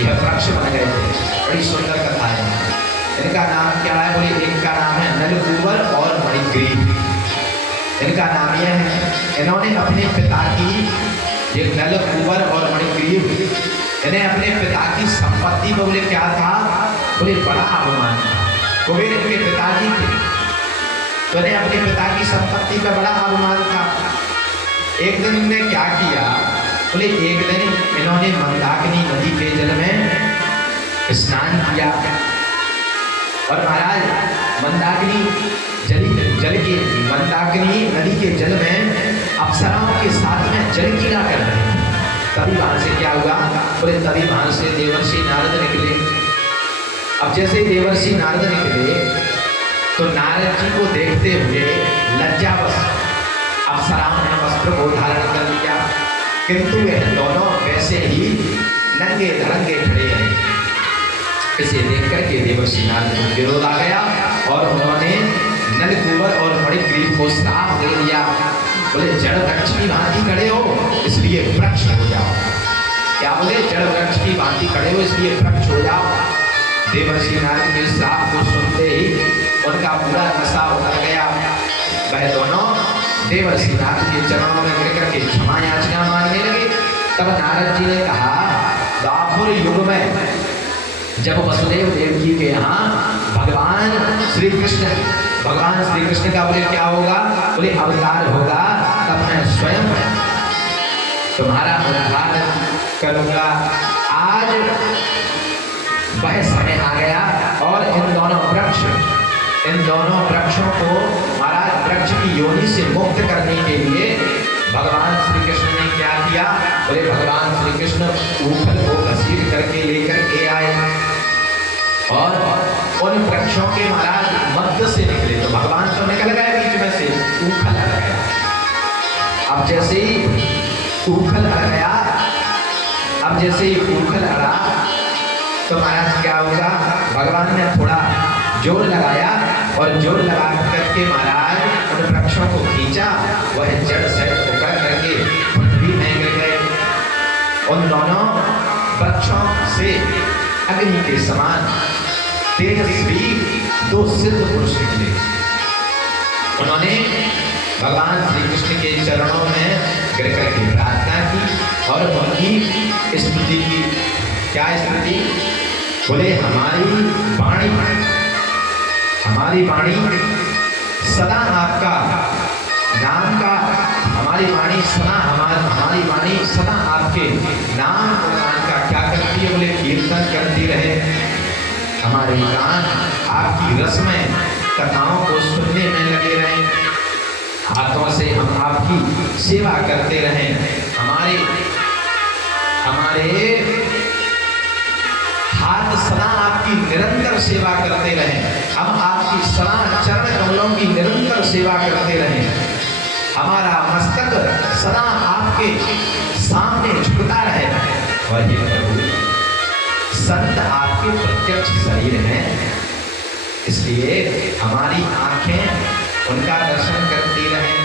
यह वृक्ष बन गए थे। बड़ी सुंदर कथा है। इनका नाम क्या है, बोले इनका नाम है नलकूबर और मणिग्रीव। इनका नाम यह है, इन्होंने अपने पिता की, ये नलकूबर और मणिग्रीव, इन्हें अपने पिता की संपत्ति को, बोले क्या था, बोले बड़ा अभिमान था। कुबेर इनके पिताजी थे तो इन्हें अपने पिता की संपत्ति का बड़ा अभिमान था। एक दिन इन्होंने क्या किया, बोले एक दिन इन्होंने मंदाकिनी नदी के जल में स्नान किया और महाराज मंदाकिनी नदी के जल में अप्सराओं के साथ में जल क्रीड़ा कर रहे थे। तभी वहां से क्या हुआ, बोले तभी वहां से देवर्षि नारद निकले। अब जैसे देवर्षि नारद निकले तो नारद जी को देखते हुए लज्जावश अप्सराओं ने वस्त्र को धारण कर लिया, किंतु वह दोनों वैसे ही नंगे धड़ंगे खड़े रहे। इसे देख करके देवर्षि नारद को विरोध आ गया और उन्होंने नलकूबर और मणिग्रीव को श्राप दे दिया। बोले जड़ वृक्ष की भांति खड़े हो इसलिए वृक्ष हो जाओ। क्या बोले, जड़ वृक्ष की भांति खड़े हो इसलिए वृक्ष हो जाओ। देवर्षि नारद के श्राप को सुनते ही उनका पूरा नशा उतर गया। वह दोनों देवर्षि नारद के चरणों में गिर करके क्षमा याचना मांगने लगे। तब नारद जी ने कहा, द्वापर युग में जब वसुदेव देव जी के यहाँ भगवान श्री कृष्ण का बोले क्या होगा, बोले अवतार होगा, तब मैं स्वयं तुम्हारा उद्धार करूंगा। आज वह समय आ गया और इन दोनों वृक्षों को महाराज वृक्ष की योनि से मुक्त करने के लिए भगवान श्री कृष्ण ने क्या किया? बोले भगवान श्री कृष्ण ऊखल को घसीट करके लेकर के आए और उन वृक्षों के महाराज मध्य से निकले। तो भगवान तो निकल गए बीच में से, ऊखल अड़ गया। अब जैसे ही ऊखल अड़ गया, अब जैसे ही ऊखल अड़ा तो महाराज क्या होगा? भगवान ने थोड़ा जोर लगाया और जोर लगा करके महाराज उन वृक्षों को खींचा। वह जड़ से होकर करके पृथ्वी में गिर गए। उन दोनों वृक्षों से अग्नि के समान तेजस्वी दो सिद्ध पुरुष निकले। उन्होंने भगवान श्री कृष्ण के चरणों में गिर करके प्रार्थना की और उनकी स्तुति की। क्या स्तुति? बोले हमारी वाणी सदा आपका नाम का, हमारी वाणी सदा आपके नाम गुणगान का क्या करती है? बोले कीर्तन करती रहे। हमारे कान आपकी रसमय कथाओं को सुनने में लगे रहें, हाथों से हम आपकी सेवा करते रहें, हमारे हाथ सदा आपकी निरंतर सेवा करते रहें, हम आपकी सदा चरण कमलों की निरंतर सेवा करते रहें, हमारा मस्तक सदा आपके सामने झुकता रहे। और ये प्रभु संत आपके प्रत्यक्ष शरीर हैं, इसलिए हमारी आंखें उनका दर्शन करती रहें।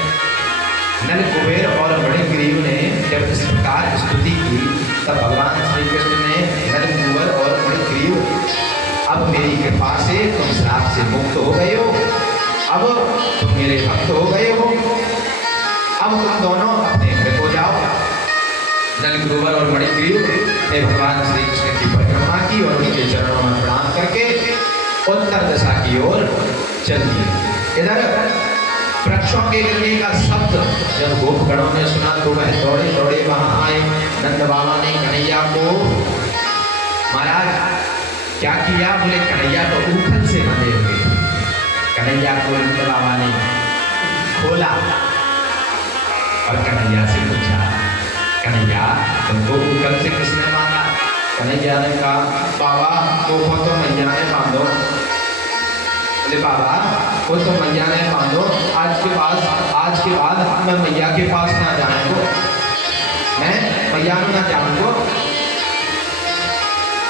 नल कुबेर और मणिग्रीव ने जब इस प्रकार स्तुति की तब भगवान श्री कृष्ण ने नल कुबेर और मणिग्रीव, अब मेरी कृपा से तुम श्राप से मुक्त हो गए हो, अब तुम मेरे भक्त हो गए हो, अब तुम दोनों अपने घर को जाओ। नल कुबेर और मणिग्रीव ने भगवान श्री कृष्ण की परिक्रमा की और उनके चरणों में प्रणाम करके उत्तर दिशा की ओर चल दिए। इधर वृक्षों के गिरने का शब्द जब गोपगणों ने सुना तो वह दौड़े दौड़े वहां आए। नंद बाबा ने कन्हैया को महाराज क्या किया? बोले कन्हैया तो ऊखल से बंधे हुए। कन्हैया को नंद बाबा ने खोला और कन्हैया से पूछा, कन्हैया तुमको ऊखल से किसने बांधा? कन्हैया ने कहा, बाबा वो तो मैया ने बांधो। बोले बाबा वो तो मैया ने बांधो, आज के बाद मैं मैया के पास ना जाऊंगा, मैं मैया को ना जाऊंगा।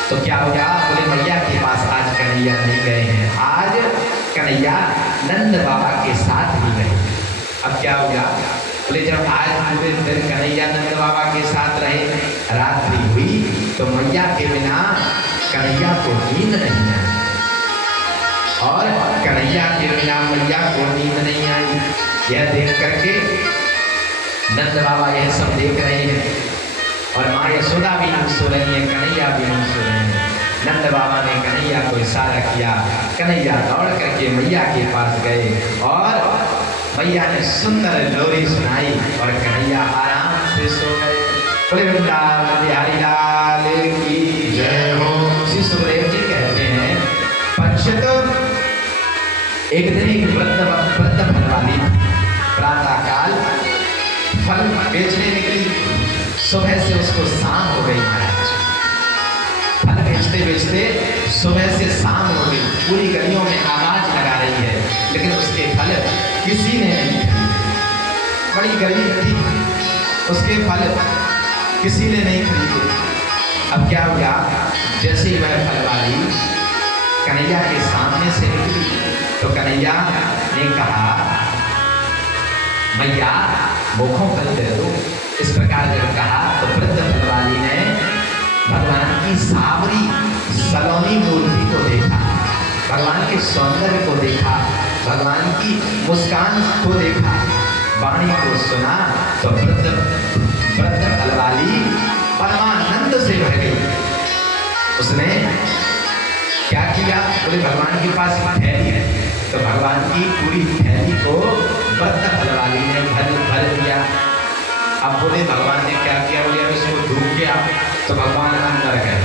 तो क्या हो गया? बोले मैया के पास आज कन्हैया नहीं गए हैं, आज कन्हैया नंद बाबा के साथ ही गए। अब क्या हो गया? बोले जब आज पूरे दिन कन्हैया नंद बाबा के साथ रहे, रात्रि हुई तो मैया के बिना कन्हैया को नींद नहीं आई और कन्हैया के बिना मैया को नींद नहीं आई। यह देख करके नंद बाबा यह सब देख रहे हैं और माँ यशोदा भी नहीं सो रही है, कन्हैया भी नहीं सो रहे हैं। नंद बाबा ने कन्हैया को इशारा किया, कन्हैया दौड़ करके मैया के पास गए और मैया ने सुंदर लोरी सुनाई और कन्हैया आराम से सो गए। बोले वृंदावन बिहारी लाल की जय हो। श्री सुखदेव जी कहते हैं, परीक्षित एक दिन एक वृद्ध फल वाली प्रातः काल फल बेचने निकली। सुबह से उसको शाम हो गई महाराज। फल बेचते बेचते सुबह से शाम हो गई, पूरी गलियों में आवाज लगा रही है, लेकिन उसके फल किसी ने नहीं खरीदे। बड़ी गरीब थी, उसके फल किसी ने नहीं खरीदे। अब क्या हुआ? जैसे ही वह फल वाली कन्हैया के सामने से निकली तो कन्हैया ने कहा, मैया मुखों फल दे दो। इस प्रकार जब कहा तो वृद्ध फल वाली ने भगवान की सावरी सलोनी मूर्ति को देखा, भगवान के सौंदर्य को देखा, भगवान की मुस्कान को देखा, वाणी को सुना तो वृद्ध फल वाली परमानंद से भर गई। उसने क्या किया? बोले भगवान के पास थैली है, तो भगवान की पूरी थैली को वृद्ध फल वाली ने भर दिया। अब बोले भगवान ने क्या किया? बोले अब इसको धूप गया। तो भगवान अंदर गए,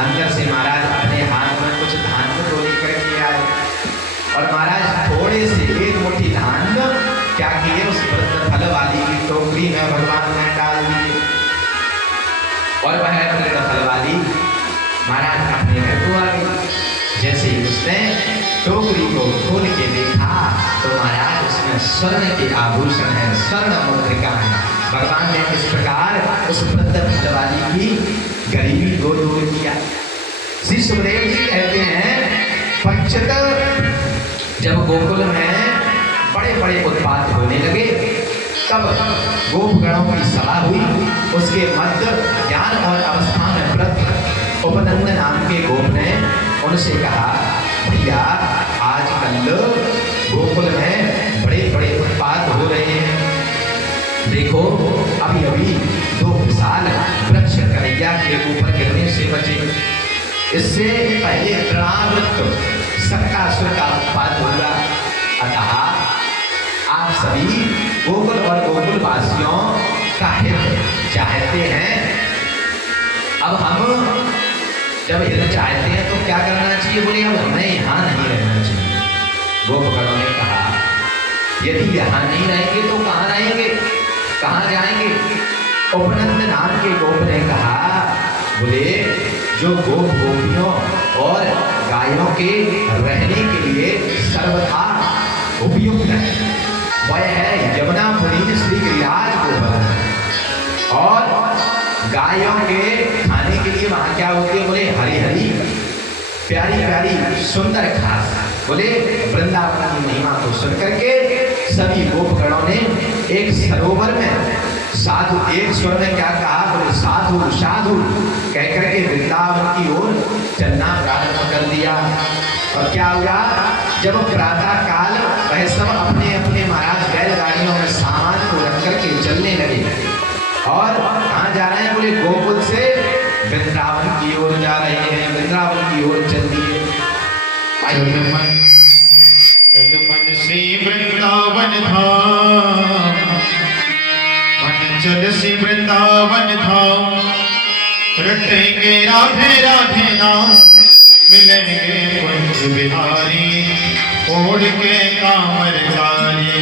अंदर से महाराज अपने हाथ में कुछ धान को लेकर के आए और महाराज थोड़े से एक मुट्ठी धान क्या किए? उस वृद्ध फल वाली की टोकरी में भगवान ने डाल दिए। और वह अपने दखल वाली महाराज अपने घर को आ गई। जैसे ही उसने टोकरी को खोल के देखा तो महाराज उसमें स्वर्ण के आभूषण है, स्वर्ण मुद्रिका है। भगवान ने इस प्रकार उस वृद्ध फलवाली की गरीबी को दूर किया। श्री सुखदेव जी कहते हैं परीक्षित जब गोकुल में बड़े बड़े उत्पात होने लगे तब गोपगणों की सभा हुई। उसके मध्य ज्ञान और अवस्था में वृद्ध उपनंद नाम के गोप ने उनसे कहा, भैया आजकल गोकुल में बड़े बड़े उत्पात हो रहे हैं। देखो अभी अभी 2 विशाल वृक्ष कन्हैया के ऊपर गिरने से बचे। इससे पहले तृणावृत सक्कासुर का उत्पात होगा। अतः आप सभी गोकुल और गोकुल वासियों का हित चाहते हैं। अब हम जब हित चाहते हैं तो क्या करना चाहिए? बोले अब हमें यहाँ नहीं रहना चाहिए। गोपगणों ने कहा यदि यहाँ नहीं रहेंगे तो कहाँ रहेंगे, कहाँ जाएंगे? उपनंद नाम के गोप ने कहा, बोले जो गोप गोपियों और गायों के रहने के लिए सर्वथा उपयुक्त है वह है यमुनापुरी श्री गिरिराज गोवर्धन। और गायों के खाने के लिए वहाँ क्या होती है? बोले हरी हरी प्यारी प्यारी सुंदर घास। बोले वृंदावन की महिमा को सुन करके सभी गोपगणों ने एक सरोवर में साधु, एक स्वर में क्या कहा? बोले साधु साधु कह करके वृंदावन की ओर चलना प्रारंभ कर दिया। और क्या हुआ? जब प्रातः काल वह सब अपने अपने महाराज बैलगाड़ियों में सामान को रख करके चलने लगे। और कहाँ जा रहे हैं? बोले गोकुल से वृंदावन की ओर जा रहे हैं, वृंदावन की ओर चल दिए। चल मन श्री वृंदावन धाम, मन चल श्री वृंदावन धाम। रटेंगे राधे राधे नाम, मिलेंगे कुंज बिहारी, ओढ़ के कांवरधारी।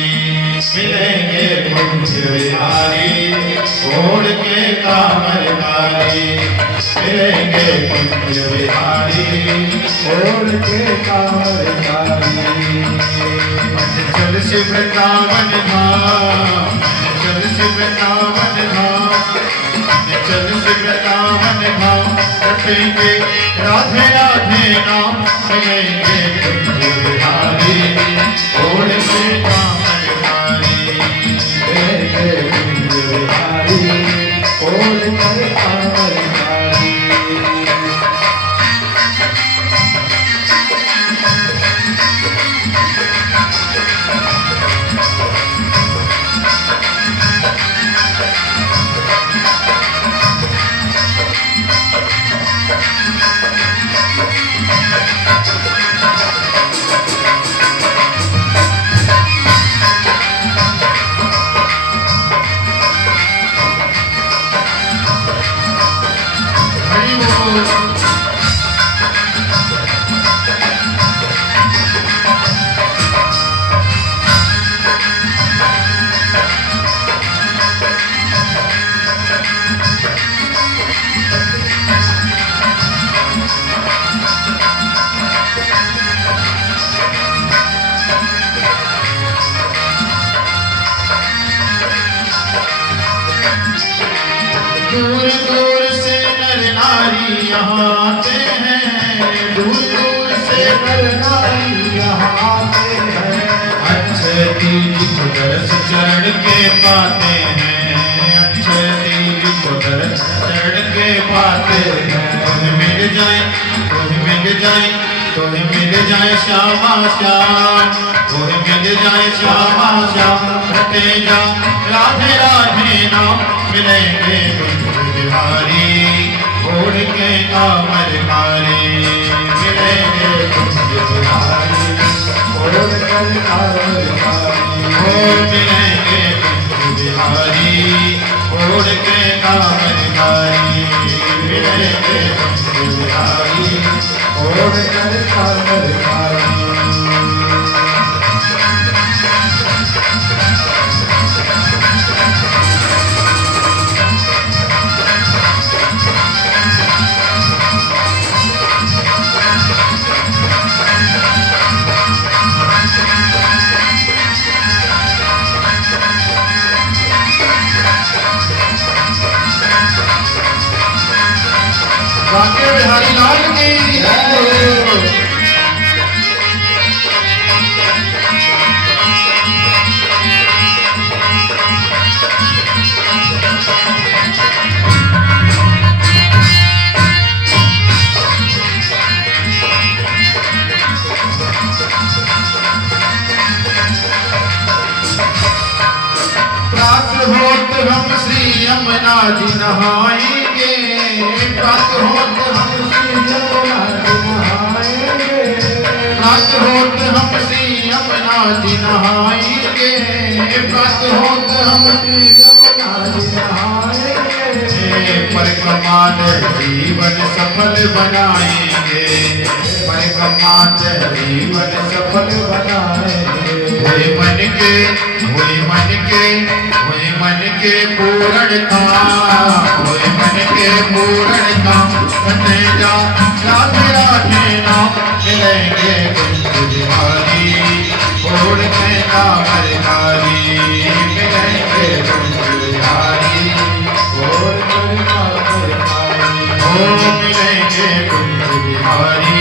मिलेंगे कुंज बिहारी, ओढ़ के कांवरधारी। मिलेंगे कुंज बिहारी, ओढ़ के कांवरधारी। चल श्री वृंदावन धाम, चल श्री वृंदावन धाम, चल श्री वृंदावन धाम। रटेंगे राधे राधे नाम, मिलेंगे कुंज बिहारी, ओढ़ के कांवरधारी। मिलेंगे कुंज बिहारी, ओढ़ के कांवरधारी। दूर दूर से नर नारी यहाँ आते हैं, दूर दूर से नर नारी यहाँ आते हैं। अच्छे तीज को दर्श चरण के पाते हैं, अच्छे तीज को दर्श चरण के पाते हैं। तुम्हें मिल जाए, तुम्हें मिल जाए, तुम्हें मिल जाए श्यामा श्याम, तुम्हें मिल जाए श्यामा श्याम। रटे जा राधे राधे नाम, मिलेंगे कुंज बिहारी, ओढ़ के कांवरधारी। मिलेंगे कुंज बिहारी, ओढ़ कर कांवरधारी। मिलेंगे कुंज बिहारी, ओढ़ के कांवरधारी। मिलेंगे कुंज बिहारी, ओढ़ कर कांवरधारी। हम श्री यमुना जी नहाएंगे, प्रात होत हम श्री यमुना जी नहाएंगे, प्रात होत हम श्री यमुना जी नहाएंगे, प्रात होत हम श्री यमुना जी नहाएंगे, परिक्रमाद जीवन सफल बनाएंगे, परिक्रमाद जीवन सफल बनाएंगे। हुए मन के हुए मन के हुए मन के पूर्ण काम, हुए मन के पूर्ण काम, बने जा राधे राधे नाम मिलेंगे कुंज बिहारी, छोड़ के कामरकारी मिलेंगे कुंज बिहारी, छोड़ के कामरकारी ओ मिलेंगे कुंज बिहारी,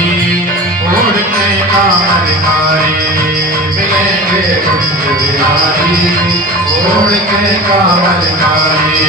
छोड़ के कामरकारी मिलेंगे कुंज बिहारी, छोड़ के कामरकारी।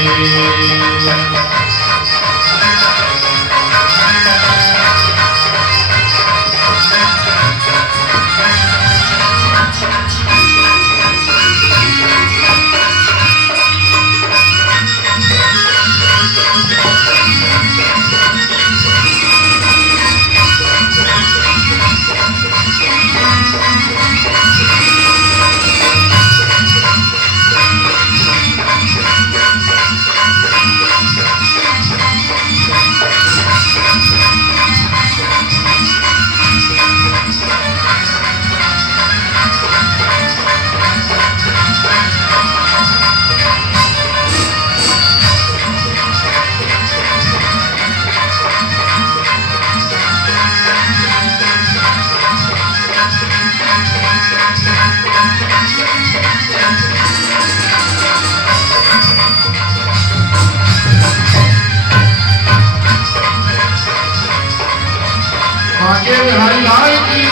हरिलाल की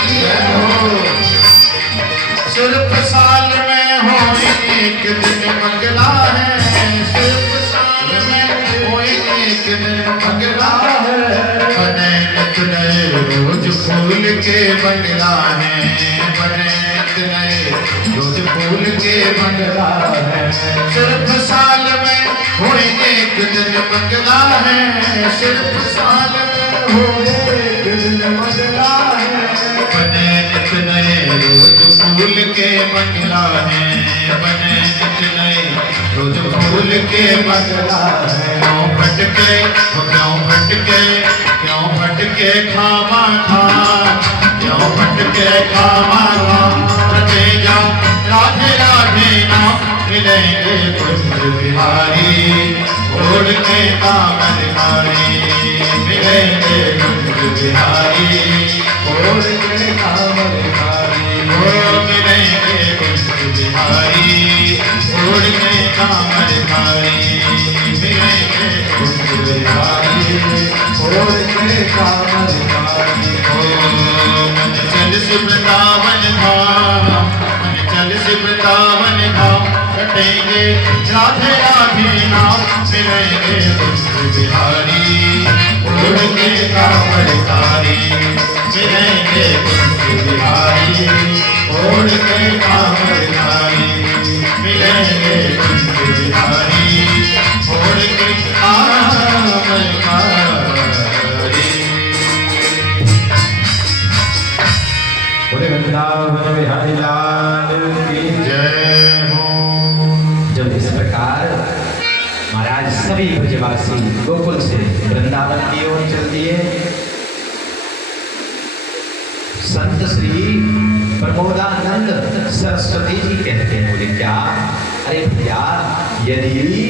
सिर्फ साल में हो एक दिन मंगला है, सिर्फ साल में हो एक दिन मंगला है, बने नित नए रोज फूल के बंगला है, बने नित नए रोज फूल के बंगला है, सिर्फ साल में हो एक दिन मंगला है, सिर्फ साल में हो एक दिन मंगला है, बने नित नए रोज फूल के मंगला है, बने नित नए रोज फूल के मंगला है। क्यों भटके क्यों भटके क्यों भटके खामा खा, क्यों भटके खामा खा, रटे जा राधे राधे नाम मिलेंगे कुंज बिहारी, छोड़ के कामरकारी मिलेंगे कुंज बिहारी, छोड़ के कामरकारी ओ मिलेंगे कुंज बिहारी, छोड़ के कामरकारी मिलेंगे कुंज बिहारी, छोड़ के कामरकारी। ओ मन चल से वृंदावन धाम, मन चल से वृंदावन धाम, कटेंगे राधे राधे नाम मिलेंगे कुंज बिहारी, छोड़ के कामरकारी मिलेंगे कुंज बिहारी, छोड़ के कामरकारी मिलेंगे कुंज बिहारी, छोड़ के कामरकारी। बोले वृंदावन बिहारी लाल की जय हो। जब इस प्रकार महाराज सभी ब्रजवासी गोकुल से वृंदावन की ओर चल दिए, संत श्री प्रमोदानंद सरस्वती जी कहते हैं, बोले क्या, अरे भैया यदि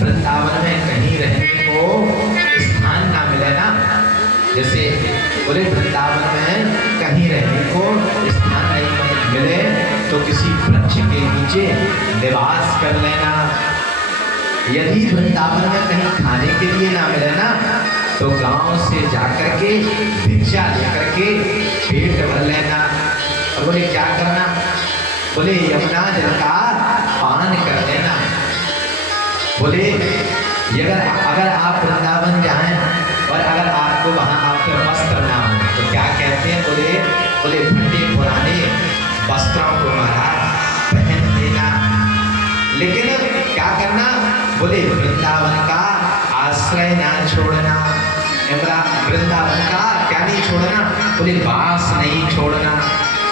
वृंदावन में कहीं रहने को स्थान ना मिले ना, जैसे बोले वृंदावन में कहीं रहने को स्थान नहीं मिले तो किसी वृक्ष के नीचे निवास कर लेना, यदि वृंदावन में कहीं खाने के लिए ना मिले ना तो गांव से जाकर के भिक्षा लेकर के पेट भर लेना। और बोले क्या करना, बोले यमुना जल का पान कर लेना। बोले अगर आप वृंदावन जाएं और अगर आपको वहां आप पे वस्त्र ना हो तो क्या कहते हैं, बोले फटे पुराने वस्त्रों को महाराज पहन लेना, लेकिन क्या करना, बोले वृंदावन का आश्रय ना छोड़ना, वृंदावन का क्या नहीं छोड़ना, बोले वास नहीं छोड़ना,